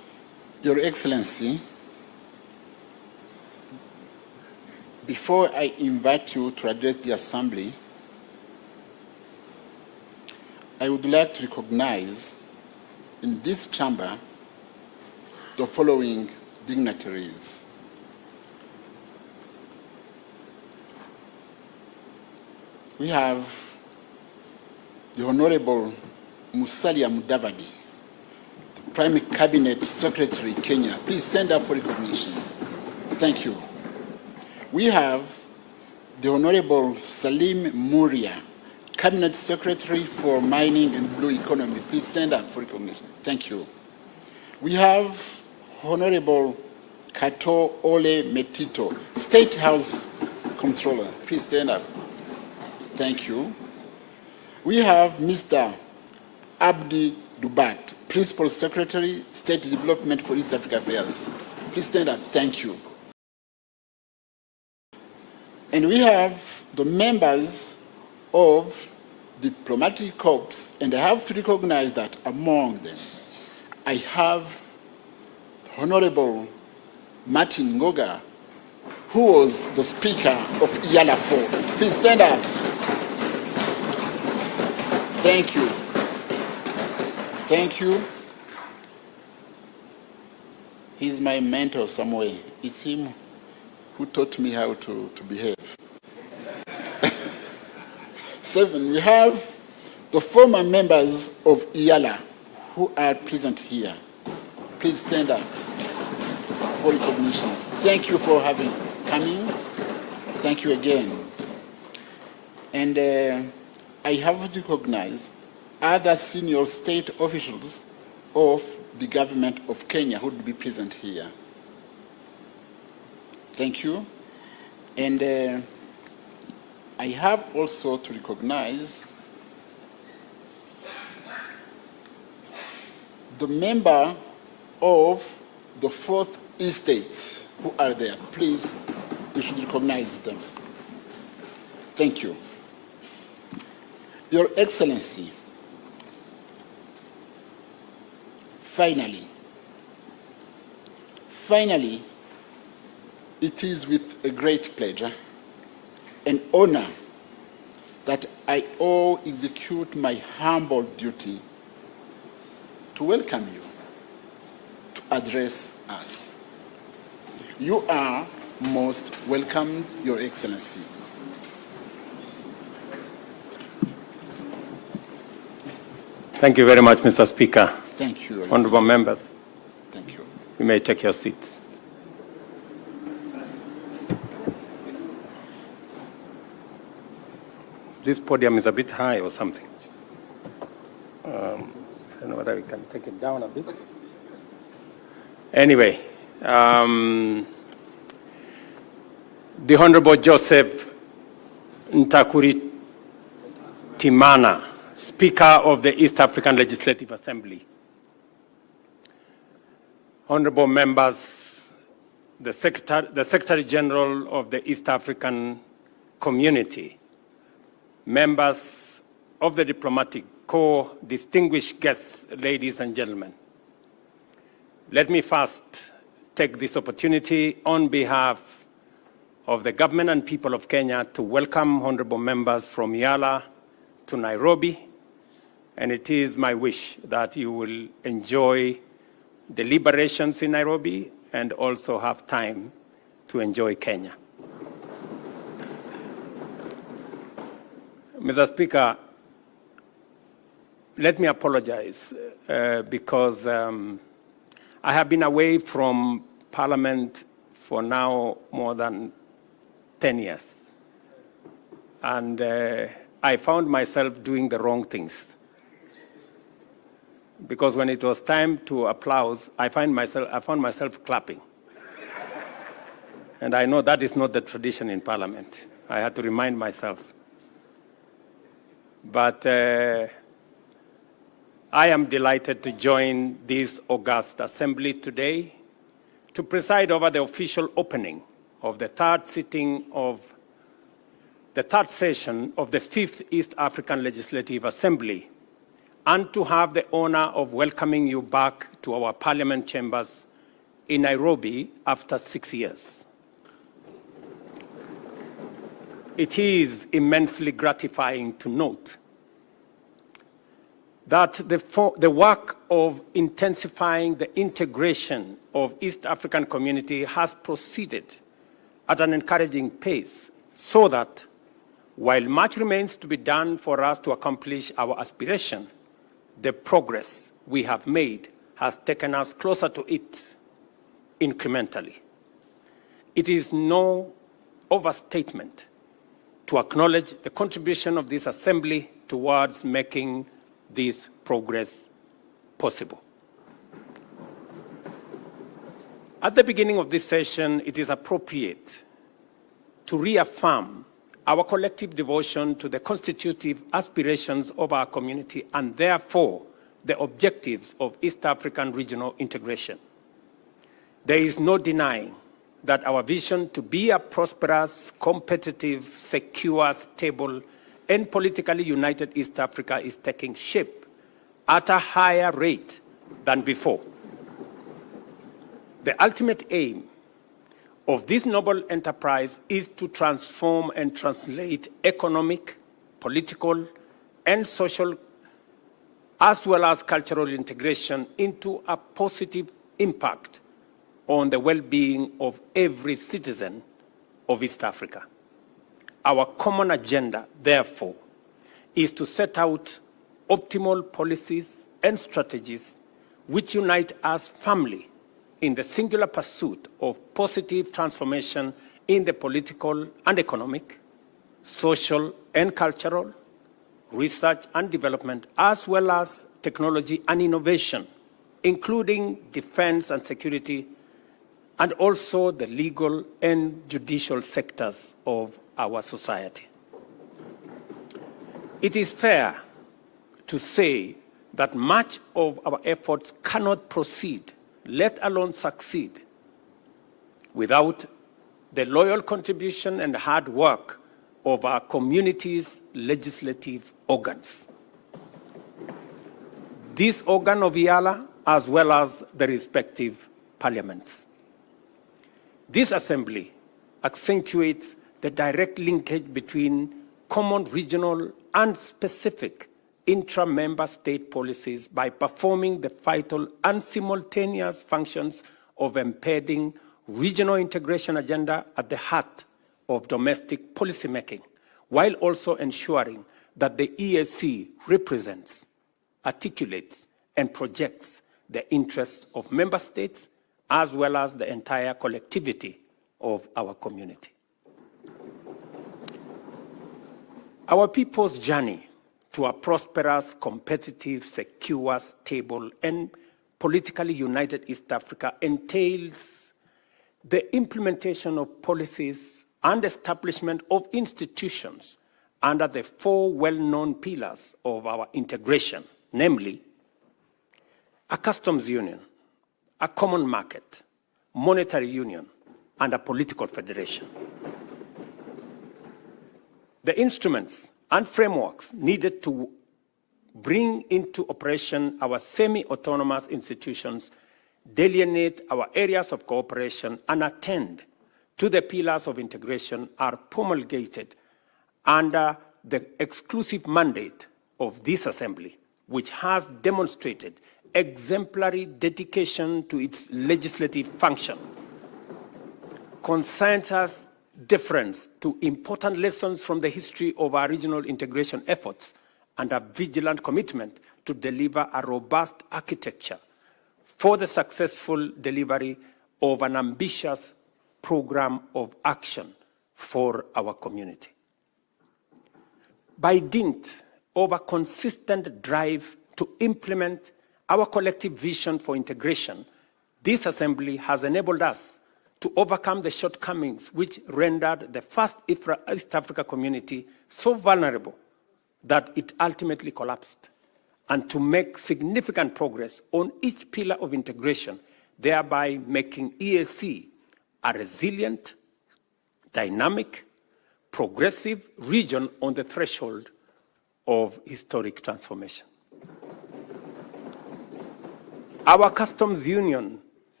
Your Excellency, before I invite you to address the Assembly, I would like to recognize in this chamber the following dignitaries. We have the Honorable Musalia Mudavadi, the Prime Cabinet Secretary, Kenya. Please stand up for recognition. Thank you. We have the Honorable Salim Muria, Cabinet Secretary for Mining and Blue Economy. Please stand up for recognition. Thank you. We have Honorable Kato Ole Metito, State House Controller. Please stand up. Thank you. We have Mr. Abdi Dubat, Principal Secretary, State Development for East Africa Affairs. Please stand up. Thank you. And we have the members of diplomatic corps, and I have to recognize that among them, I have Honorable Martin Ngoga, who was the Speaker of Yala 4. Please stand up. Thank you. Thank you. He's my mentor somewhere. It's him who taught me how to behave. 7, we have the former members of IALA who are present here. Please stand up for recognition. Thank you for coming. Thank you again. And I have to recognize other senior state officials of the government of Kenya who would be present here. Thank you. And I have also to recognize the member of the 4th estate who are there. Please, you should recognize them. Thank you. Your Excellency, finally, it is with a great pleasure and honor that I all execute my humble duty to welcome you to address us. You are most welcomed, Your Excellency. Thank you very much, Mr. Speaker. Thank you, Your Honorable Excellency. members, Thank you. you may take your seats. This podium is a bit high or something. I don't know whether we can take it down a bit. Anyway, the Honorable Joseph Ntakuri Timana, Speaker of the East African Legislative Assembly. Honorable members, the Secretary General of the East African Community, members of the Diplomatic Corps, distinguished guests, ladies and gentlemen. Let me first take this opportunity on behalf of the government and people of Kenya to welcome honorable members from Yala to Nairobi, and it is my wish that you will enjoy deliberations in Nairobi and also have time to enjoy Kenya. Mr. Speaker, let me apologize because I have been away from Parliament for now more than 10 years. And I found myself doing the wrong things. Because when it was time to applaud, I found myself clapping. And I know that is not the tradition in Parliament. I had to remind myself. But I am delighted to join this august assembly today to preside over the official opening of the third session of the 5th East African Legislative Assembly, and to have the honor of welcoming you back to our Parliament chambers in Nairobi after 6 years. It is immensely gratifying to note that the work of intensifying the integration of East African community has proceeded at an encouraging pace, so that while much remains to be done for us to accomplish our aspiration, the progress we have made has taken us closer to it incrementally. It is no overstatement to acknowledge the contribution of this assembly towards making this progress possible. At the beginning of this session, it is appropriate to reaffirm our collective devotion to the constitutive aspirations of our community and therefore the objectives of East African regional integration. There is no denying that our vision to be a prosperous, competitive, secure, stable, and politically united East Africa is taking shape at a higher rate than before. The ultimate aim of this noble enterprise is to transform and translate economic, political, and social, as well as cultural integration into a positive impact on the well-being of every citizen of East Africa. Our common agenda, therefore, is to set out optimal policies and strategies which unite us firmly in the singular pursuit of positive transformation in the political and economic, social and cultural, research and development, as well as technology and innovation, including defense and security, and also the legal and judicial sectors of our society. It is fair to say that much of our efforts cannot proceed, let alone succeed, without the loyal contribution and hard work of our community's legislative organs. This organ of IALA, as well as the respective parliaments. This assembly accentuates the direct linkage between common regional and specific intra-member state policies by performing the vital and simultaneous functions of embedding regional integration agenda at the heart of domestic policymaking, while also ensuring that the EAC represents, articulates, and projects the interests of member states as well as the entire collectivity of our community. Our people's journey to a prosperous, competitive, secure, stable, and politically united East Africa entails the implementation of policies and establishment of institutions under the four well-known pillars of our integration, namely a customs union, a common market, monetary union, and a political federation. The instruments and frameworks needed to bring into operation our semi-autonomous institutions delineate our areas of cooperation and attend to the pillars of integration are promulgated under the exclusive mandate of this assembly, which has demonstrated exemplary dedication to its legislative function, consensus deference to important lessons from the history of our regional integration efforts, and a vigilant commitment to deliver a robust architecture for the successful delivery of an ambitious program of action for our community. By dint of a consistent drive to implement our collective vision for integration, this assembly has enabled us to overcome the shortcomings which rendered the first East Africa community so vulnerable that it ultimately collapsed, and to make significant progress on each pillar of integration, thereby making EAC a resilient, dynamic, progressive region on the threshold of historic transformation. Our customs union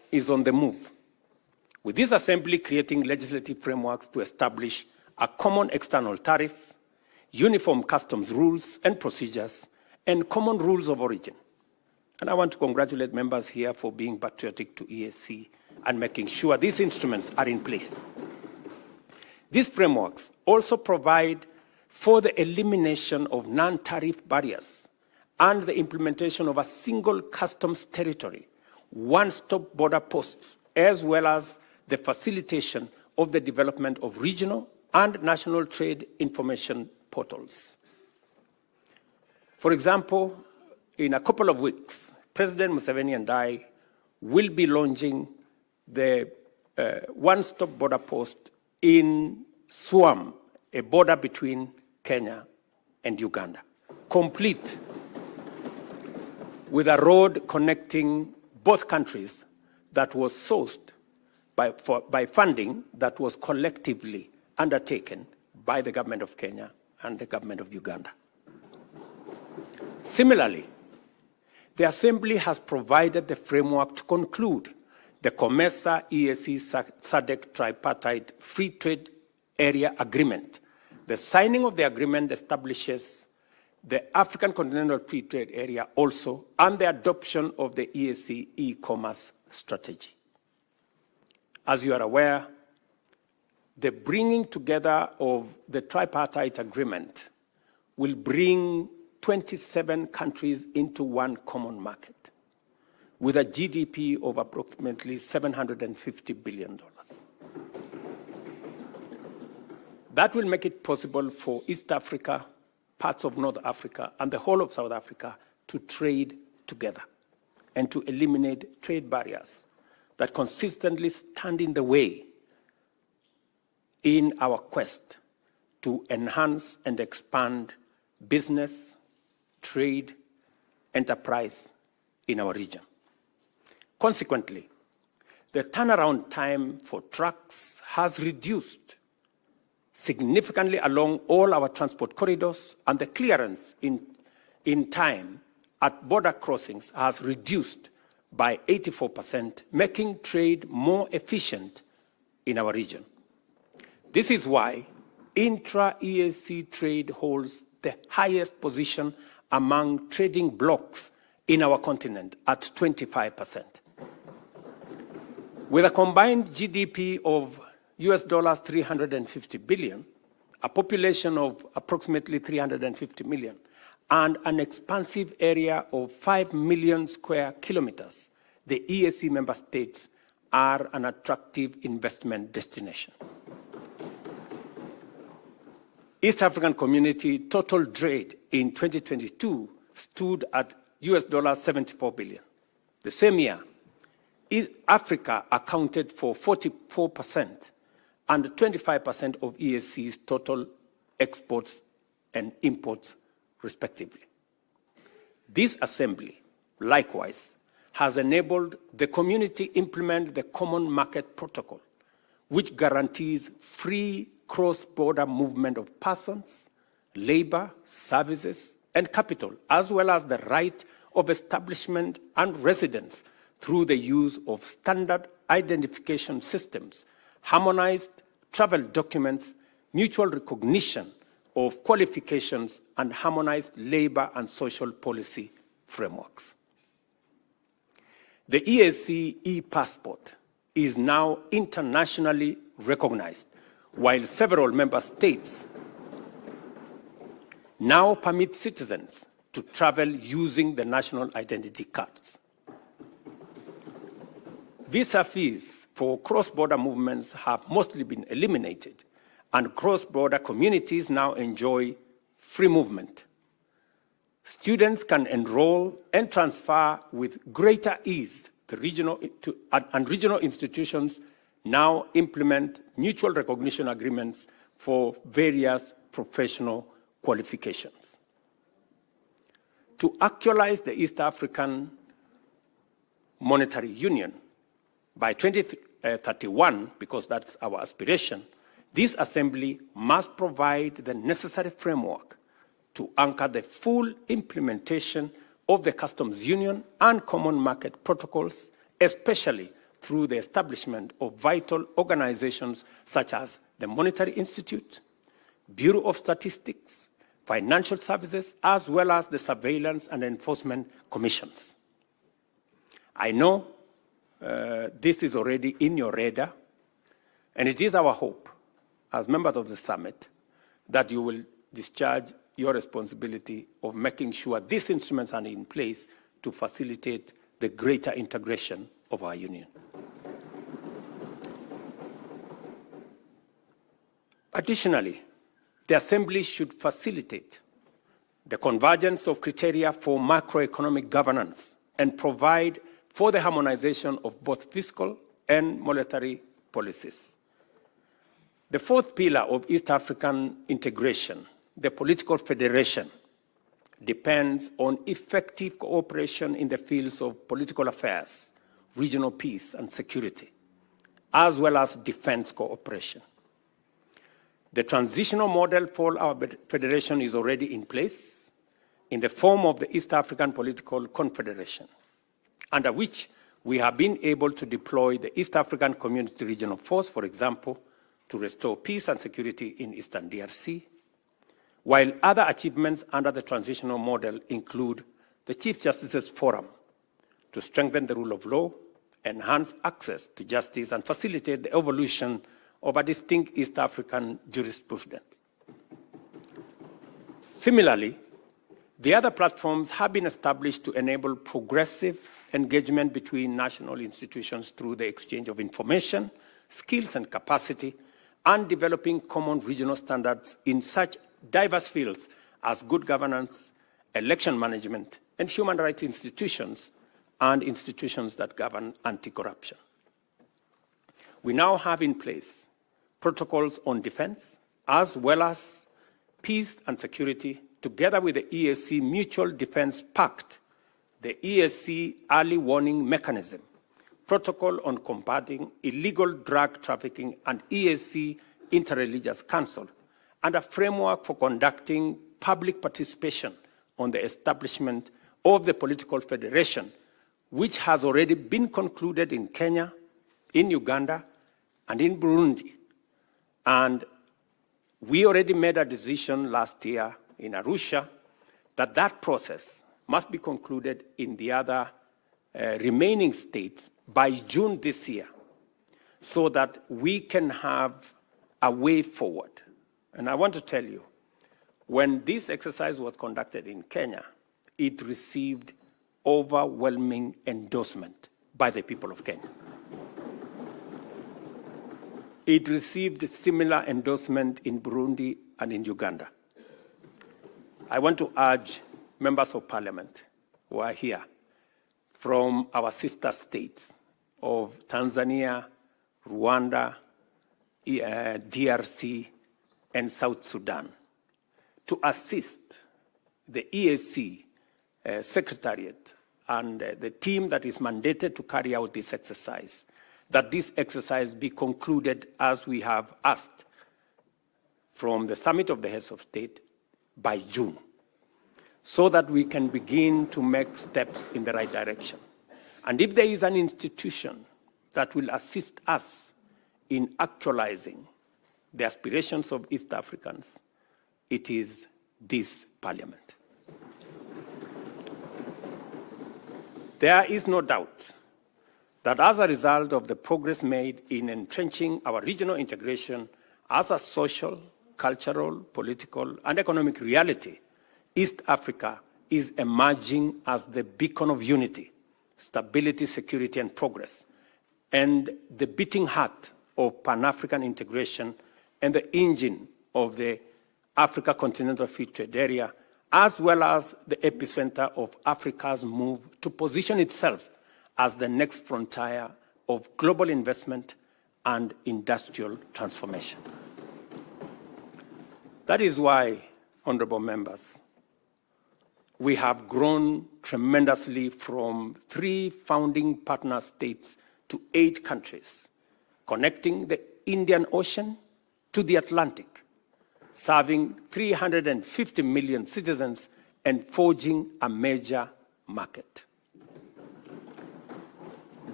is on the move, with this assembly creating legislative frameworks to establish a common external tariff, uniform customs rules and procedures, and common rules of origin. And I want to congratulate members here for being patriotic to EAC and making sure these instruments are in place. These frameworks also provide for the elimination of non-tariff barriers and the implementation of a single customs territory, one-stop border posts, as well as the facilitation of the development of regional and national trade information portals. For example, in a couple of weeks, President Museveni and I will be launching the one-stop border post in Swam, a border between Kenya and Uganda, complete with a road connecting both countries that was sourced by funding that was collectively undertaken by the government of Kenya and the government of Uganda. Similarly, the Assembly has provided the framework to conclude the COMESA EAC SADC tripartite free trade area agreement. The signing of the agreement establishes the African Continental Free Trade Area also, and the adoption of the EAC e-commerce strategy. As you are aware, the bringing together of the tripartite agreement will bring 27 countries into one common market with a GDP of approximately $750 billion. That will make it possible for East Africa, parts of North Africa, and the whole of South Africa to trade together and to eliminate trade barriers that consistently stand in the way in our quest to enhance and expand business, trade, enterprise in our region. Consequently, the turnaround time for trucks has reduced significantly along all our transport corridors, and the clearance in time at border crossings has reduced by 84%, making trade more efficient in our region. This is why intra-EAC trade holds the highest position among trading blocs in our continent at 25%. With a combined GDP of US dollars 350 billion, a population of approximately 350 million, and an expansive area of 5 million square kilometers, the EAC member states are an attractive investment destination. East African Community total trade in 2022 stood at US dollars 74 billion. The same year, Africa accounted for 44% and 25% of EAC's total exports and imports, respectively. This assembly, likewise, has enabled the community implement the Common Market Protocol, which guarantees free cross-border movement of persons, labor, services, and capital, as well as the right of establishment and residence through the use of standard identification systems, harmonized travel documents, mutual recognition of qualifications, and harmonized labor and social policy frameworks. The EAC e-passport is now internationally recognized, while several member states now permit citizens to travel using the national identity cards. Visa fees for cross-border movements have mostly been eliminated, and cross-border communities now enjoy free movement. Students can enroll and transfer with greater ease. Regional institutions now implement mutual recognition agreements for various professional qualifications. To actualize the East African Monetary Union by 2031, because that's our aspiration, this assembly must provide the necessary framework to anchor the full implementation of the customs union and common market protocols, especially through the establishment of vital organizations such as the Monetary Institute, Bureau of Statistics, Financial Services, as well as the Surveillance and Enforcement Commissions. I know this is already in your radar, and it is our hope, as members of the summit, that you will discharge your responsibility of making sure these instruments are in place to facilitate the greater integration of our union. Additionally, the Assembly should facilitate the convergence of criteria for macroeconomic governance and provide for the harmonization of both fiscal and monetary policies. The fourth pillar of East African integration, the political federation, depends on effective cooperation in the fields of political affairs, regional peace and security, as well as defense cooperation. The transitional model for our federation is already in place in the form of the East African Political Confederation, under which we have been able to deploy the East African Community Regional Force, for example, to restore peace and security in Eastern DRC, while other achievements under the transitional model include the Chief Justices Forum to strengthen the rule of law, enhance access to justice, and facilitate the evolution of a distinct East African jurisprudence. Similarly, the other platforms have been established to enable progressive engagement between national institutions through the exchange of information, skills, and capacity, and developing common regional standards in such diverse fields as good governance, election management, and human rights institutions, and institutions that govern anti-corruption. We now have in place protocols on defense, as well as peace and security, together with the EAC Mutual Defense Pact, the EAC Early Warning Mechanism, Protocol on Combating Illegal Drug Trafficking, and EAC Interreligious Council, and a framework for conducting public participation on the establishment of the political federation, which has already been concluded in Kenya, in Uganda, and in Burundi. And we already made a decision last year in Arusha that that process must be concluded in the other remaining states by June this year, so that we can have a way forward. And I want to tell you, when this exercise was conducted in Kenya, it received overwhelming endorsement by the people of Kenya. It received similar endorsement in Burundi and in Uganda. I want to urge members of parliament who are here from our sister states of Tanzania, Rwanda, DRC, and South Sudan to assist the EAC Secretariat and the team that is mandated to carry out this exercise, that this exercise be concluded as we have asked from the Summit of the Heads of State by June, so that we can begin to make steps in the right direction. And if there is an institution that will assist us in actualizing the aspirations of East Africans, it is this parliament. There is no doubt that as a result of the progress made in entrenching our regional integration as a social, cultural, political, and economic reality, East Africa is emerging as the beacon of unity, stability, security, and progress, and the beating heart of Pan-African integration and the engine of the Africa Continental Free Trade Area, as well as the epicenter of Africa's move to position itself as the next frontier of global investment and industrial transformation. That is why, honorable members, we have grown tremendously from 3 founding partner states to 8 countries, connecting the Indian Ocean to the Atlantic, serving 350 million citizens and forging a major market.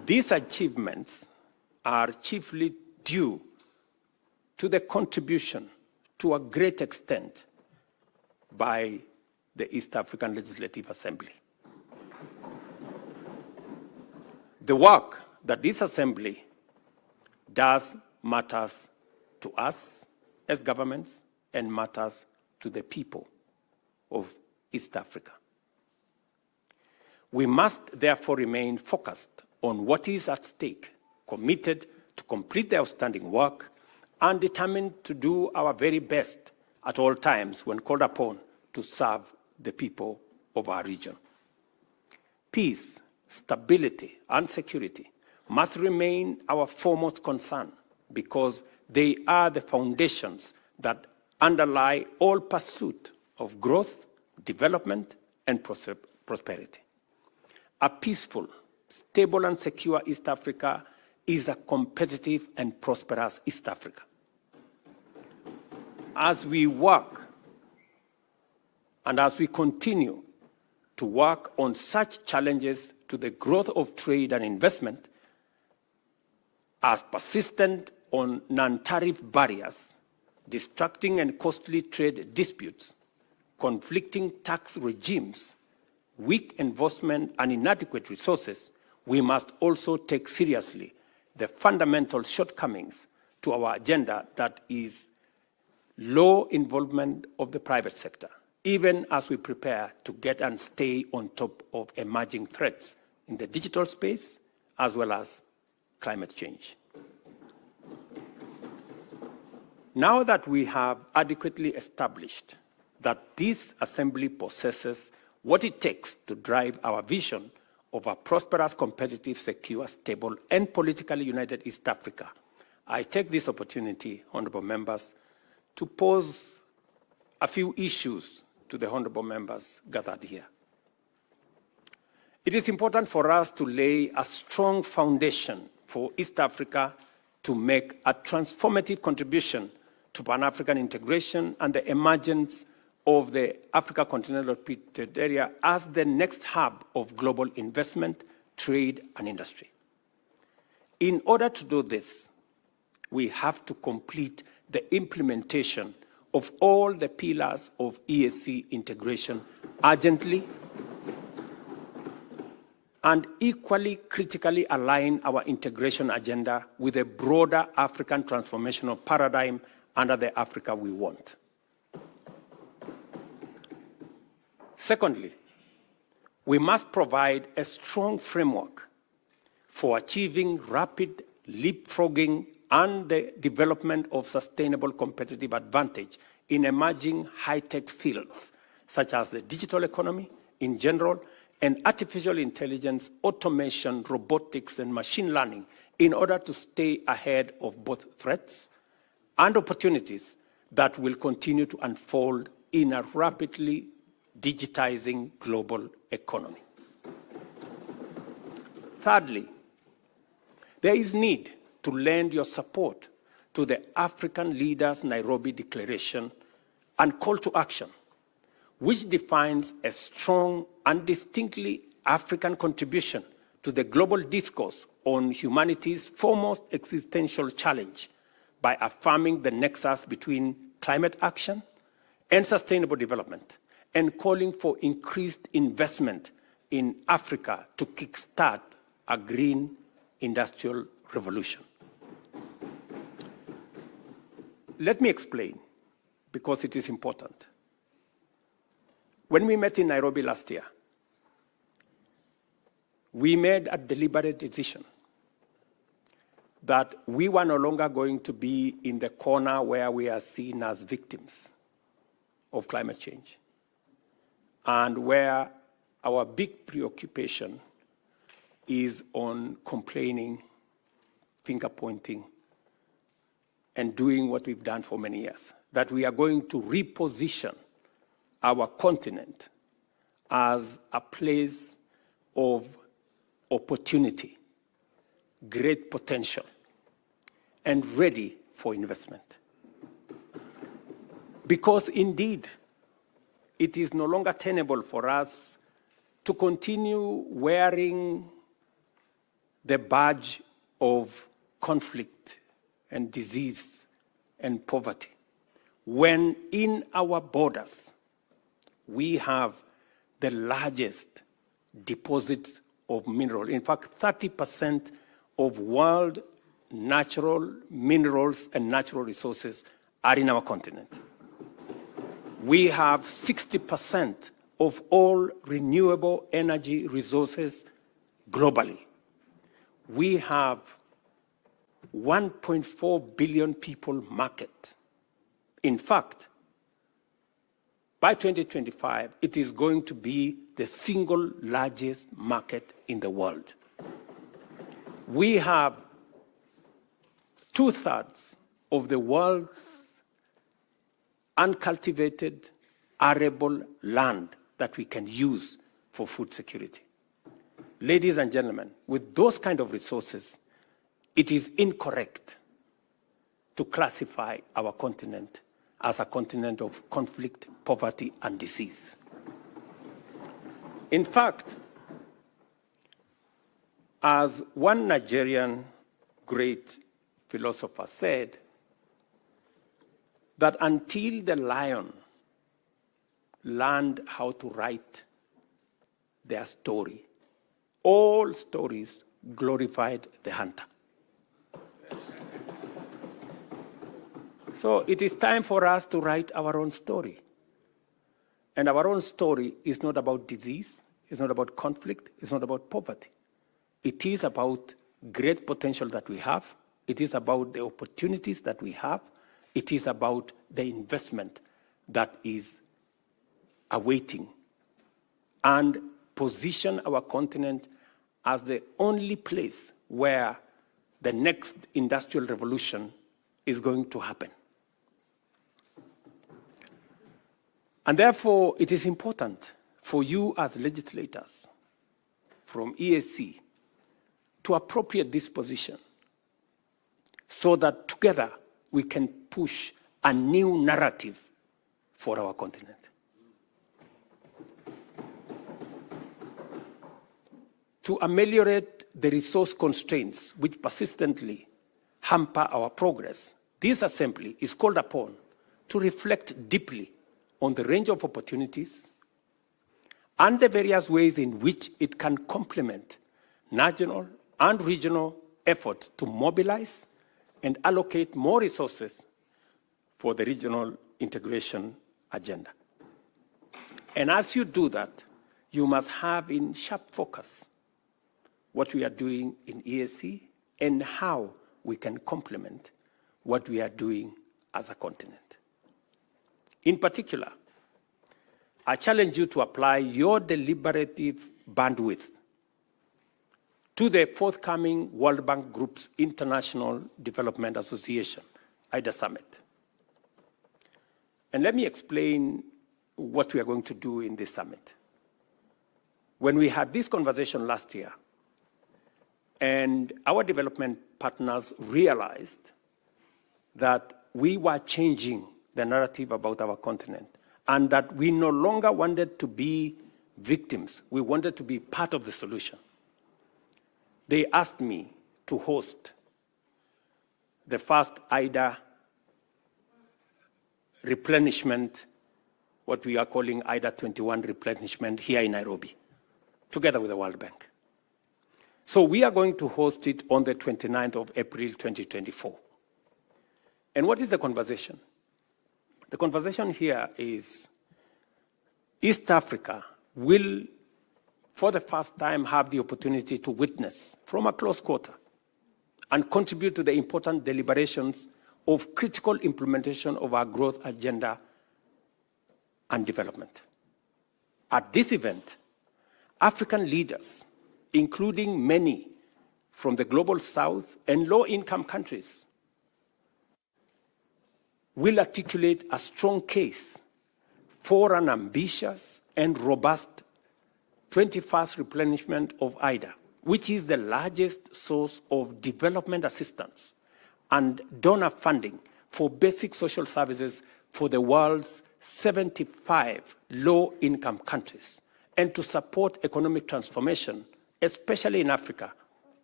These achievements are chiefly due to the contribution, to a great extent, by the East African Legislative Assembly. The work that this assembly does matters to us as governments and matters to the people of East Africa. We must therefore remain focused on what is at stake, committed to complete the outstanding work, and determined to do our very best at all times when called upon to serve the people of our region. Peace, stability, and security must remain our foremost concern because they are the foundations that underlie all pursuit of growth, development, and prosperity. A peaceful, stable, and secure East Africa is a competitive and prosperous East Africa. As we work and as we continue to work on such challenges to the growth of trade and investment, as persistent on non-tariff barriers, distracting and costly trade disputes, conflicting tax regimes, weak enforcement, and inadequate resources, we must also take seriously the fundamental shortcomings to our agenda that is low involvement of the private sector, even as we prepare to get and stay on top of emerging threats in the digital space as well as climate change. Now that we have adequately established that this assembly possesses what it takes to drive our vision of a prosperous, competitive, secure, stable, and politically united East Africa, I take this opportunity, honorable members, to pose a few issues to the honorable members gathered here. It is important for us to lay a strong foundation for East Africa to make a transformative contribution to Pan-African integration and the emergence of the Africa Continental Trade Area as the next hub of global investment, trade, and industry. In order to do this, we have to complete the implementation of all the pillars of EAC integration urgently and equally critically align our integration agenda with a broader African transformational paradigm under the Africa we want. Secondly, we must provide a strong framework for achieving rapid leapfrogging and the development of sustainable competitive advantage in emerging high-tech fields, such as the digital economy in general, and artificial intelligence, automation, robotics, and machine learning in order to stay ahead of both threats and opportunities that will continue to unfold in a rapidly digitizing global economy. Thirdly, there is need to lend your support to the African Leaders Nairobi Declaration and Call to Action, which defines a strong and distinctly African contribution to the global discourse on humanity's foremost existential challenge by affirming the nexus between climate action and sustainable development, and calling for increased investment in Africa to kickstart a green industrial revolution. Let me explain, because it is important. When we met in Nairobi last year, we made a deliberate decision that we were no longer going to be in the corner where we are seen as victims of climate change, and where our big preoccupation is on complaining, finger-pointing, and doing what we've done for many years, that we are going to reposition our continent as a place of opportunity, great potential, and ready for investment. Because indeed, it is no longer tenable for us to continue wearing the badge of conflict and disease and poverty, when in our borders we have the largest deposits of mineral. In fact, 30% of world natural minerals and natural resources are in our continent. We have 60% of all renewable energy resources globally. We have 1.4 billion people market. In fact, by 2025, it is going to be the single largest market in the world. We have 2/3 of the world's uncultivated, arable land that we can use for food security. Ladies and gentlemen, with those kind of resources, it is incorrect to classify our continent as a continent of conflict, poverty, and disease. In fact, as one Nigerian great philosopher said, that until the lion learned how to write their story, all stories glorified the hunter. So it is time for us to write our own story. And our own story is not about disease, it's not about conflict, it's not about poverty. It is about great potential that we have. It is about the opportunities that we have. It is about the investment that is awaiting, and position our continent as the only place where the next industrial revolution is going to happen. And therefore, it is important for you as legislators from EAC to appropriate this position so that together we can push a new narrative for our continent. To ameliorate the resource constraints which persistently hamper our progress, this assembly is called upon to reflect deeply on the range of opportunities and the various ways in which it can complement national and regional efforts to mobilize and allocate more resources for the regional integration agenda. And as you do that, you must have in sharp focus what we are doing in EAC and how we can complement what we are doing as a continent. In particular, I challenge you to apply your deliberative bandwidth to the forthcoming World Bank Group's International Development Association, IDA Summit. And let me explain what we are going to do in this summit. When we had this conversation last year, and our development partners realized that we were changing the narrative about our continent, and that we no longer wanted to be victims, we wanted to be part of the solution. They asked me to host the first IDA replenishment, what we are calling IDA 21 replenishment here in Nairobi, together with the World Bank. So we are going to host it on the 29th of April, 2024. And what is the conversation? The conversation here is East Africa will, for the first time, have the opportunity to witness from a close quarter and contribute to the important deliberations of critical implementation of our growth agenda and development. At this event, African leaders, including many from the global south and low-income countries, will articulate a strong case for an ambitious and robust 21st replenishment of IDA, which is the largest source of development assistance and donor funding for basic social services for the world's 75 low-income countries, and to support economic transformation, especially in Africa,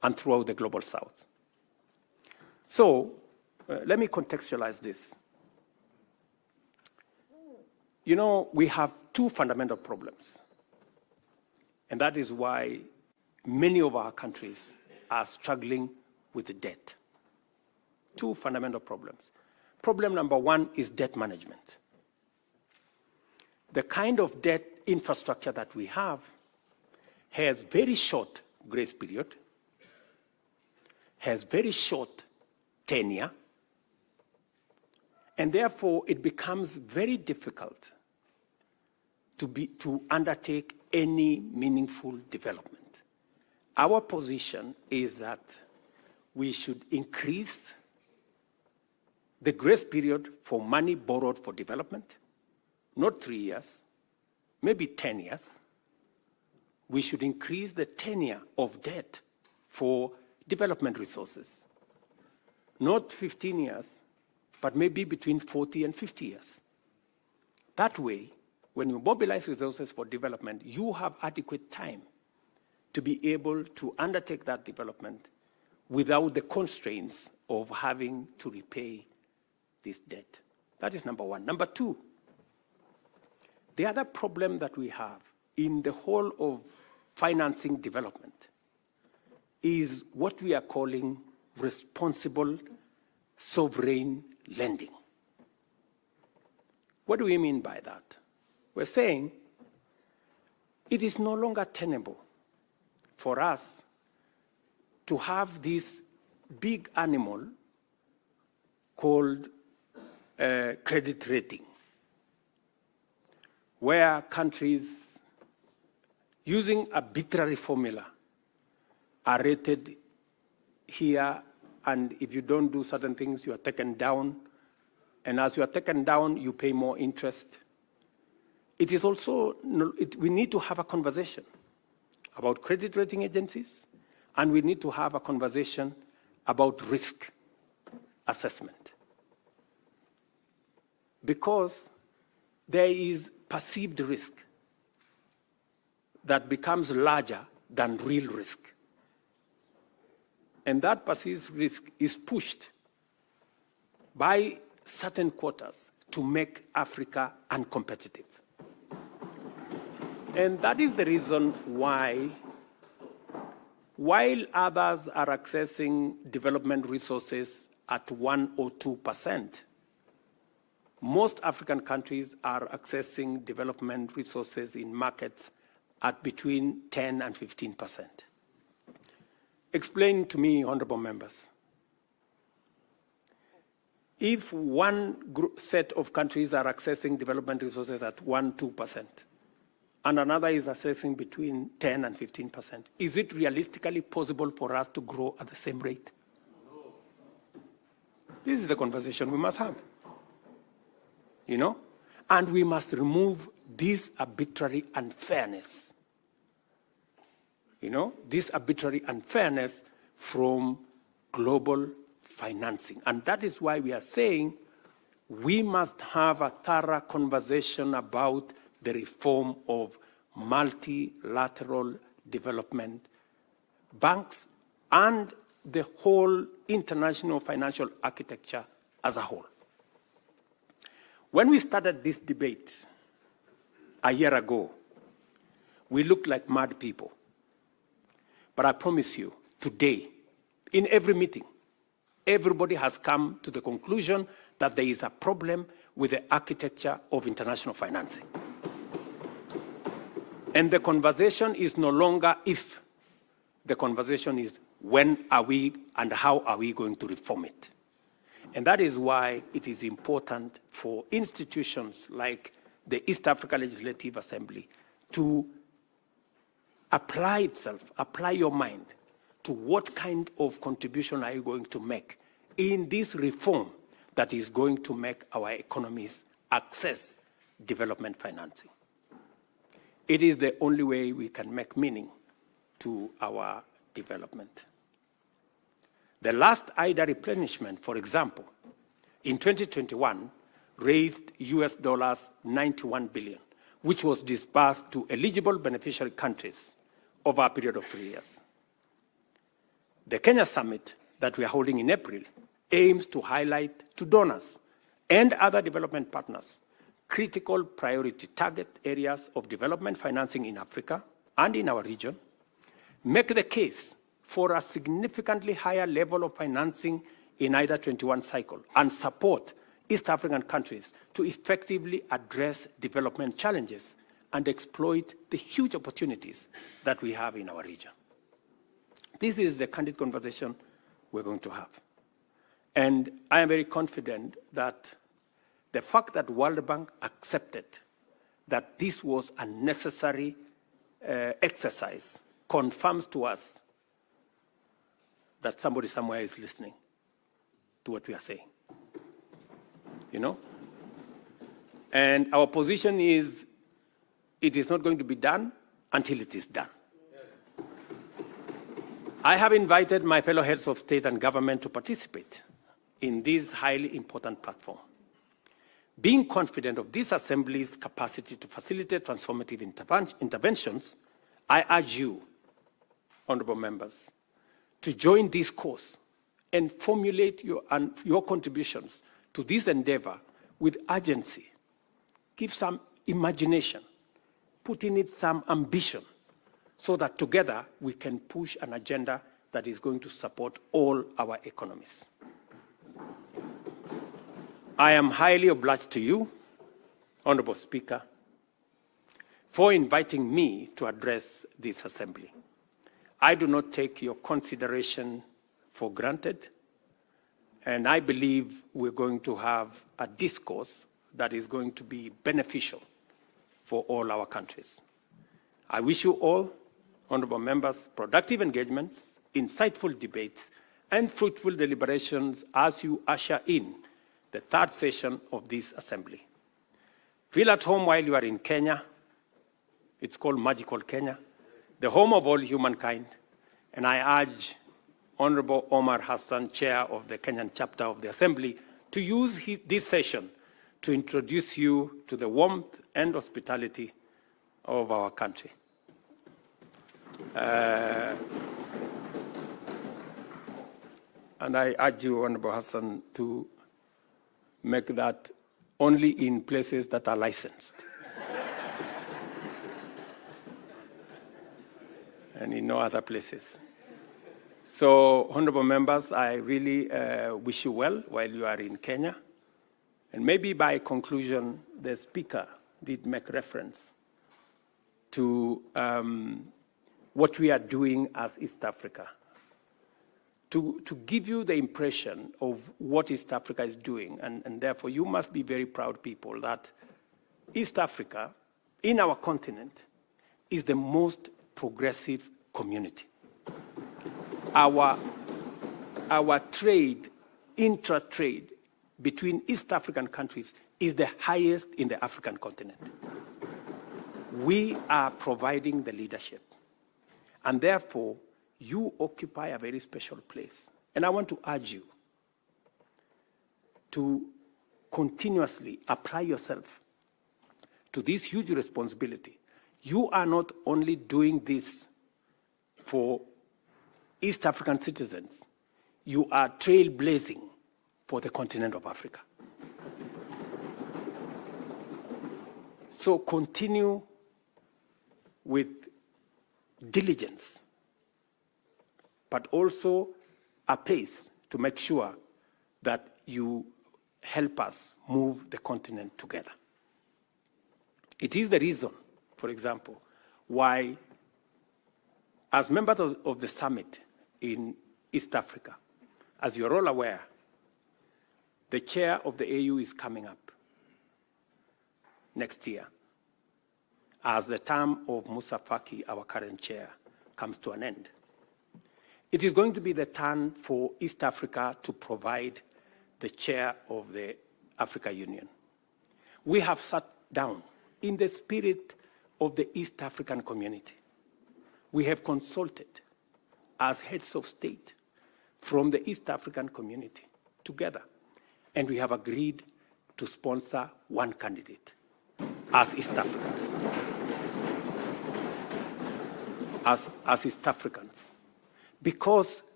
and throughout the Global South. So let me contextualize this. You know, we have two fundamental problems, and that is why many of our countries are struggling with the debt. Two fundamental problems. Problem number one is debt management. The kind of debt infrastructure that we have has very short grace period, has very short tenure, and therefore it becomes very difficult to undertake any meaningful development. Our position is that we should increase the grace period for money borrowed for development, not 3 years, maybe 10 years. We should increase the tenure of debt for development resources, not 15 years, but maybe between 40 and 50 years. That way, when you mobilize resources for development, you have adequate time to be able to undertake that development without the constraints of having to repay this debt. That is number one. Number two, the other problem that we have in the whole of financing development is what we are calling responsible sovereign lending. What do we mean by that? We're saying it is no longer tenable for us to have this big animal called credit rating, where countries using arbitrary formula are rated here, and if you don't do certain things, you are taken down, and as you are taken down, you pay more interest. It is also, we need to have a conversation about credit rating agencies, and we need to have a conversation about risk assessment. Because there is perceived risk that becomes larger than real risk. And that perceived risk is pushed by certain quotas to make Africa uncompetitive. And that is the reason why, while others are accessing development resources at 1 or 2%, most African countries are accessing development resources in markets at between 10 and 15%. Explain to me, honorable members, if one set of countries are accessing development resources at 1, 2%, and another is accessing between 10 and 15%, is it realistically possible for us to grow at the same rate? This is the conversation we must have. You know? And we must remove this arbitrary unfairness. You know, this arbitrary unfairness from global financing. And that is why we are saying we must have a thorough conversation about the reform of multilateral development banks and the whole international financial architecture as a whole. When we started this debate a year ago, we looked like mad people. But I promise you, today, in every meeting, everybody has come to the conclusion that there is a problem with the architecture of international financing. And the conversation is no longer if, the conversation is when are we and how are we going to reform it. And that is why it is important for institutions like the East Africa Legislative Assembly to apply itself, apply your mind to what kind of contribution are you going to make in this reform that is going to make our economies access development financing. It is the only way we can make meaning to our development. The last IDA replenishment, for example, in 2021 raised US $91 billion, which was disbursed to eligible beneficiary countries over a period of 3 years. The Kenya Summit that we are holding in April aims to highlight to donors and other development partners critical priority target areas of development financing in Africa and in our region, make the case for a significantly higher level of financing in either 21 cycle, and support East African countries to effectively address development challenges and exploit the huge opportunities that we have in our region. This is the candid conversation we're going to have. And I am very confident that the fact that World Bank accepted that this was a necessary exercise confirms to us that somebody somewhere is listening to what we are saying. You know? And our position is, it is not going to be done until it is done. I have invited my fellow heads of state and government to participate in this highly important platform. Being confident of this Assembly's capacity to facilitate transformative interventions, I urge you, honorable members, to join this course and formulate your contributions to this endeavor with urgency. Give some imagination, put in it some ambition, so that together we can push an agenda that is going to support all our economies. I am highly obliged to you, Honorable Speaker, for inviting me to address this Assembly. I do not take your consideration for granted, and I believe we're going to have a discourse that is going to be beneficial for all our countries. I wish you all, honorable members, productive engagements, insightful debates, and fruitful deliberations as you usher in the third session of this Assembly. Feel at home while you are in Kenya. It's called Magical Kenya, the home of all humankind. And I urge Honorable Omar Hassan, Chair of the Kenyan chapter of the Assembly, to use this session to introduce you to the warmth and hospitality of our country. And I urge you, Honorable Hassan, to make that only in places that are licensed. And in no other places. So, honorable members, I really wish you well while you are in Kenya. And maybe by conclusion, the Speaker did make reference to what we are doing as East Africa. To give you the impression of what East Africa is doing, and therefore you must be very proud people that East Africa, in our continent, is the most progressive community. Our trade, intra-trade between East African countries is the highest in the African continent. We are providing the leadership, and therefore you occupy a very special place. And I want to urge you to continuously apply yourself to this huge responsibility. You are not only doing this for East African citizens, you are trailblazing for the continent of Africa. So continue with diligence, but also a pace to make sure that you help us move the continent together. It is the reason, for example, why, as members of the summit in East Africa, as you're all aware, the chair of the AU is coming up next year, as the term of Musa Faki, our current chair, comes to an end. It is going to be the turn for East Africa to provide the chair of the Africa Union. We have sat down in the spirit of the East African community. We have consulted as heads of state from the East African community together, and we have agreed to sponsor one candidate as East Africans. As East Africans. Because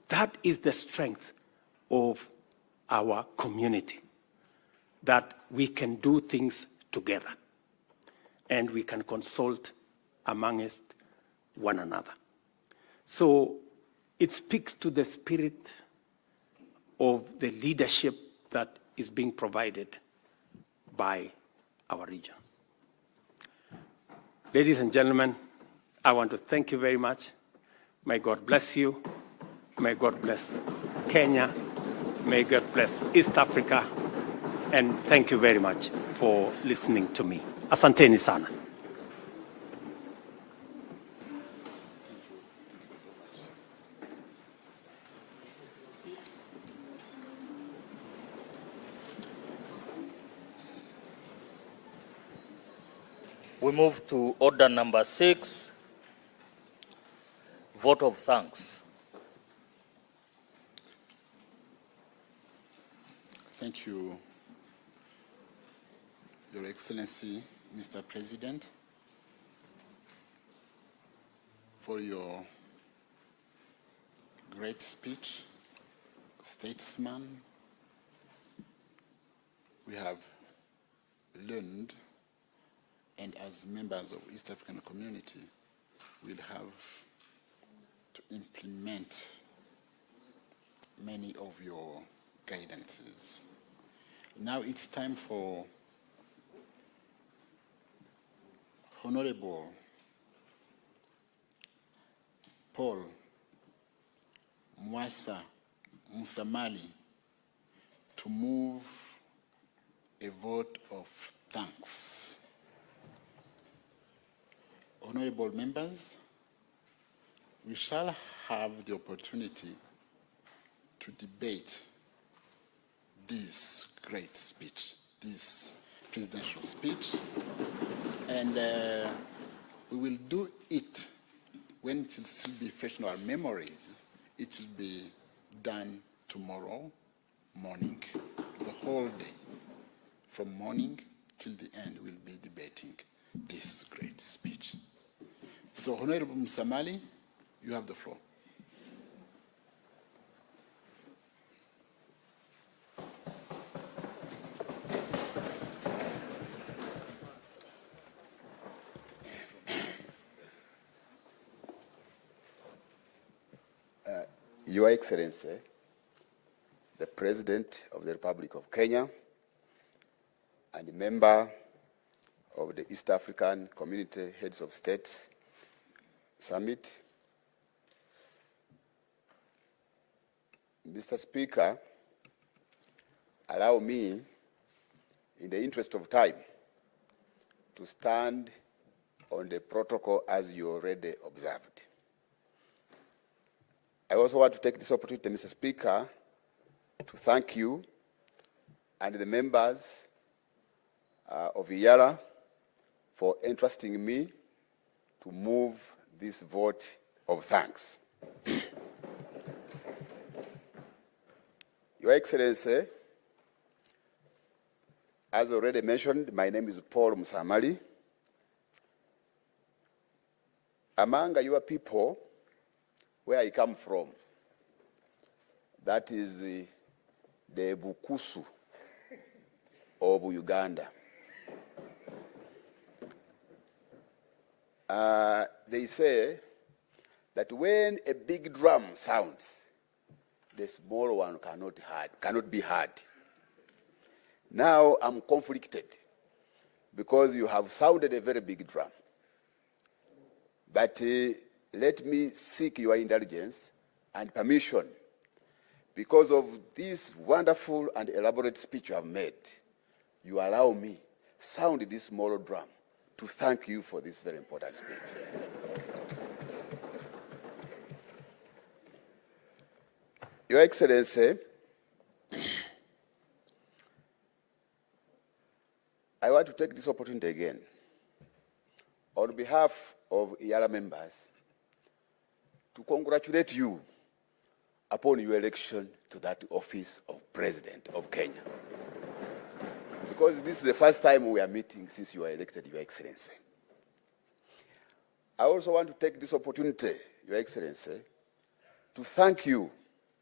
That is the strength of our community, that we can do things together and we can consult amongst one another. So it speaks to the spirit of the leadership that is being provided by our region. Ladies and gentlemen, I want to thank you very much. May God bless you. May God bless Kenya. May God bless East Africa. And thank you very much for listening to me. Asanteni sana. We move to order number 6, vote of thanks. Thank you, Your Excellency, Mr. President, for your great speech, statesman. We have learned, and as members of East African community, we'll have to implement many of your guidances. Now it's time for Honorable Paul Mwasa Musamali to move a vote of thanks. Honorable members, we shall have the opportunity to debate this great speech, this presidential speech, and we will do it when it will still be fresh in our memories. It will be done tomorrow morning, the whole day. From morning till the end, we'll be debating this great speech. So, Honorable Musamali, you have the floor. Your Excellency, the President of the Republic of Kenya and a member of the East African Community Heads of States Summit, Mr. Speaker, allow me, in the interest of time, to stand on the protocol as you already observed. I also want to take this opportunity, Mr. Speaker, to thank you and the members of IALA for entrusting me to move this vote of thanks. Your Excellency, as already mentioned, my name is Paul Musamali. Among your people, where I come from, that is the Bukusu of Uganda. They say that when a big drum sounds, the small one cannot be heard. Now I'm conflicted because you have sounded a very big drum. But let me seek your indulgence and permission, because of this wonderful and elaborate speech you have made. You allow me sound this small drum to thank you for this very important speech. Your Excellency, I want to take this opportunity again, on behalf of IALA members, to congratulate you upon your election to that office of President of Kenya. Because this is the first time we are meeting since you are elected, Your Excellency. I also want to take this opportunity, Your Excellency, to thank you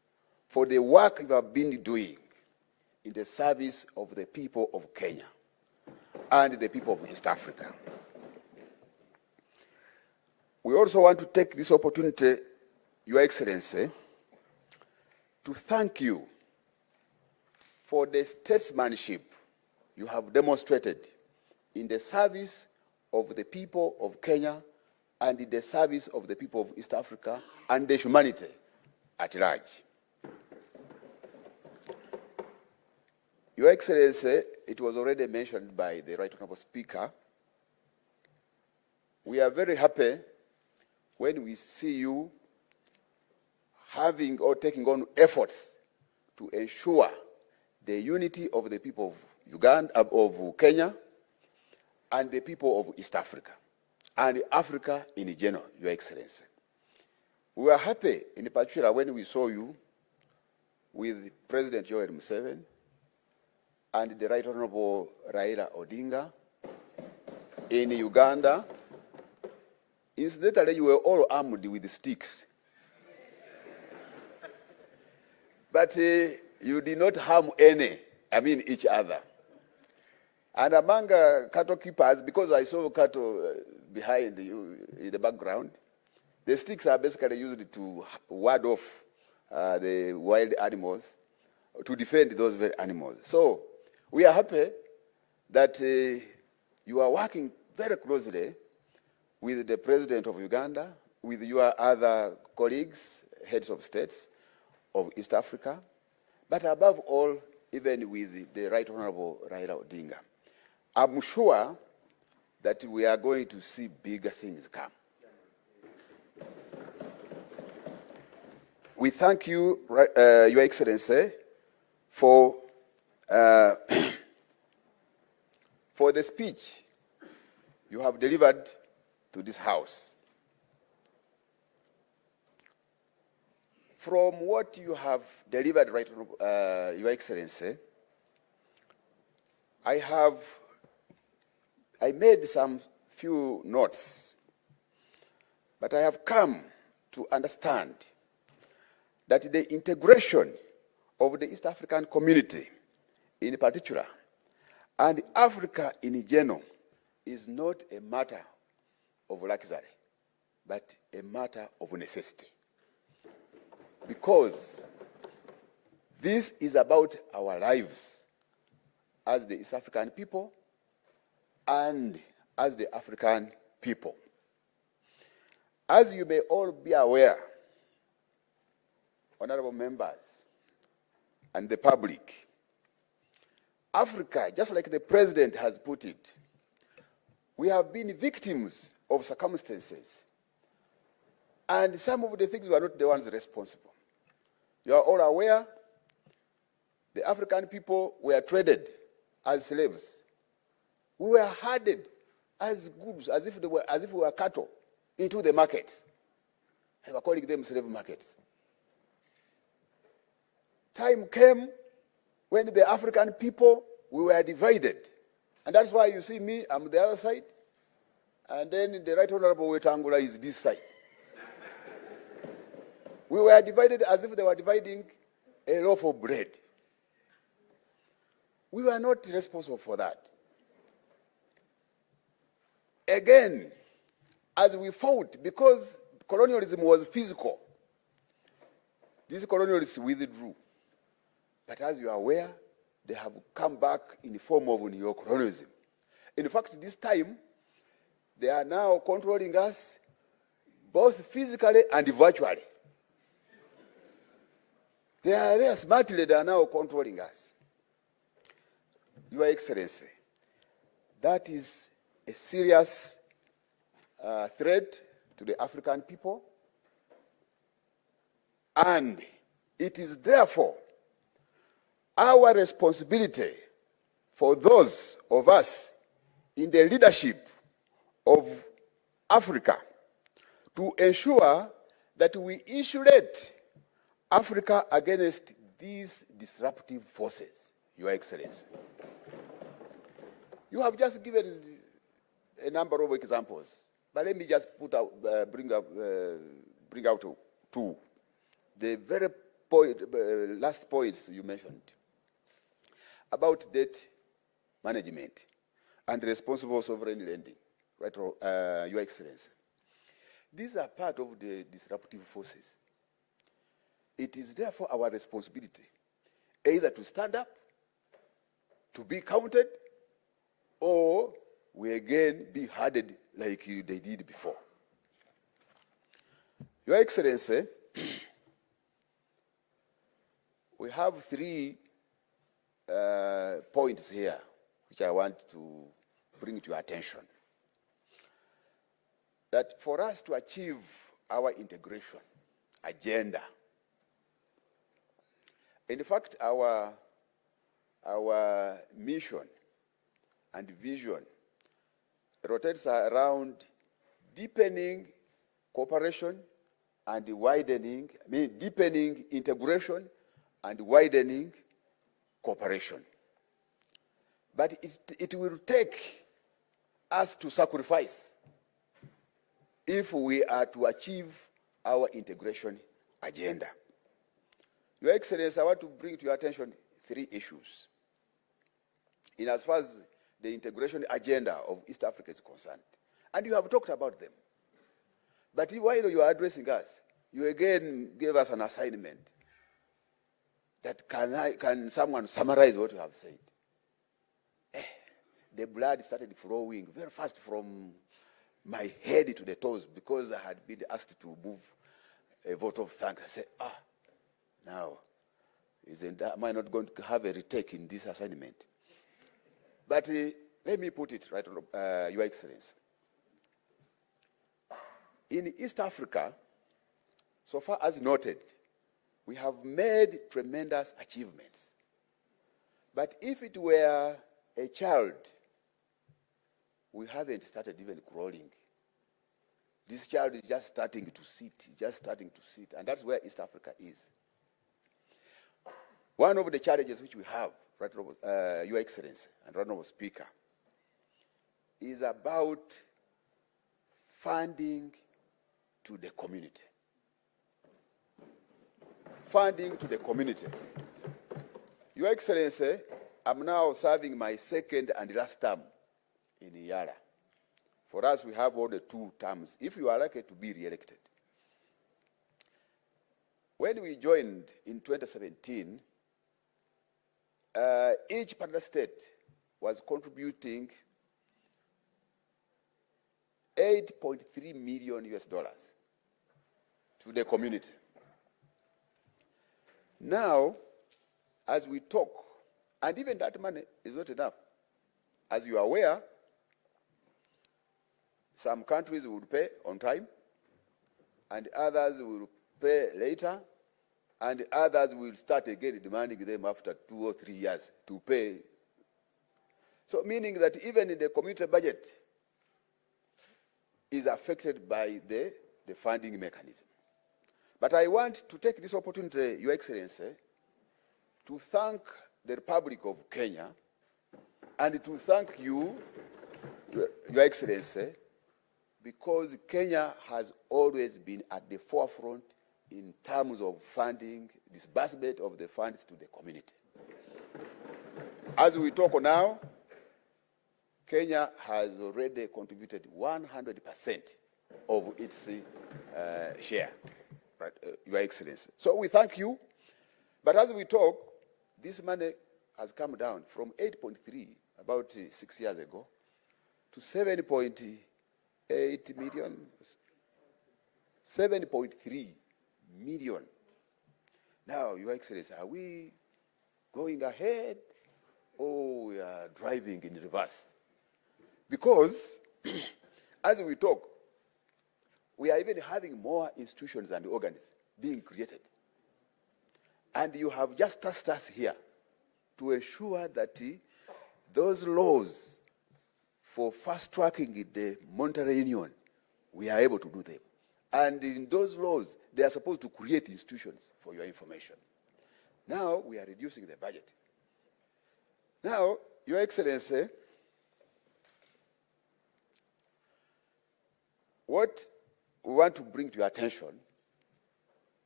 for the work you have been doing in the service of the people of Kenya and the people of East Africa. We also want to take this opportunity, Your Excellency, to thank you for the statesmanship you have demonstrated in the service of the people of Kenya and in the service of the people of East Africa and the humanity at large. Your Excellency, it was already mentioned by the Right Honourable Speaker, we are very happy when we see you having or taking on efforts to ensure the unity of the people of Uganda, of Kenya, and the people of East Africa, and Africa in general, Your Excellency. We were happy, in particular, when we saw you with President Yoweri Museveni and the Right Honourable Raila Odinga in Uganda. Incidentally, you were all armed with sticks. But you did not harm each other. And among cattle keepers, because I saw cattle behind you in the background, the sticks are basically used to ward off the wild animals, to defend those very animals. So we are happy that you are working very closely with the President of Uganda, with your other colleagues, heads of states of East Africa, but above all, even with the Right Honourable Raila Odinga. I'm sure that we are going to see bigger things come. We thank you, Your Excellency, for the speech you have delivered to this House. From what you have delivered, Your Excellency, I made some few notes, but I have come to understand that the integration of the East African community in particular and Africa in general is not a matter of luxury, but a matter of necessity. Because this is about our lives as the East African people and as the African people. As you may all be aware, honorable members and the public, Africa, just like the president has put it, we have been victims of circumstances. And some of the things were not the ones responsible. You are all aware, the African people were traded as slaves. We were herded as goods, as if we were cattle, into the market. They were calling them slave markets. Time came when the African people, we were divided. And that's why you see me, I'm the other side. And then the Right Honourable Wetangula is this side. We were divided as if they were dividing a loaf of bread. We were not responsible for that. Again, as we fought, because colonialism was physical, these colonialists withdrew. But as you are aware, they have come back in the form of neo-colonialism. In fact, this time, they are now controlling us both physically and virtually. They are there smartly, they are now controlling us. Your Excellency, that is a serious threat to the African people, and it is therefore our responsibility for those of us in the leadership of Africa to ensure that we insulate Africa against these disruptive forces, Your Excellency. You have just given a number of examples, but let me just bring out two. The very last points you mentioned about debt management and responsible sovereign lending, right, Your Excellency. These are part of the disruptive forces. It is therefore our responsibility either to stand up, to be counted, or we again be hardened like they did before. Your Excellency, we have 3 points here which I want to bring to your attention. That for us to achieve our integration agenda, in fact, our mission and vision rotates around deepening cooperation and widening, deepening integration and widening cooperation. But it will take us to sacrifice if we are to achieve our integration agenda. Your Excellency, I want to bring to your attention 3 issues in as far as the integration agenda of East Africa is concerned. And you have talked about them. But while you are addressing us, you again gave us an assignment that can someone summarize what you have said? The blood started flowing very fast from my head to the toes because I had been asked to move a vote of thanks. I said, now, am I not going to have a retake in this assignment? But let me put it right on, Your Excellency. In East Africa, so far as noted, we have made tremendous achievements. But if it were a child, we haven't started even crawling. This child is just starting to sit, and that's where East Africa is. One of the challenges which we have, right, Your Excellency and Honorable Speaker, is about funding to the community. Funding to the community. Your Excellency, I'm now serving my 2nd and last term in Yara. For us, we have only 2 terms, if you are likely to be re-elected. When we joined in 2017, each partner state was contributing $8.3 million to the community. Now, as we talk, and even that money is not enough. As you are aware, some countries will pay on time, and others will pay later, and others will start again demanding them after 2 or 3 years to pay. So meaning that even in the community budget is affected by the funding mechanism. But I want to take this opportunity, Your Excellency, to thank the Republic of Kenya and to thank you, Your Excellency, because Kenya has always been at the forefront in terms of funding, disbursement of the funds to the community. As we talk now, Kenya has already contributed 100% of its share, right, Your Excellency. So we thank you, but as we talk, this money has come down from 8.3 about 6 years ago to 7.8 million, 7.3 million. Now, Your Excellency, are we going ahead or we are driving in reverse? Because as we talk, we are even having more institutions and organs being created. And you have just tasked us here to ensure that those laws for fast-tracking the monetary union, we are able to do them. And in those laws, they are supposed to create institutions, for your information. Now, we are reducing the budget. Now, Your Excellency, what we want to bring to your attention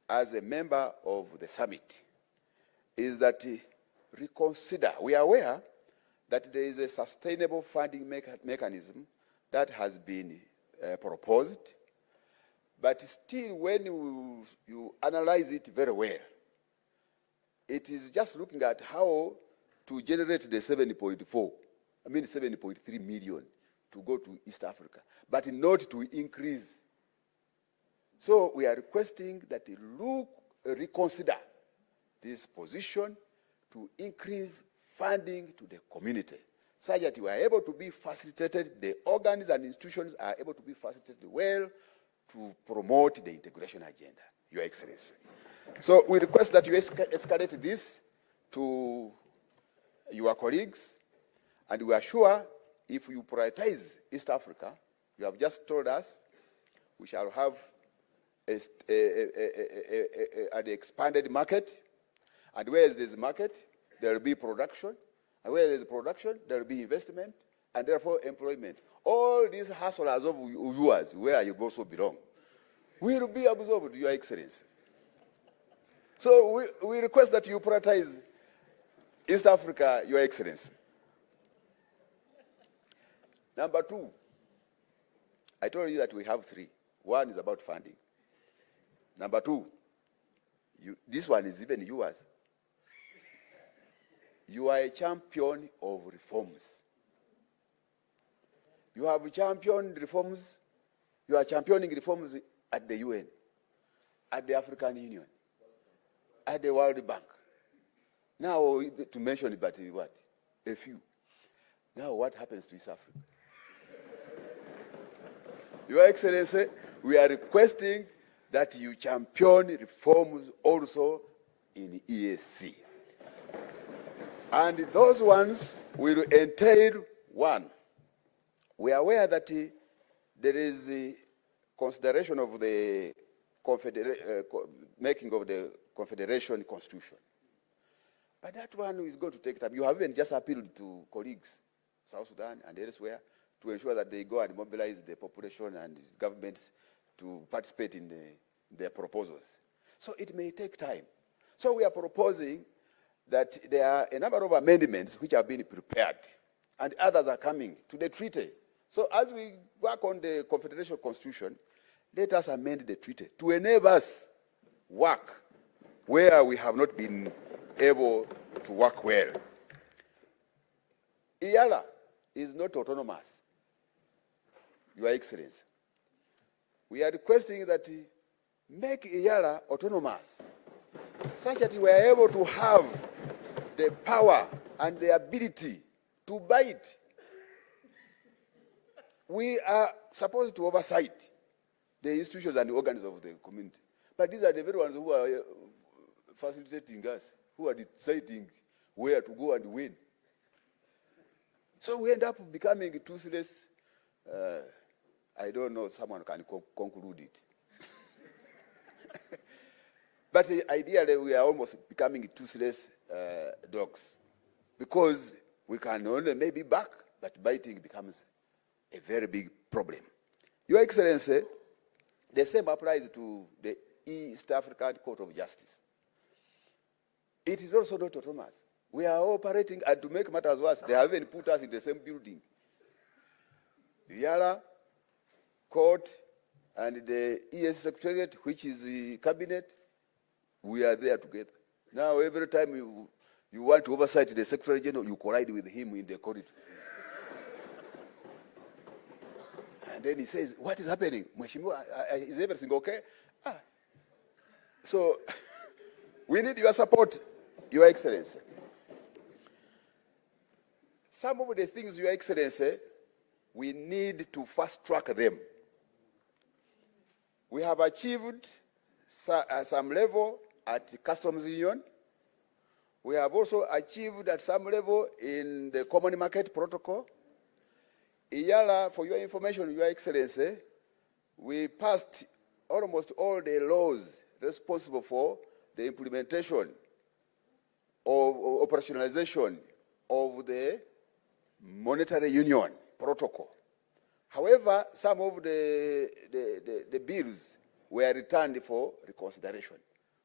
as a member of the summit is that reconsider. We are aware that there is a sustainable funding mechanism that has been proposed, but still when you analyze it very well, it is just looking at how to generate the 7.3 million to go to East Africa, but not to increase. So we are requesting that you reconsider this position to increase funding to the community, such that you are able to be facilitated, the organs and institutions are able to be facilitated well to promote the integration agenda, Your Excellency. So we request that you escalate this to your colleagues, and we are sure if you prioritize East Africa, you have just told us, we shall have an expanded market, and where there is market, there will be production, and where there is production, there will be investment, and therefore employment. All these hustlers of yours, where you also belong, will be absorbed, Your Excellency. So we request that you prioritize East Africa, Your Excellency. Number two, I told you that we have three. One is about funding. Number two, this one is even yours. You are a champion of reforms. You have championed reforms. You are championing reforms at the UN, at the African Union, at the World Bank. Now, to mention it, but what? A few. Now, what happens to East Africa? Your Excellency, we are requesting that you champion reforms also in EAC. And those ones will entail, one, we are aware that there is a consideration of the making of the Confederation Constitution. But that one is going to take time. You have even just appealed to colleagues, South Sudan and elsewhere, to ensure that they go and mobilize the population and governments to participate in their proposals. So it may take time. So we are proposing that there are a number of amendments which have been prepared, and others are coming to the treaty. So as we work on the Confederation Constitution, let us amend the treaty to enable us work where we have not been able to work well. IALA is not autonomous, Your Excellency. We are requesting that make IALA autonomous, such that we are able to have the power and the ability to bite. We are supposed to oversight the institutions and the organs of the community. But these are the very ones who are facilitating us, who are deciding where to go and when. So we end up becoming toothless. I don't know, someone can conclude it. But ideally, we are almost becoming toothless dogs, because we can only maybe bark, but biting becomes a very big problem. Your Excellency, the same applies to the East African Court of Justice. It is also not autonomous. We are operating, and to make matters worse, they have even put us in the same building. The IALA Court and the EAC Secretariat, which is the cabinet, we are there together. Now, every time you want to oversight the Secretary General, you collide with him in the corridor. And then he says, what is happening? Mheshimiwa, is everything okay? So, we need your support, Your Excellency. Some of the things, Your Excellency, we need to fast track them. We have achieved some level at the Customs Union. We have also achieved at some level in the Common Market Protocol. IALA, for your information, Your Excellency, we passed almost all the laws responsible for the implementation of operationalization of the Monetary Union Protocol. However, some of the bills were returned for reconsideration.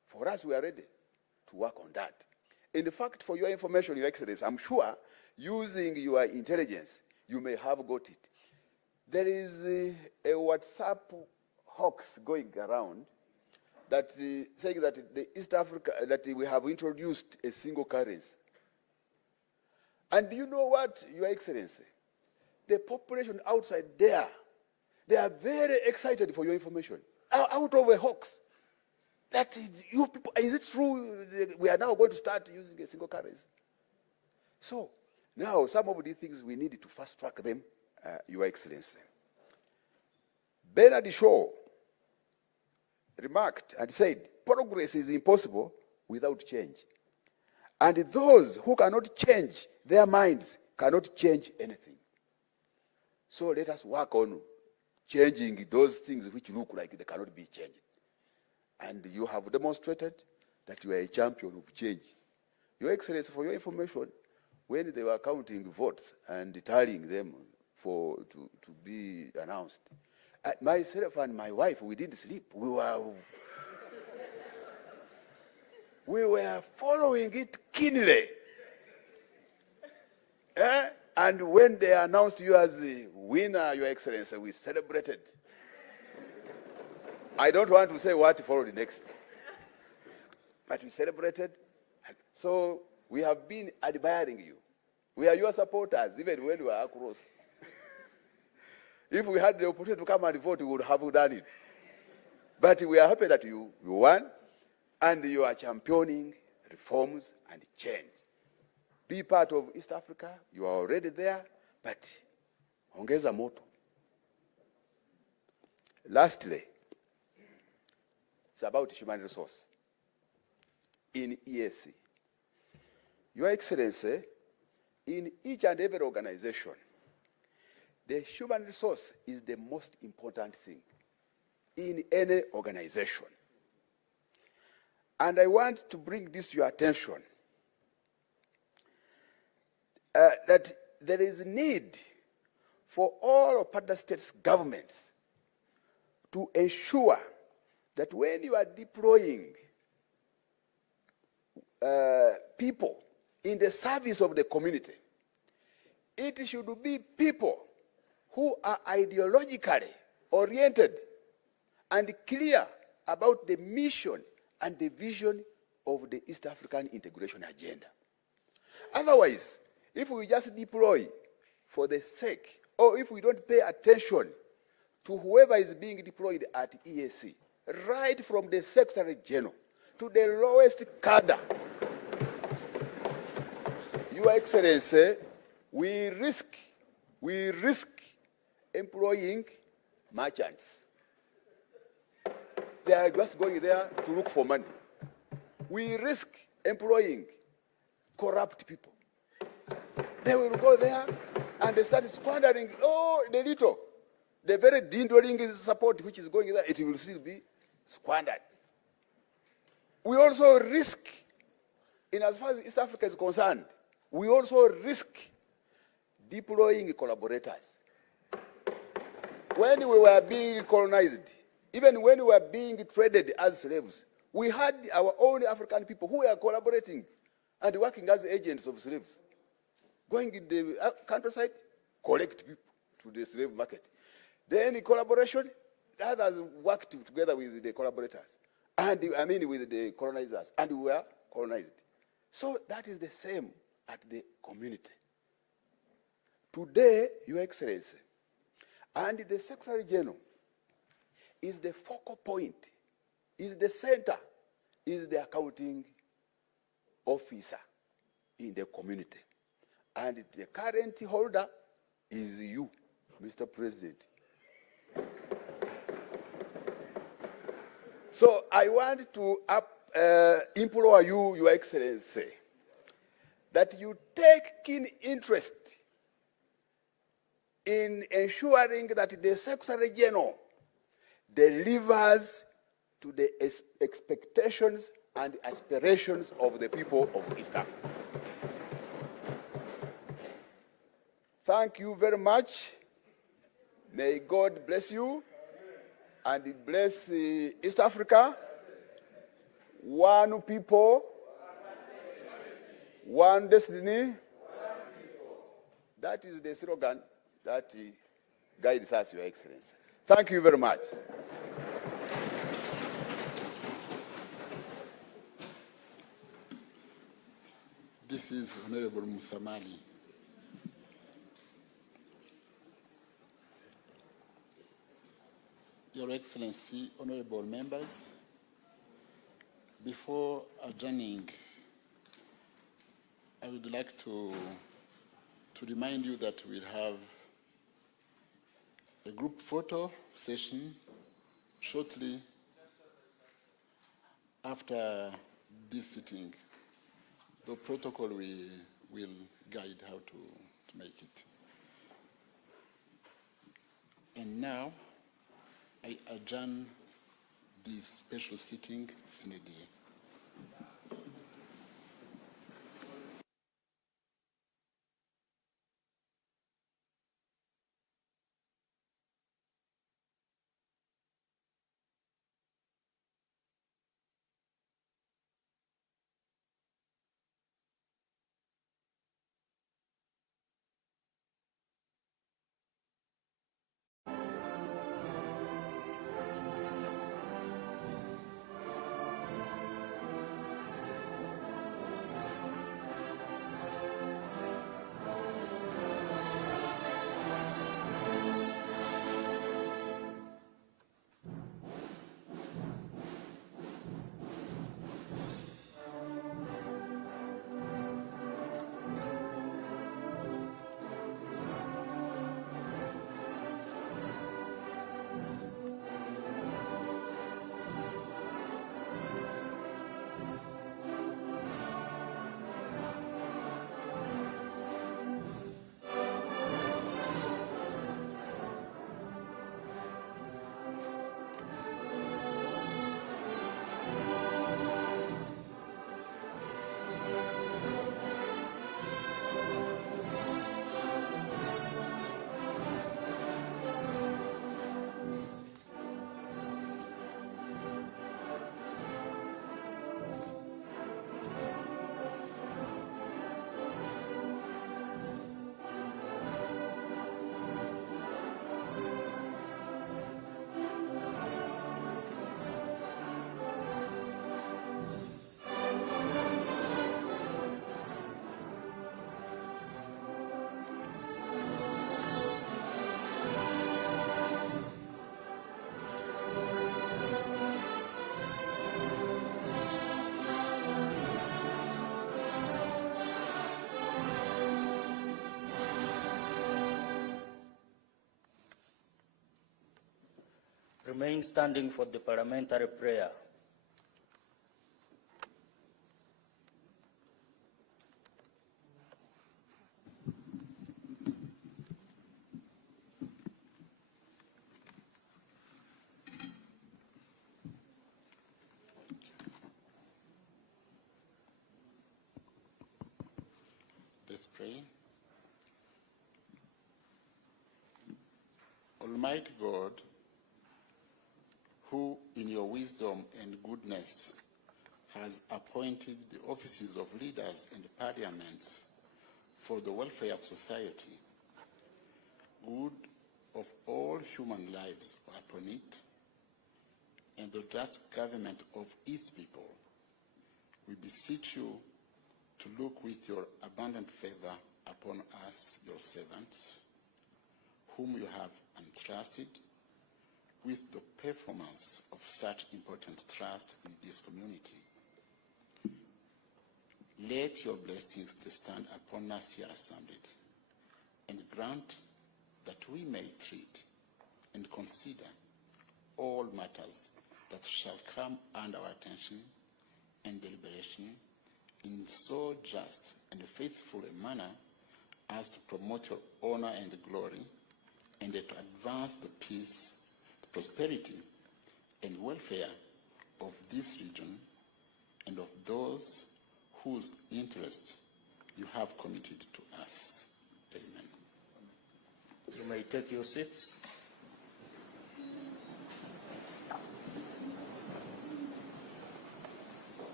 For us, we are ready to work on that. In fact, for your information, Your Excellency, I'm sure using your intelligence, you may have got it. There is a WhatsApp hoax going around that saying that the East Africa, that we have introduced a single currency. And do you know what, Your Excellency? The population outside there, they are very excited for your information. Out of a hoax. That you people, is it true we are now going to start using a single currency? So now some of these things we need to fast track them, Your Excellency. Bernard Shaw remarked and said, progress is impossible without change. And those who cannot change their minds cannot change anything. So let us work on changing those things which look like they cannot be changed. And you have demonstrated that you are a champion of change. Your Excellency, for your information, when they were counting votes and tallying them to be announced, myself and my wife, we didn't sleep. We were following it keenly. And when they announced you as the winner, Your Excellency, we celebrated. I don't want to say what followed next. But we celebrated. So we have been admiring you. We are your supporters, even when we are across. If we had the opportunity to come and vote, we would have done it. But we are happy that you won, and you are championing reforms and change. Be part of East Africa. You are already there, but ongeza moto. Lastly, it's about human resource in EAC. Your Excellency, in each and every organization, the human resource is the most important thing in any organization. And I want to bring this to your attention, that there is a need for all of partner states' governments to ensure that when you are deploying people in the service of the community, it should be people who are ideologically oriented and clear about the mission and the vision of the East African integration agenda. Otherwise, if we just deploy for the sake, or if we don't pay attention to whoever is being deployed at EAC, right from the Secretary General to the lowest cadre, Your Excellency, we risk employing merchants. They are just going there to look for money. We risk employing corrupt people. They will go there and they start squandering, the very dwindling support which is going there, it will still be squandered. We also risk, in as far as East Africa is concerned, we also risk deploying collaborators. When we were being colonized, even when we were being traded as slaves, we had our own African people who were collaborating and working as agents of slaves. Going in the countryside, collect people to the slave market. Then in collaboration, the others worked together with the collaborators, and with the colonizers, and we were colonized. So that is the same at the community. Today, Your Excellency, and the Secretary General is the focal point, is the center, is the accounting officer in the community. And the current holder is you, Mr. President. So I want to implore you, Your Excellency, that you take keen interest in ensuring that the Secretary General delivers to the expectations and aspirations of the people of East Africa. Thank you very much. May God bless you and bless East Africa. one people, one destiny. That is the slogan that guides us, Your Excellency. Thank you very much. This is Honorable Musamali. Your Excellency, honorable members, before adjourning, I would like to remind you that we'll have a group photo session shortly after this sitting. The protocol will guide how to make it. And now, I adjourn this special sitting sine die. Remain standing for the parliamentary prayer. Let's pray. Almighty God, who in your wisdom and goodness has appointed the offices of leaders and parliaments for the welfare of society, good of all human lives upon it, and the just government of its people, we beseech you to look with your abundant favor upon us, your servants, whom you have entrusted with the performance of such important trust in this community. Let your blessings descend upon us here assembled, and grant that we may treat and consider all matters that shall come under our attention and deliberation in so just and faithful a manner as to promote your honor and glory, and to advance the peace, the prosperity, and welfare of this region and of those whose interest you have committed to us. Amen. You may take your seats.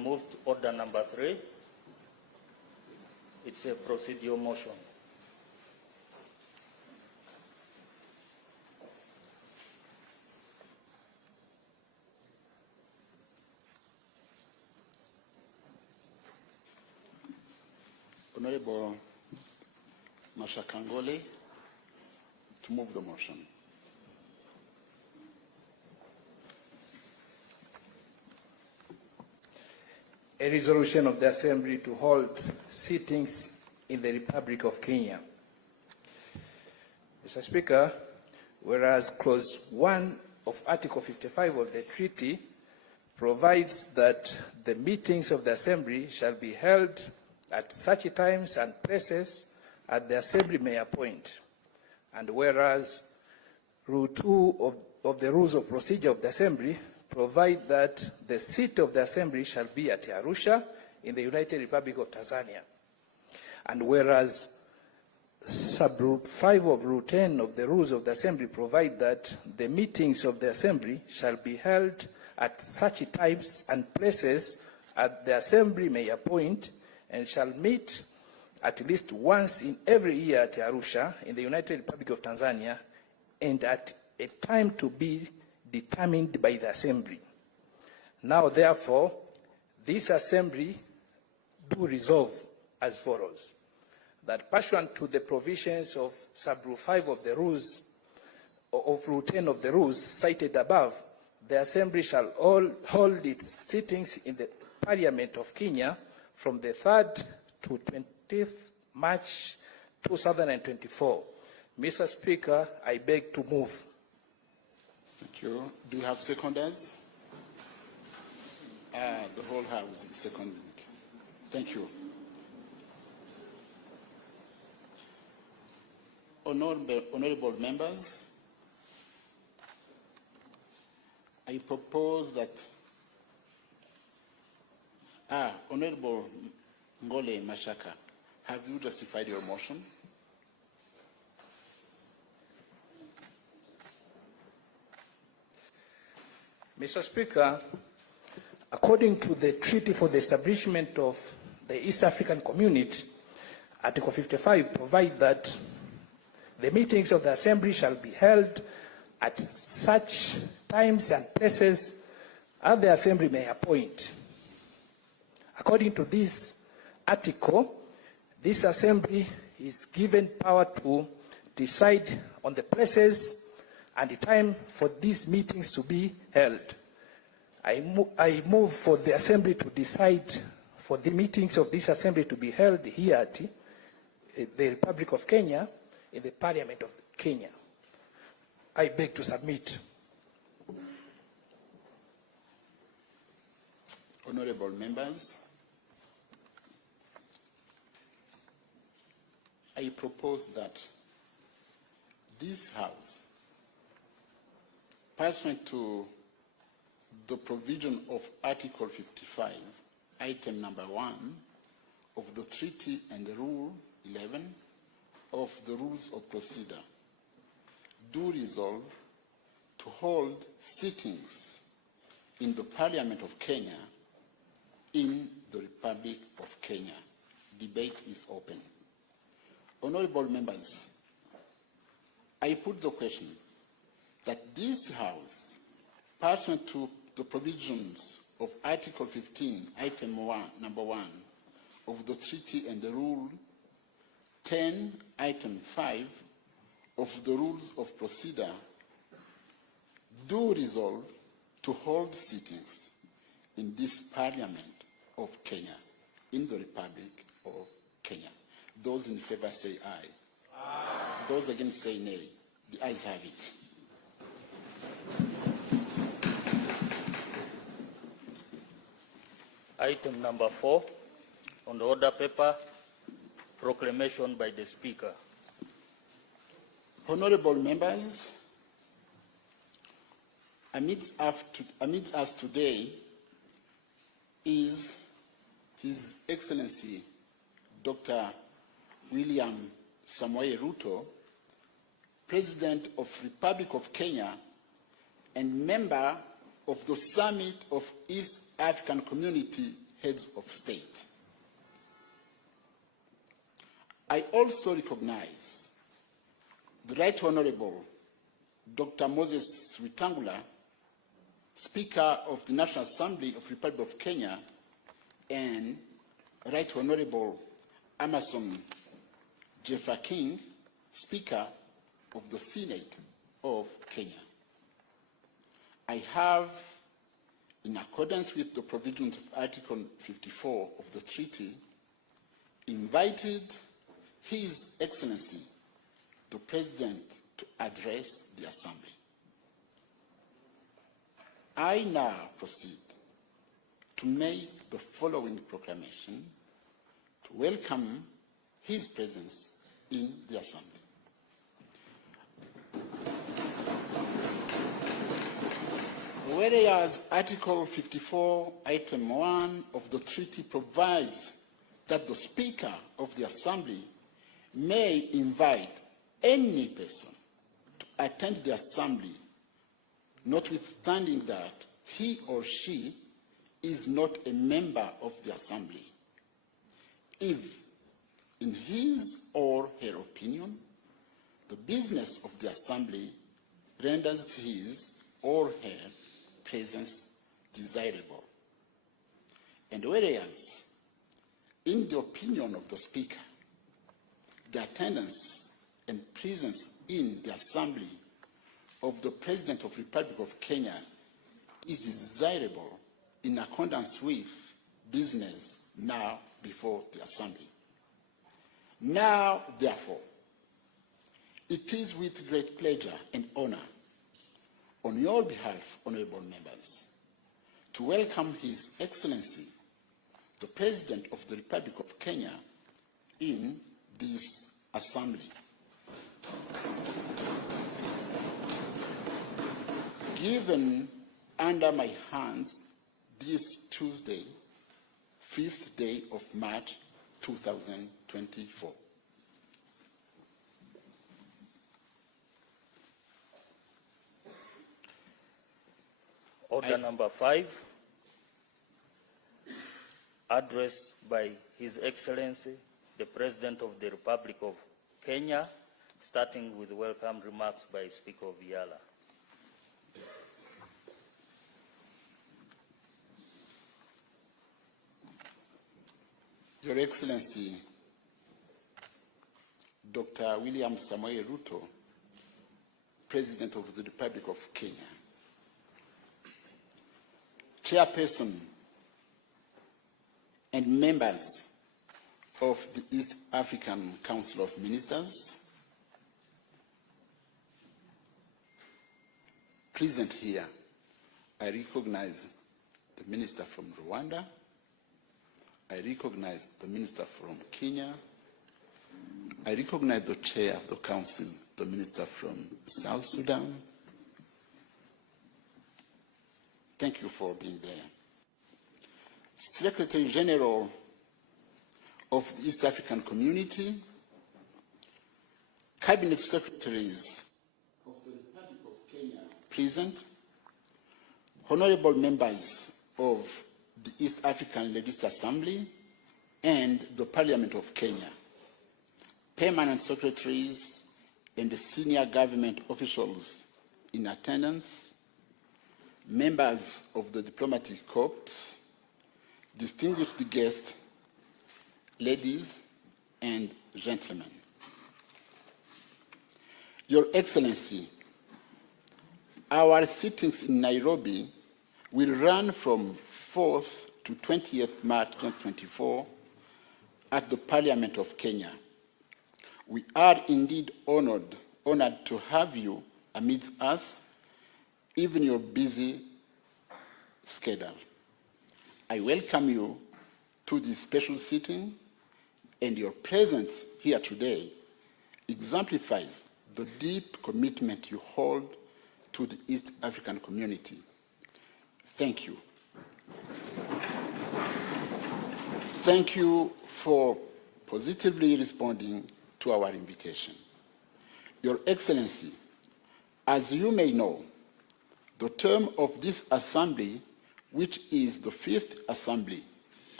move to order number 3. It's a procedural motion. Honorable Mashakangole to move the motion. A resolution of the Assembly to hold sittings in the Republic of Kenya. Mr. Speaker, whereas Clause 1 of Article 55 of the treaty provides that the meetings of the Assembly shall be held at such times and places as the Assembly may appoint, and whereas Rule 2 of the Rules of Procedure of the Assembly provide that the seat of the Assembly shall be at Arusha in the United Republic of Tanzania. And whereas Sub-Rule 5 of Rule 10 of the Rules of the Assembly provide that the meetings of the Assembly shall be held at such times and places as the Assembly may appoint, and shall meet at least once in every year at Arusha in the United Republic of Tanzania, and at a time to be determined by the Assembly. Now, therefore, this Assembly do resolve as follows: that pursuant to the provisions of Sub-Rule 5 of the Rules, of Rule 10 of the Rules cited above, the Assembly shall hold its sittings in the Parliament of Kenya from the 3rd to 20th March 2024. Mr. Speaker, I beg to move. Thank you. Do you have seconders? The whole House is seconding. Thank you. Honorable members, I propose that Honorable Ngole Mashaka, have you justified your motion? Mr. Speaker, according to the Treaty for the Establishment of the East African Community, Article 55 provides that the meetings of the Assembly shall be held at such times and places as the Assembly may appoint. According to this article, this Assembly is given power to decide on the places and the time for these meetings to be held. I move for the Assembly to decide for the meetings of this Assembly to be held here at the Republic of Kenya, in the Parliament of Kenya. I beg to submit. Honorable members, I propose that this House, pursuant to the provision of Article 55, item number 1 of the Treaty and Rule 11 of the Rules of Procedure, do resolve to hold sittings in the Parliament of Kenya in the Republic of Kenya. Debate is open. Honorable members, I put the question that this House, pursuant to the provisions of Article 15, item 1, number 1 of the Treaty and the Rule 10, item 5 of the Rules of Procedure, do resolve to hold sittings in this Parliament of Kenya, in the Republic of Kenya. Those in favor say aye. Aye. Those against say nay. The ayes have it. Item number 4 on the order paper, proclamation by the Speaker. Honorable members, amidst us today is His Excellency Dr. William Samoei Ruto, President of Republic of Kenya and member of the Summit of East African Community heads of state. I also recognize the Right Honorable Dr. Moses Wetangula, Speaker of the National Assembly of the Republic of Kenya, and Right Honorable Amason Jeffa King, Speaker of the Senate of Kenya. I have, in accordance with the provisions of Article 54 of the treaty, invited His Excellency, the President, to address the Assembly. I now proceed to make the following proclamation to welcome his presence in the Assembly. Whereas Article 54, Item 1 of the treaty provides that the Speaker of the Assembly may invite any person to attend the Assembly, notwithstanding that he or she is not a member of the Assembly, if, in his or her opinion, the business of the Assembly renders his or her presence desirable. And whereas, in the opinion of the Speaker, the attendance and presence in the Assembly of the President of the Republic of Kenya is desirable in accordance with business now before the Assembly. Now, therefore, it is with great pleasure and honor on your behalf, honorable members, to welcome His Excellency, the President of the Republic of Kenya, in this Assembly. Given under my hands this Tuesday, 5th day of March 2024. Order number 5, address by His Excellency, the President of the Republic of Kenya, starting with welcome remarks by Speaker Viala. Your Excellency, Dr. William Samoei Ruto, President of the Republic of Kenya, Chairperson and members of the East African Council of Ministers, present here, I recognize the Minister from Rwanda, I recognize the Minister from Kenya, I recognize the Chair of the Council, the Minister from South Sudan. Thank you for being there. Secretary General of the East African Community, Cabinet Secretaries of the Republic of Kenya present, honorable members of the East African Legislative Assembly and the Parliament of Kenya, permanent secretaries and the senior government officials in attendance, members of the diplomatic corps, distinguished guests, ladies and gentlemen. Your Excellency, our sittings in Nairobi will run from 4th to 20th March 2024 at the Parliament of Kenya. We are indeed honored to have you amidst us, even your busy schedule. I welcome you to this special sitting, and your presence here today exemplifies the deep commitment you hold to the East African community. Thank you. Thank you for positively responding to our invitation. Your Excellency, as you may know, the term of this Assembly, which is the 5th Assembly,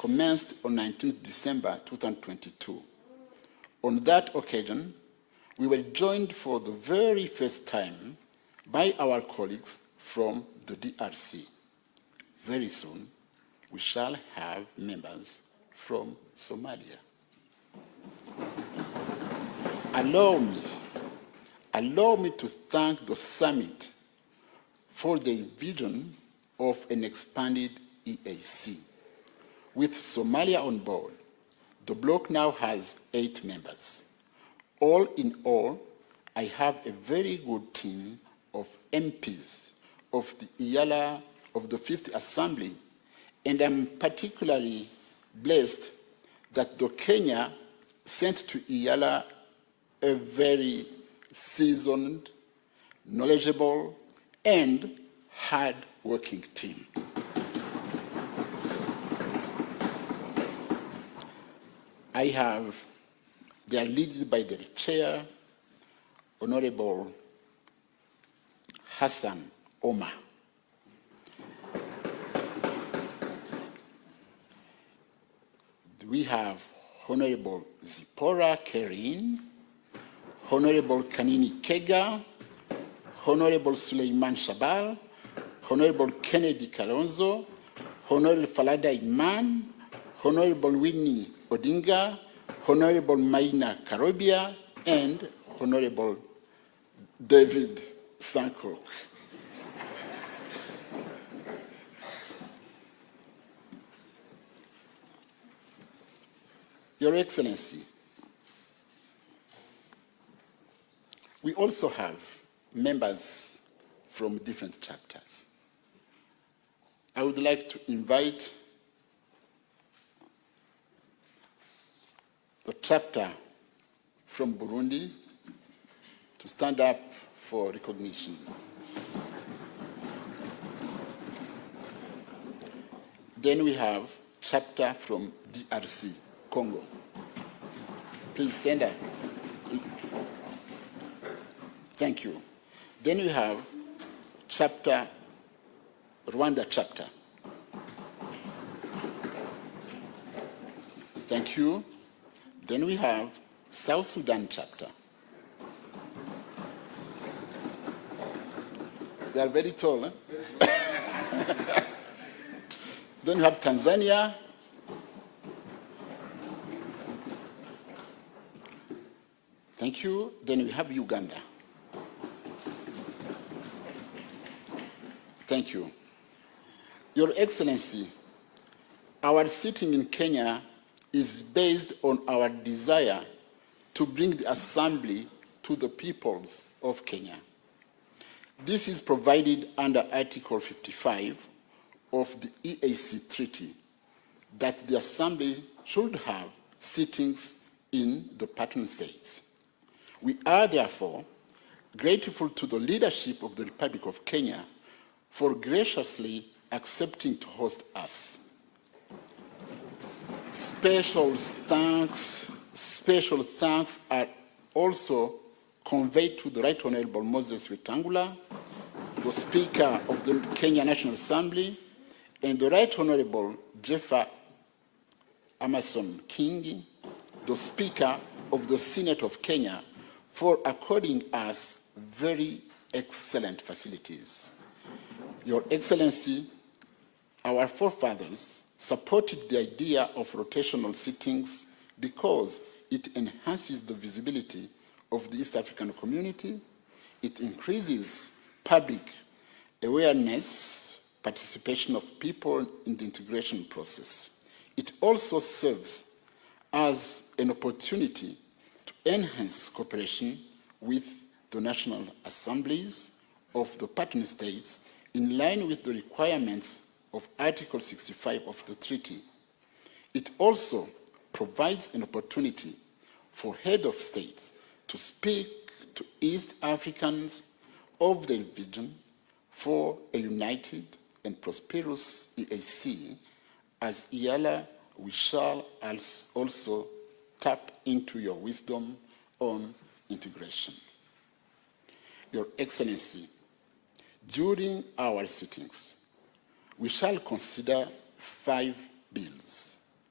commenced on 19 December 2022. On that occasion, we were joined for the very first time by our colleagues from the DRC. Very soon, we shall have members from Somalia. Allow me to thank the summit for the vision of an expanded EAC. With Somalia on board, the bloc now has 8 members. All in all, I have a very good team of MPs of the 5th Assembly, and I'm particularly blessed that the Kenya sent to Iyala a very seasoned, knowledgeable, and hard-working team. They are led by their chair, Honorable Hassan Omar. We have Honorable Zipporah Kerin, Honorable Kanini Kega, Honorable Suleiman Shabal, Honorable Kennedy Kalonzo, Honorable Falada Iman, Honorable Winnie Odinga, Honorable Maina Karobia, and Honorable David Sankok. Your Excellency, we also have members from different chapters. I would like to invite the chapter from Burundi to stand up for recognition. Then we have chapter from DRC, Congo. Please stand up. Thank you. Then we have chapter, Rwanda chapter. Thank you. Then we have South Sudan chapter. They are very tall, eh? Then we have Tanzania. Thank you. Then we have Uganda. Thank you. Your Excellency, our sitting in Kenya is based on our desire to bring the Assembly to the peoples of Kenya. This is provided under Article 55 of the EAC Treaty, that the Assembly should have sittings in the partner states. We are therefore grateful to the leadership of the Republic of Kenya for graciously accepting to host us. Special thanks are also conveyed to the Right Honorable Moses Wetangula, the Speaker of the Kenya National Assembly, and the Right Honorable Jeffa Amason King, the Speaker of the Senate of Kenya, for according us very excellent facilities. Your Excellency, our forefathers supported the idea of rotational sittings because it enhances the visibility of the East African community, it increases public awareness, participation of people in the integration process. It also serves as an opportunity to enhance cooperation with the national assemblies of the partner states in line with the requirements of Article 65 of the treaty. It also provides an opportunity for head of states to speak to East Africans of their vision for a united and prosperous EAC. As Iyala, we shall also tap into your wisdom on integration. Your Excellency, during our sittings, we shall consider 5 bills.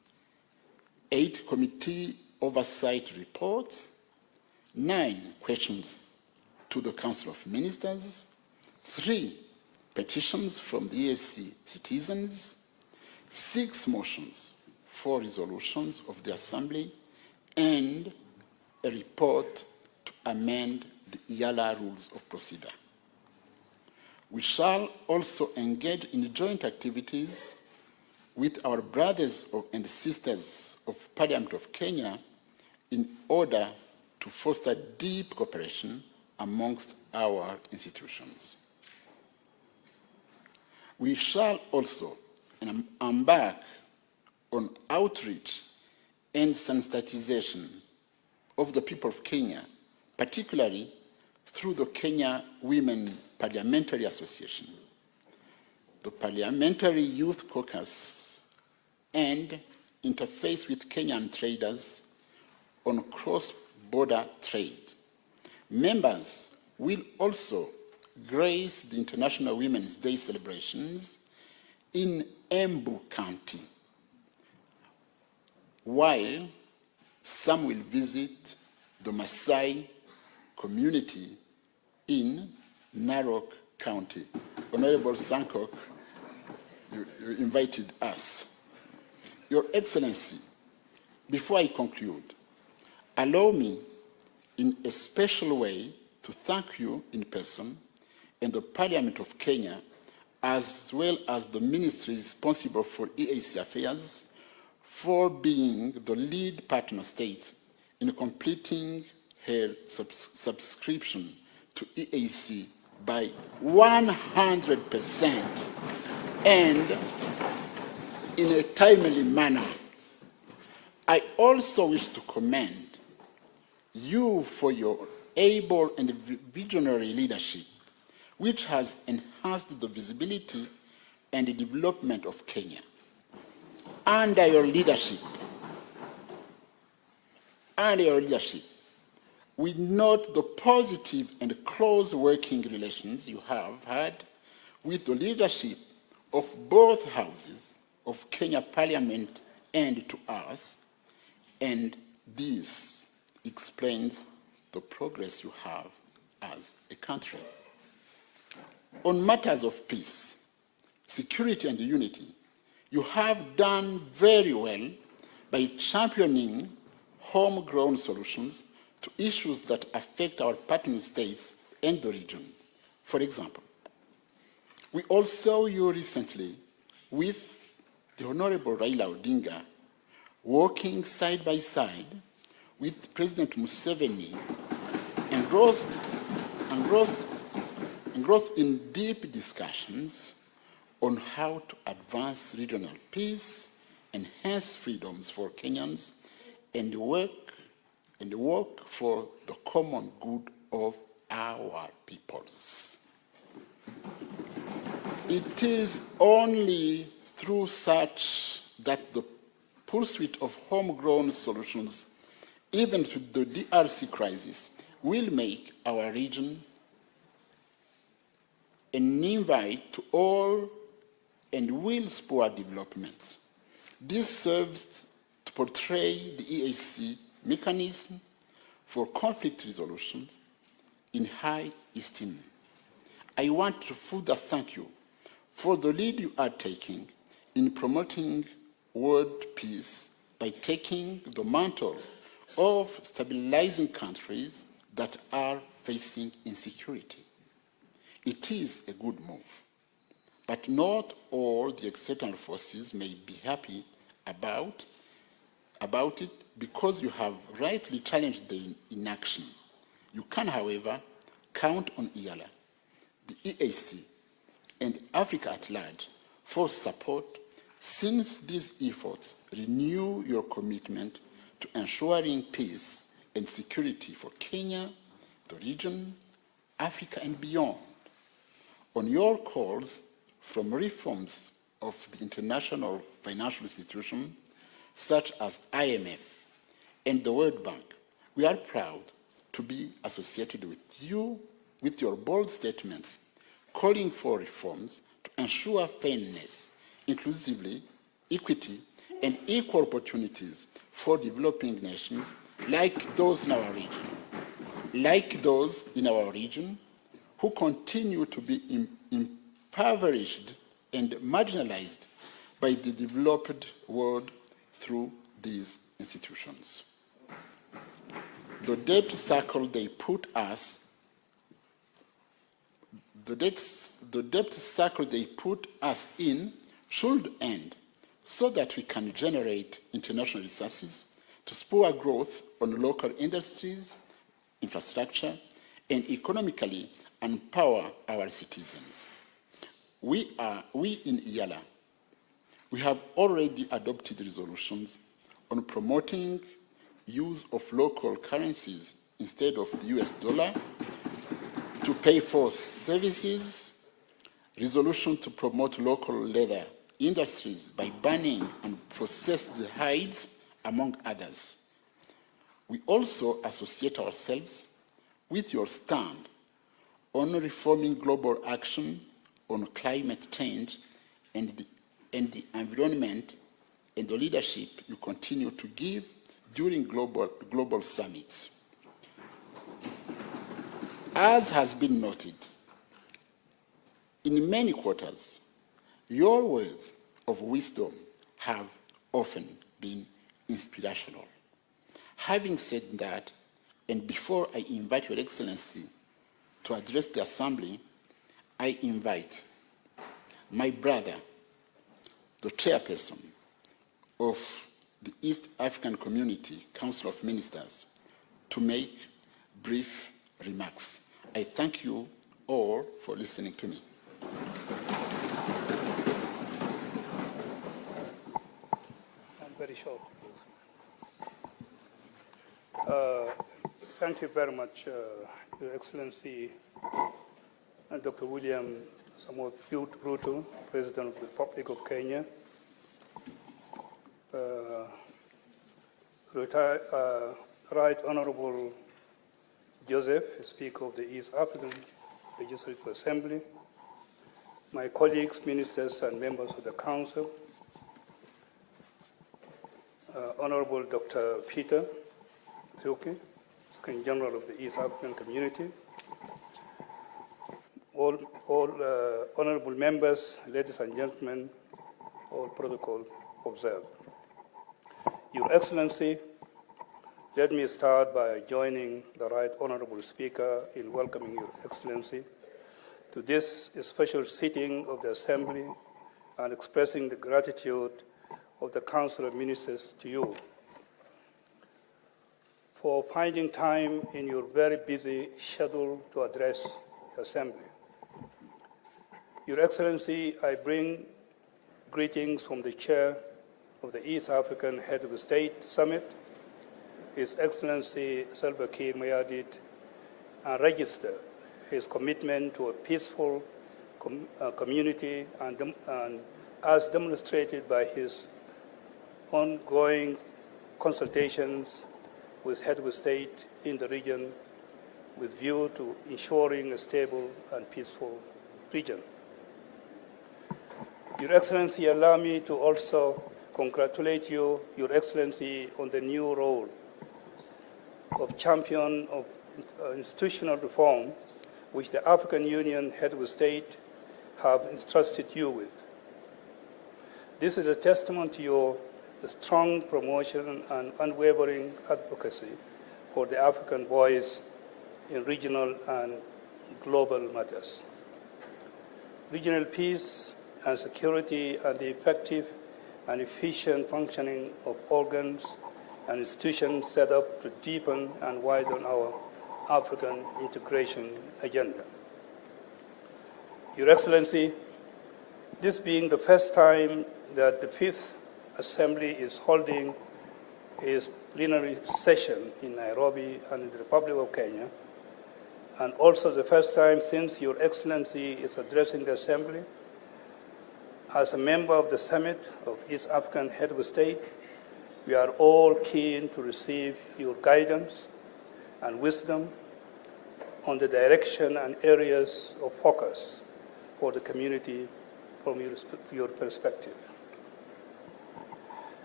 8 committee oversight reports, 9 questions to the Council of Ministers, 3 petitions from the EAC citizens, 6 motions for resolutions of the Assembly, and a report to amend the IALA rules of procedure. We shall also engage in joint activities with our brothers and sisters of Parliament of Kenya in order to foster deep cooperation amongst our institutions. We shall also embark on outreach and sensitization of the people of Kenya, particularly through the Kenya Women Parliamentary Association, the Parliamentary Youth Caucus, and interface with Kenyan traders on cross-border trade. Members will also grace the International Women's Day celebrations in Embu County, while some will visit the Maasai community in Narok County. Honorable Sankok, you invited us. Your Excellency, before I conclude, allow me in a special way to thank you in person and the Parliament of Kenya, as well as the ministry responsible for EAC affairs, for being the lead partner state in completing her subscription to EAC by 100% and in a timely manner. I also wish to commend you for your able and visionary leadership, which has enhanced the visibility and the development of Kenya. Under your leadership, we note the positive and close working relations you have had with the leadership of both houses of Kenya Parliament and to us, and this explains the progress you have as a country. On matters of peace, security, and unity, you have done very well by championing homegrown solutions to issues that affect our partner states and the region. For example, we all saw you recently with the Honorable Raila Odinga working side by side with President Museveni, engrossed in deep discussions on how to advance regional peace, enhance freedoms for Kenyans, and work for the common good of our peoples. It is only through such that the pursuit of homegrown solutions, even to the DRC crisis, will make our region an invite to all and will spur development. This serves to portray the EAC mechanism for conflict resolution in high esteem. I want to further thank you for the lead you are taking in promoting world peace by taking the mantle of stabilizing countries that are facing insecurity. It is a good move, but not all the external forces may be happy about it because you have rightly challenged the inaction. You can, however, count on IALA, the EAC, and Africa at large for support, since these efforts renew your commitment to ensuring peace and security for Kenya, the region, Africa, and beyond. On your calls from reforms of the international financial institutions, such as IMF and the World Bank, we are proud to be associated with you with your bold statements calling for reforms to ensure fairness, inclusivity, equity, and equal opportunities for developing nations like those in our region, who continue to be impoverished and marginalized by the developed world through these institutions. The debt cycle they put us in should end so that we can generate international resources to spur growth on local industries, infrastructure, and economically empower our citizens. We in IALA, we have already adopted resolutions on promoting use of local currencies instead of the US dollar to pay for services, resolution to promote local leather industries by banning unprocessed hides, among others. We also associate ourselves with your stand on reforming global action on climate change and the environment and the leadership you continue to give during global summits. As has been noted, in many quarters, your words of wisdom have often been inspirational. Having said that, and before I invite Your Excellency to address the Assembly, I invite my brother, the chairperson of the East African Community Council of Ministers, to make brief remarks. I thank you all for listening to me. I'm very short. Thank you very much, Your Excellency, Dr. William Samoei Ruto, President of the Republic of Kenya, Right Honorable Joseph, Speaker of the East African Legislative Assembly, my colleagues, ministers, and members of the Council, Honorable Dr. Peter Thiuki, Secretary General of the East African Community, all honorable members, ladies and gentlemen, all protocol observed. Your Excellency, let me start by joining the Right Honorable Speaker in welcoming Your Excellency to this special sitting of the Assembly and expressing the gratitude of the Council of Ministers to you for finding time in your very busy schedule to address the Assembly. Your Excellency, I bring greetings from the Chair of the East African Head of State Summit, His Excellency Salva Kiir Mayardit, and register his commitment to a peaceful community and as demonstrated by his ongoing consultations with head of state in the region with view to ensuring a stable and peaceful region. Your Excellency, allow me to also congratulate you, Your Excellency, on the new role of champion of institutional reform which the African Union head of state have entrusted you with. This is a testament to your strong promotion and unwavering advocacy for the African voice in regional and global matters. Regional peace and security and the effective and efficient functioning of organs and institutions set up to deepen and widen our African integration agenda. Your Excellency, this being the first time that the Fifth Assembly is holding its plenary session in Nairobi and in the Republic of Kenya, and also the first time since Your Excellency is addressing the Assembly, as a member of the Summit of East African Head of State, we are all keen to receive your guidance and wisdom on the direction and areas of focus for the community from your perspective.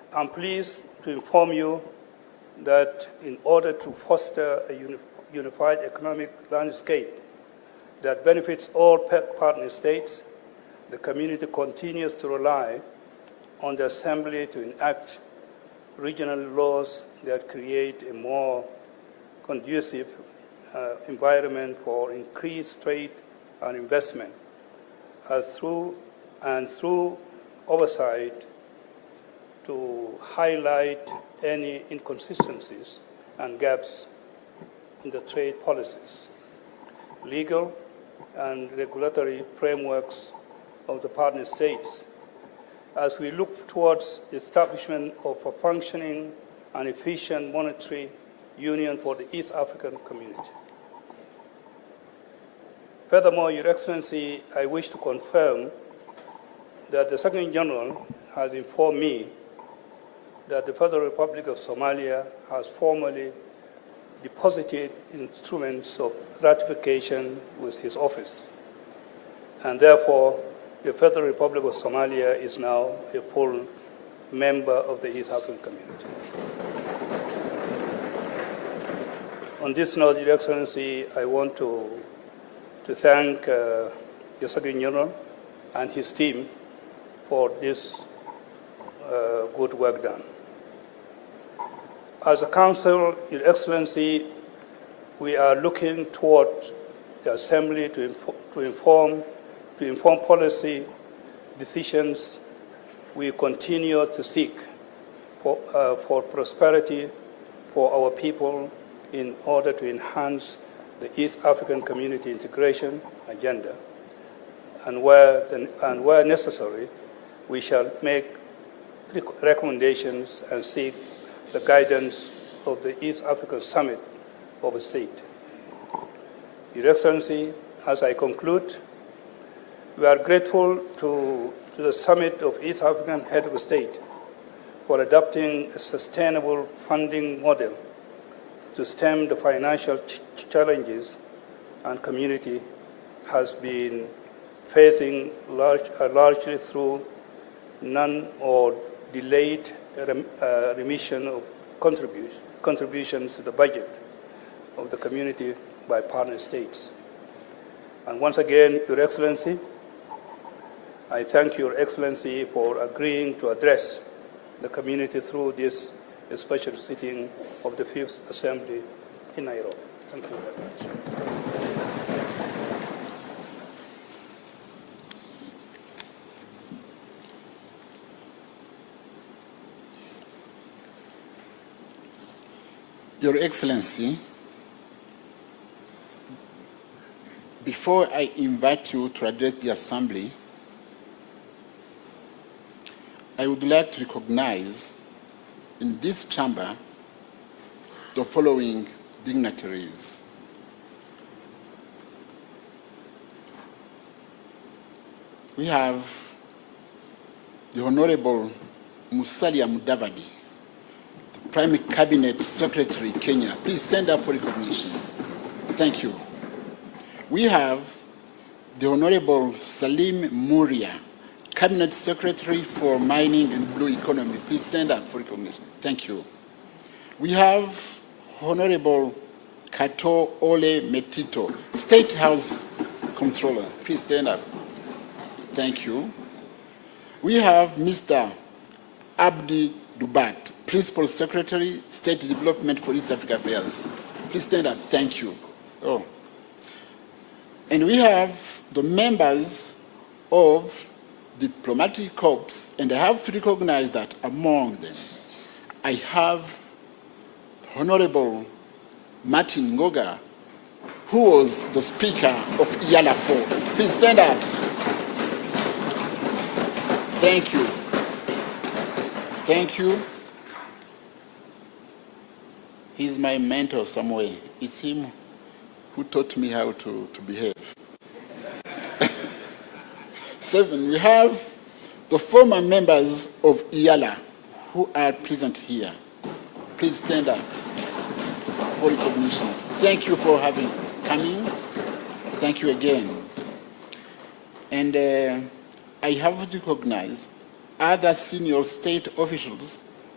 I'm pleased to inform you that in order to foster a unified economic landscape that benefits all partner states, the community continues to rely on the Assembly to enact regional laws that create a more conducive environment for increased trade and investment, through oversight to highlight any inconsistencies and gaps in the trade policies, legal and regulatory frameworks of the partner states, as we look towards the establishment of a functioning and efficient monetary union for the East African community. Furthermore, Your Excellency, I wish to confirm that the Secretary General has informed me that the Federal Republic of Somalia has formally deposited instruments of ratification with his office, and therefore the Federal Republic of Somalia is now a full member of the East African community. On this note, Your Excellency, I want to thank the Secretary General and his team for this good work done. As a Council, Your Excellency, we are looking toward the Assembly to inform policy decisions we continue to seek for prosperity for our people in order to enhance the East African community integration agenda. And where necessary, we shall make recommendations and seek the guidance of the East African Summit of the State. Your Excellency, as I conclude, we are grateful to the Summit of East African Head of State for adopting a sustainable funding model to stem the financial challenges and community has been facing largely through none or delayed remission of contributions to the budget of the community by partner states. And once again, Your Excellency, I thank Your Excellency for agreeing to address the community through this special sitting of the Fifth Assembly in Nairobi. Thank you very much. Your Excellency, before I invite you to address the Assembly, I would like to recognize in this chamber the following dignitaries. We have the Honorable Musalia Mudavadi, the Prime Cabinet Secretary, Kenya. Please stand up for recognition. Thank you. We have the Honorable Salim Muria, Cabinet Secretary for Mining and Blue Economy. Please stand up for recognition. Thank you. We have Honorable Kato Ole Metito, State House Controller. Please stand up. Thank you. We have Mr. Abdi Dubat, Principal Secretary, State Development for East Africa Affairs. Please stand up. Thank you. Oh. And we have the members of diplomatic corps, and I have to recognize that among them, I have Honorable Martin Ngoga, who was the Speaker of IALA 4. Please stand up. Thank you. Thank you. He's my mentor somewhere. It's him who taught me how to behave. 7, we have the former members of IALA who are present here. Please stand up for recognition. Thank you for coming. Thank you again. And I have to recognize other senior state officials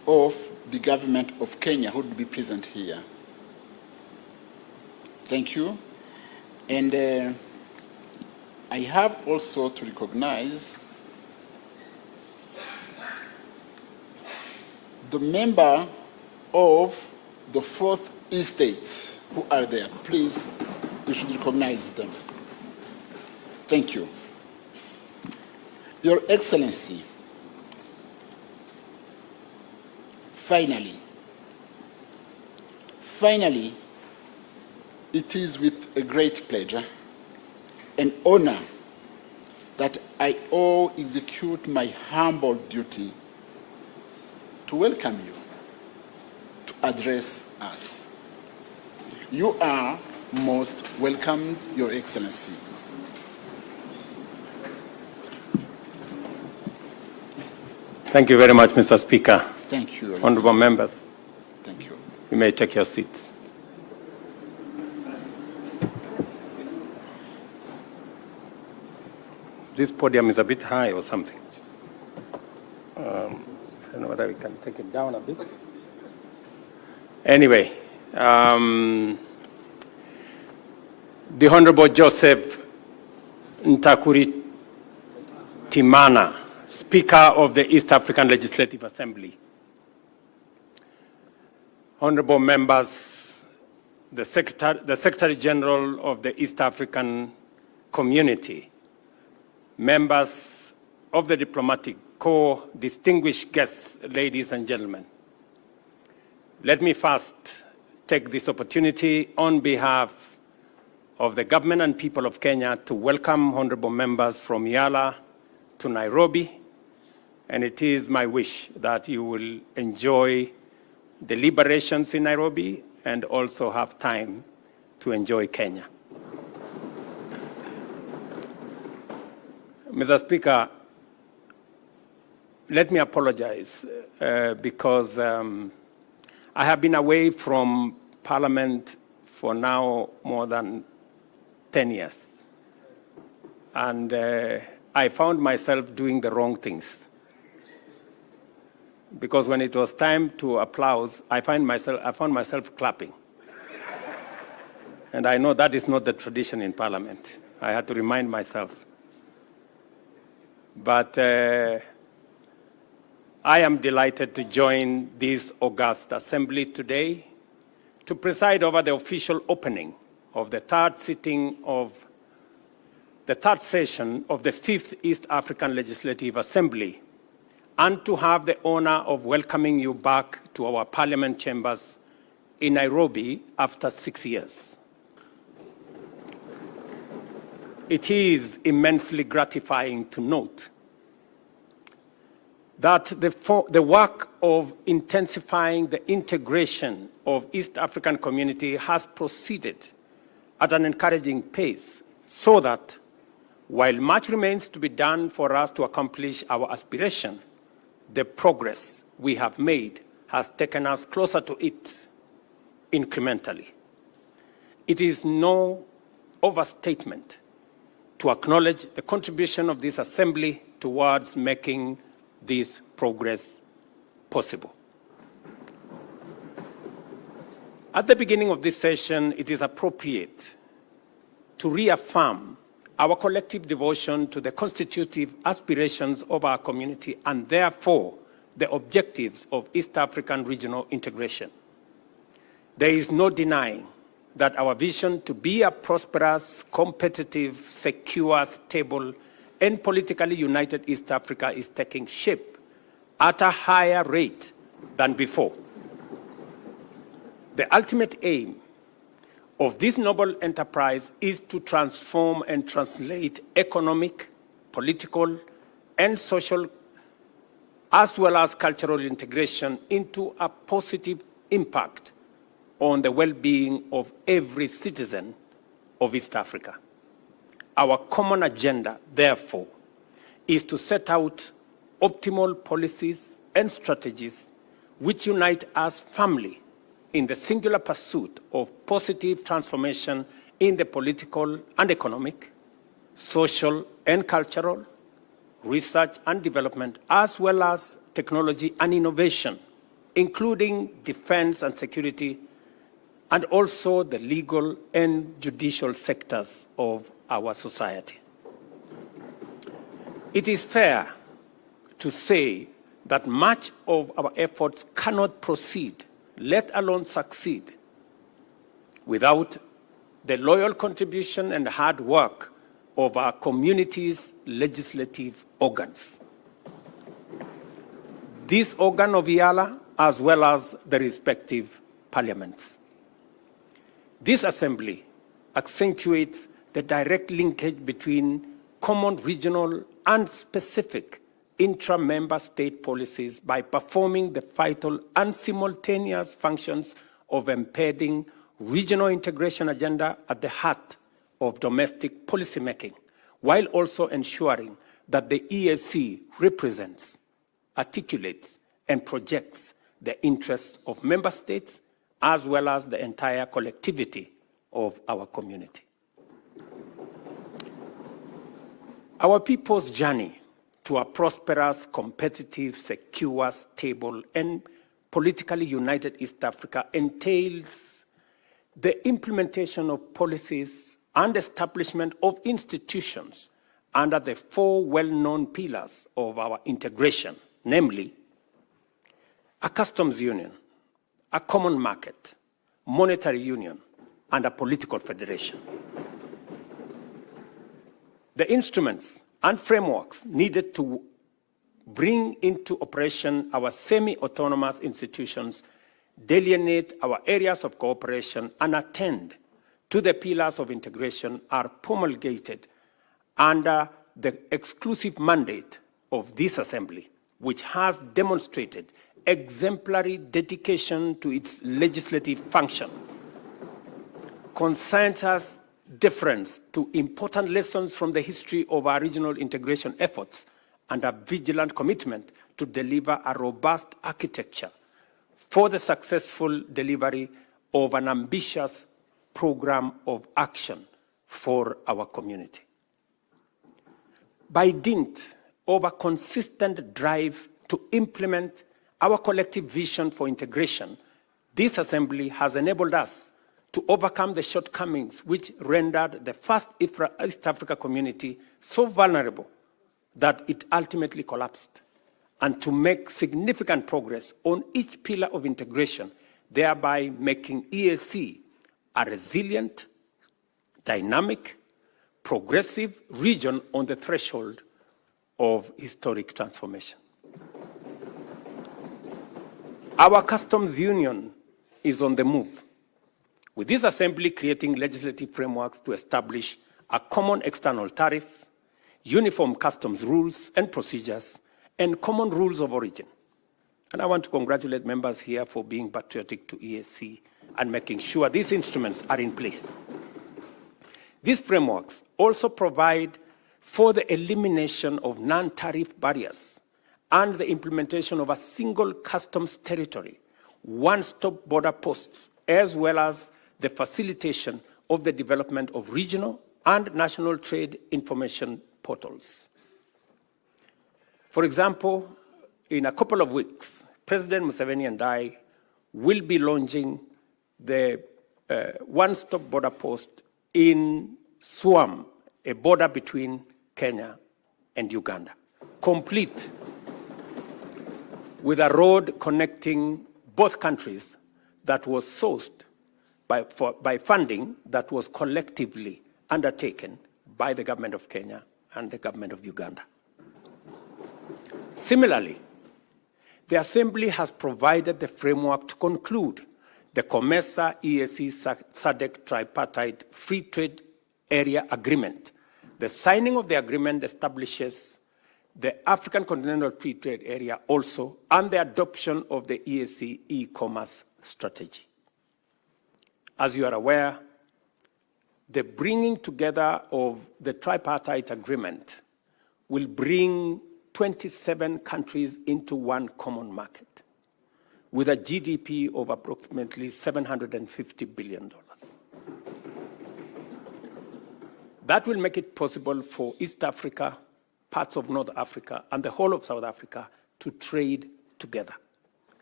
of the government of Kenya who would be present here. Thank you. And I have also to recognize the member of the 4th estate who are there. Please, you should recognize them. Thank you. Your Excellency, finally, it is with a great pleasure and honor that I all execute my humble duty to welcome you to address us. You are most welcomed, Your Excellency. Thank you very much, Mr. Speaker. Thank you, Your Honorable Excellency. members, Thank you. you may take your seats. This podium is a bit high or something. I don't know whether we can take it down a bit. Anyway, the Honorable Joseph Ntakuri Timana, Speaker of the East African Legislative Assembly. Honorable members, the Secretary General of the East African Community, members of the diplomatic corps, distinguished guests, ladies and gentlemen. Let me first take this opportunity on behalf of the government and people of Kenya to welcome honorable members from Yala to Nairobi, and it is my wish that you will enjoy deliberations in Nairobi and also have time to enjoy Kenya. Mr. Speaker, let me apologize because I have been away from Parliament for now more than 10 years. And I found myself doing the wrong things. Because when it was time to applause, I found myself clapping. And I know that is not the tradition in Parliament. I had to remind myself. But I am delighted to join this august assembly today to preside over the official opening of the third session of the 5th East African Legislative Assembly, and to have the honor of welcoming you back to our Parliament chambers in Nairobi after 6 years. It is immensely gratifying to note that the work of intensifying the integration of East African community has proceeded at an encouraging pace, so that while much remains to be done for us to accomplish our aspiration, the progress we have made has taken us closer to it incrementally. It is no overstatement to acknowledge the contribution of this assembly towards making this progress possible. At the beginning of this session, it is appropriate to reaffirm our collective devotion to the constitutive aspirations of our community and therefore the objectives of East African regional integration. There is no denying that our vision to be a prosperous, competitive, secure, stable, and politically united East Africa is taking shape at a higher rate than before. The ultimate aim of this noble enterprise is to transform and translate economic, political, and social, as well as cultural integration into a positive impact on the well-being of every citizen of East Africa. Our common agenda, therefore, is to set out optimal policies and strategies which unite us firmly in the singular pursuit of positive transformation in the political and economic, social and cultural, research and development, as well as technology and innovation including defense and security, and also the legal and judicial sectors of our society. It is fair to say that much of our efforts cannot proceed, let alone succeed, without the loyal contribution and hard work of our community's legislative organs. This organ of IALA, as well as the respective parliaments. This assembly accentuates the direct linkage between common regional and specific intra-member state policies by performing the vital and simultaneous functions of embedding regional integration agenda at the heart of domestic policymaking, while also ensuring that the EAC represents, articulates, and projects the interests of member states as well as the entire collectivity of our community. Our people's journey to a prosperous, competitive, secure, stable, and politically united East Africa entails the implementation of policies and establishment of institutions under the four well-known pillars of our integration, namely a customs union, a common market, monetary union, and a political federation. The instruments and frameworks needed to bring into operation our semi-autonomous institutions delineate our areas of cooperation and attend to the pillars of integration are promulgated under the exclusive mandate of this assembly, which has demonstrated exemplary dedication to its legislative function, consensus deference to important lessons from the history of our regional integration efforts, and a vigilant commitment to deliver a robust architecture for the successful delivery of an ambitious program of action for our community. By dint of a consistent drive to implement our collective vision for integration, this assembly has enabled us to overcome the shortcomings which rendered the first East Africa community so vulnerable that it ultimately collapsed, and to make significant progress on each pillar of integration, thereby making EAC a resilient, dynamic, progressive region on the threshold of historic transformation. Our customs union is on the move, with this assembly creating legislative frameworks to establish a common external tariff, uniform customs rules and procedures, and common rules of origin. And I want to congratulate members here for being patriotic to EAC and making sure these instruments are in place. These frameworks also provide for the elimination of non-tariff barriers and the implementation of a single customs territory, one-stop border posts, as well as the facilitation of the development of regional and national trade information portals. For example, in a couple of weeks, President Museveni and I will be launching the one-stop border post in Swam, a border between Kenya and Uganda, complete with a road connecting both countries that was sourced by funding that was collectively undertaken by the government of Kenya and the government of Uganda. Similarly, the Assembly has provided the framework to conclude the COMESA EAC SADC tripartite free trade area agreement. The signing of the agreement establishes the African Continental Free Trade Area also, and the adoption of the EAC e-commerce strategy. As you are aware, the bringing together of the tripartite agreement will bring 27 countries into one common market with a GDP of approximately $750 billion. That will make it possible for East Africa, parts of North Africa, and the whole of South Africa to trade together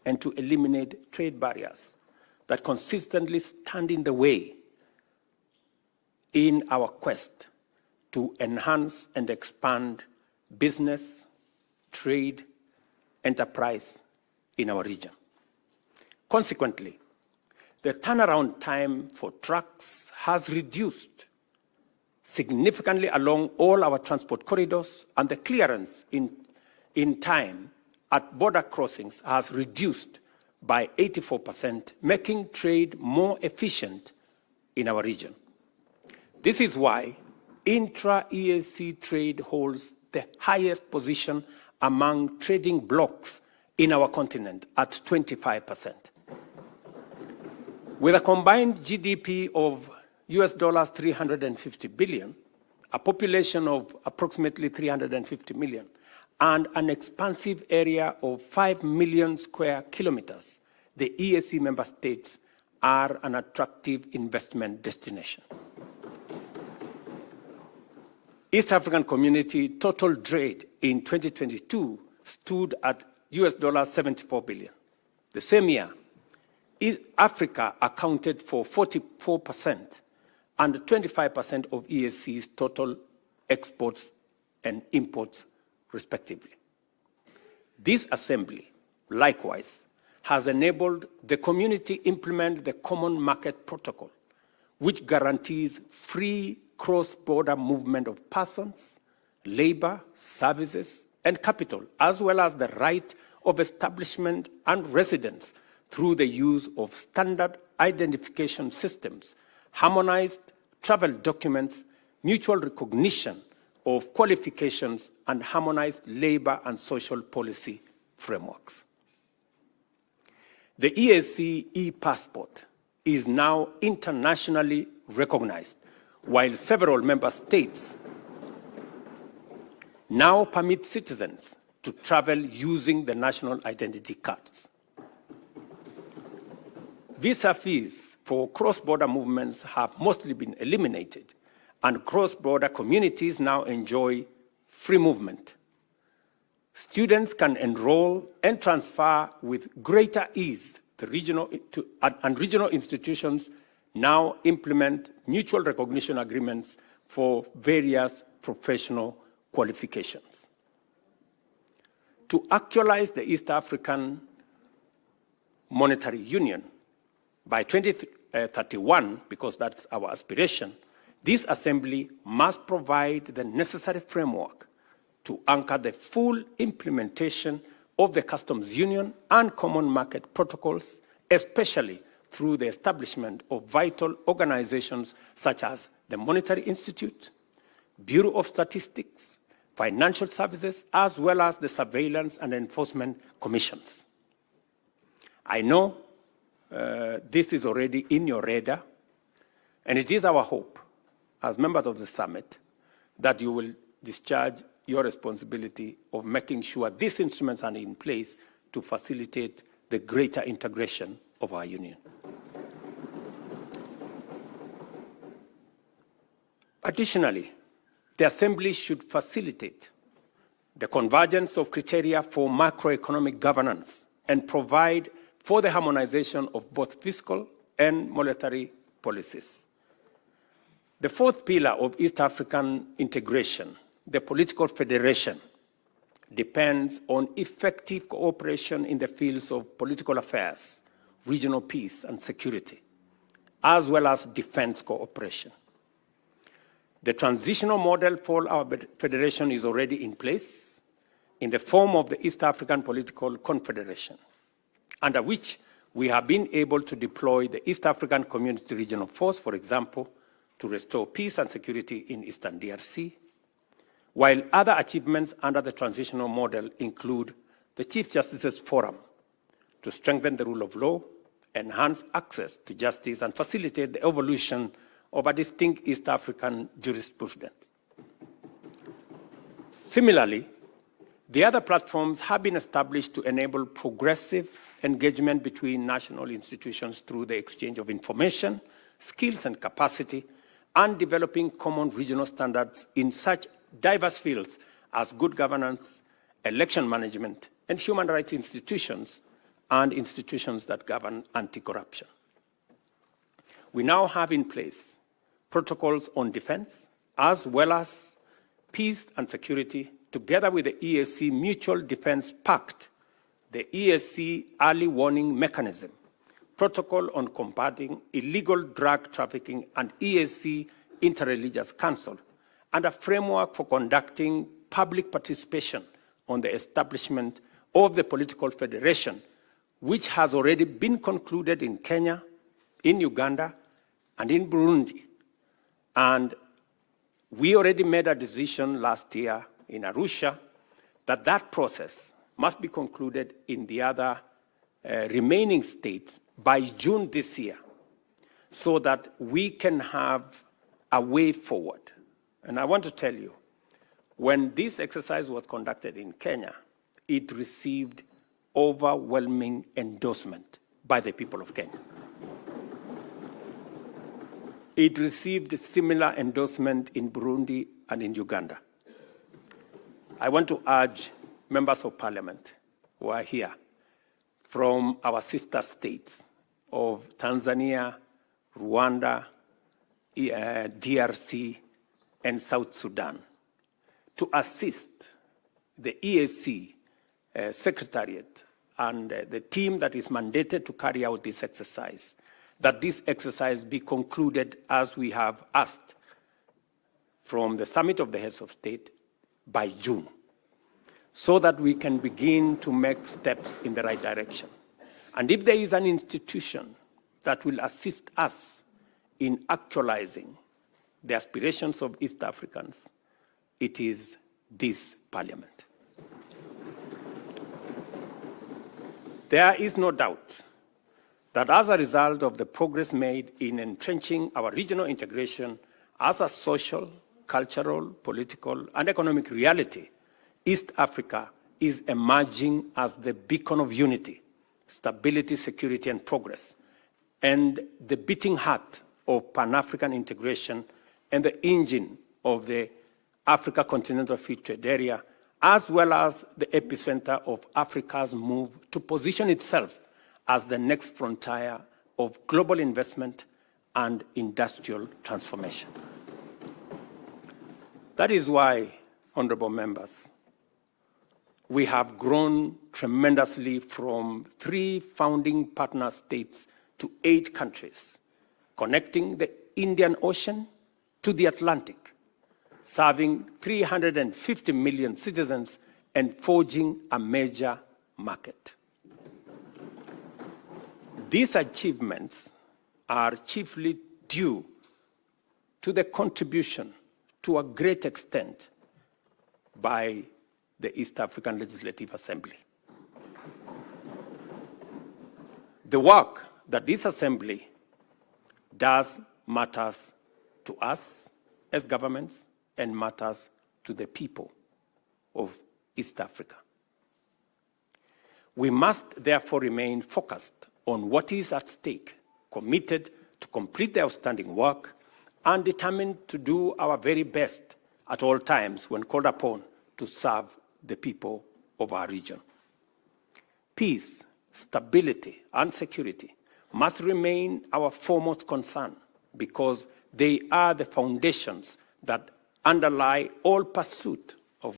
and to eliminate trade barriers that consistently stand in the way in our quest to enhance and expand business, trade, enterprise in our region. Consequently, the turnaround time for trucks has reduced significantly along all our transport corridors, and the clearance in time at border crossings has reduced by 84%, making trade more efficient in our region. This is why intra-EAC trade holds the highest position among trading blocs in our continent at 25%. With a combined GDP of US dollars 350 billion, a population of approximately 350 million, and an expansive area of 5 million square kilometers, the EAC member states are an attractive investment destination. East African Community total trade in 2022 stood at US dollars 74 billion. The same year, Africa accounted for 44% and 25% of EAC's total exports and imports, respectively. This assembly, likewise, has enabled the community implement the Common Market Protocol, which guarantees free cross-border movement of persons, labor, services, and capital, as well as the right of establishment and residence through the use of standard identification systems, harmonized travel documents, mutual recognition of qualifications, and harmonized labor and social policy frameworks. The EAC e-passport is now internationally recognized, while several member states now permit citizens to travel using the national identity cards. Visa fees for cross-border movements have mostly been eliminated, and cross-border communities now enjoy free movement. Students can enroll and transfer with greater ease. Regional institutions now implement mutual recognition agreements for various professional qualifications. To actualize the East African Monetary Union by 2031, because that's our aspiration, this assembly must provide the necessary framework to anchor the full implementation of the customs union and common market protocols, especially through the establishment of vital organizations such as the Monetary Institute, Bureau of Statistics, Financial Services, as well as the Surveillance and Enforcement Commissions. I know this is already in your radar, and it is our hope, as members of the summit, that you will discharge your responsibility of making sure these instruments are in place to facilitate the greater integration of our union. Additionally, the Assembly should facilitate the convergence of criteria for macroeconomic governance and provide for the harmonization of both fiscal and monetary policies. The fourth pillar of East African integration, the political federation, depends on effective cooperation in the fields of political affairs, regional peace and security, as well as defense cooperation. The transitional model for our federation is already in place in the form of the East African Political Confederation, under which we have been able to deploy the East African Community Regional Force, for example, to restore peace and security in Eastern DRC, while other achievements under the transitional model include the Chief Justice's Forum to strengthen the rule of law, enhance access to justice, and facilitate the evolution of a distinct East African jurisprudence. Similarly, the other platforms have been established to enable progressive engagement between national institutions through the exchange of information, skills, and capacity, and developing common regional standards in such diverse fields as good governance, election management, and human rights institutions, and institutions that govern anti-corruption. We now have in place protocols on defense, as well as peace and security, together with the EAC Mutual Defense Pact, the EAC Early Warning Mechanism, Protocol on Combating Illegal Drug Trafficking, and EAC Interreligious Council, and a framework for conducting public participation on the establishment of the political federation, which has already been concluded in Kenya, in Uganda, and in Burundi. And we already made a decision last year in Arusha that that process must be concluded in the other remaining states by June this year, so that we can have a way forward. And I want to tell you, when this exercise was conducted in Kenya, it received overwhelming endorsement by the people of Kenya. It received similar endorsement in Burundi and in Uganda. I want to urge members of parliament who are here from our sister states of Tanzania, Rwanda, DRC, and South Sudan to assist the EAC Secretariat and the team that is mandated to carry out this exercise, that this exercise be concluded as we have asked from the Summit of the Heads of State by June, so that we can begin to make steps in the right direction. And if there is an institution that will assist us in actualizing the aspirations of East Africans, it is this parliament. There is no doubt that as a result of the progress made in entrenching our regional integration as a social, cultural, political, and economic reality, East Africa is emerging as the beacon of unity, stability, security, and progress, and the beating heart of Pan-African integration and the engine of the Africa Continental Free Trade Area, as well as the epicenter of Africa's move to position itself as the next frontier of global investment and industrial transformation. That is why, honorable members, we have grown tremendously from 3 founding partner states to 8 countries, connecting the Indian Ocean to the Atlantic, serving 350 million citizens and forging a major market. These achievements are chiefly due to the contribution, to a great extent, by the East African Legislative Assembly. The work that this assembly does matters to us as governments and matters to the people of East Africa. We must therefore remain focused on what is at stake, committed to complete the outstanding work, and determined to do our very best at all times when called upon to serve the people of our region. Peace, stability, and security must remain our foremost concern, because they are the foundations that underlie all pursuit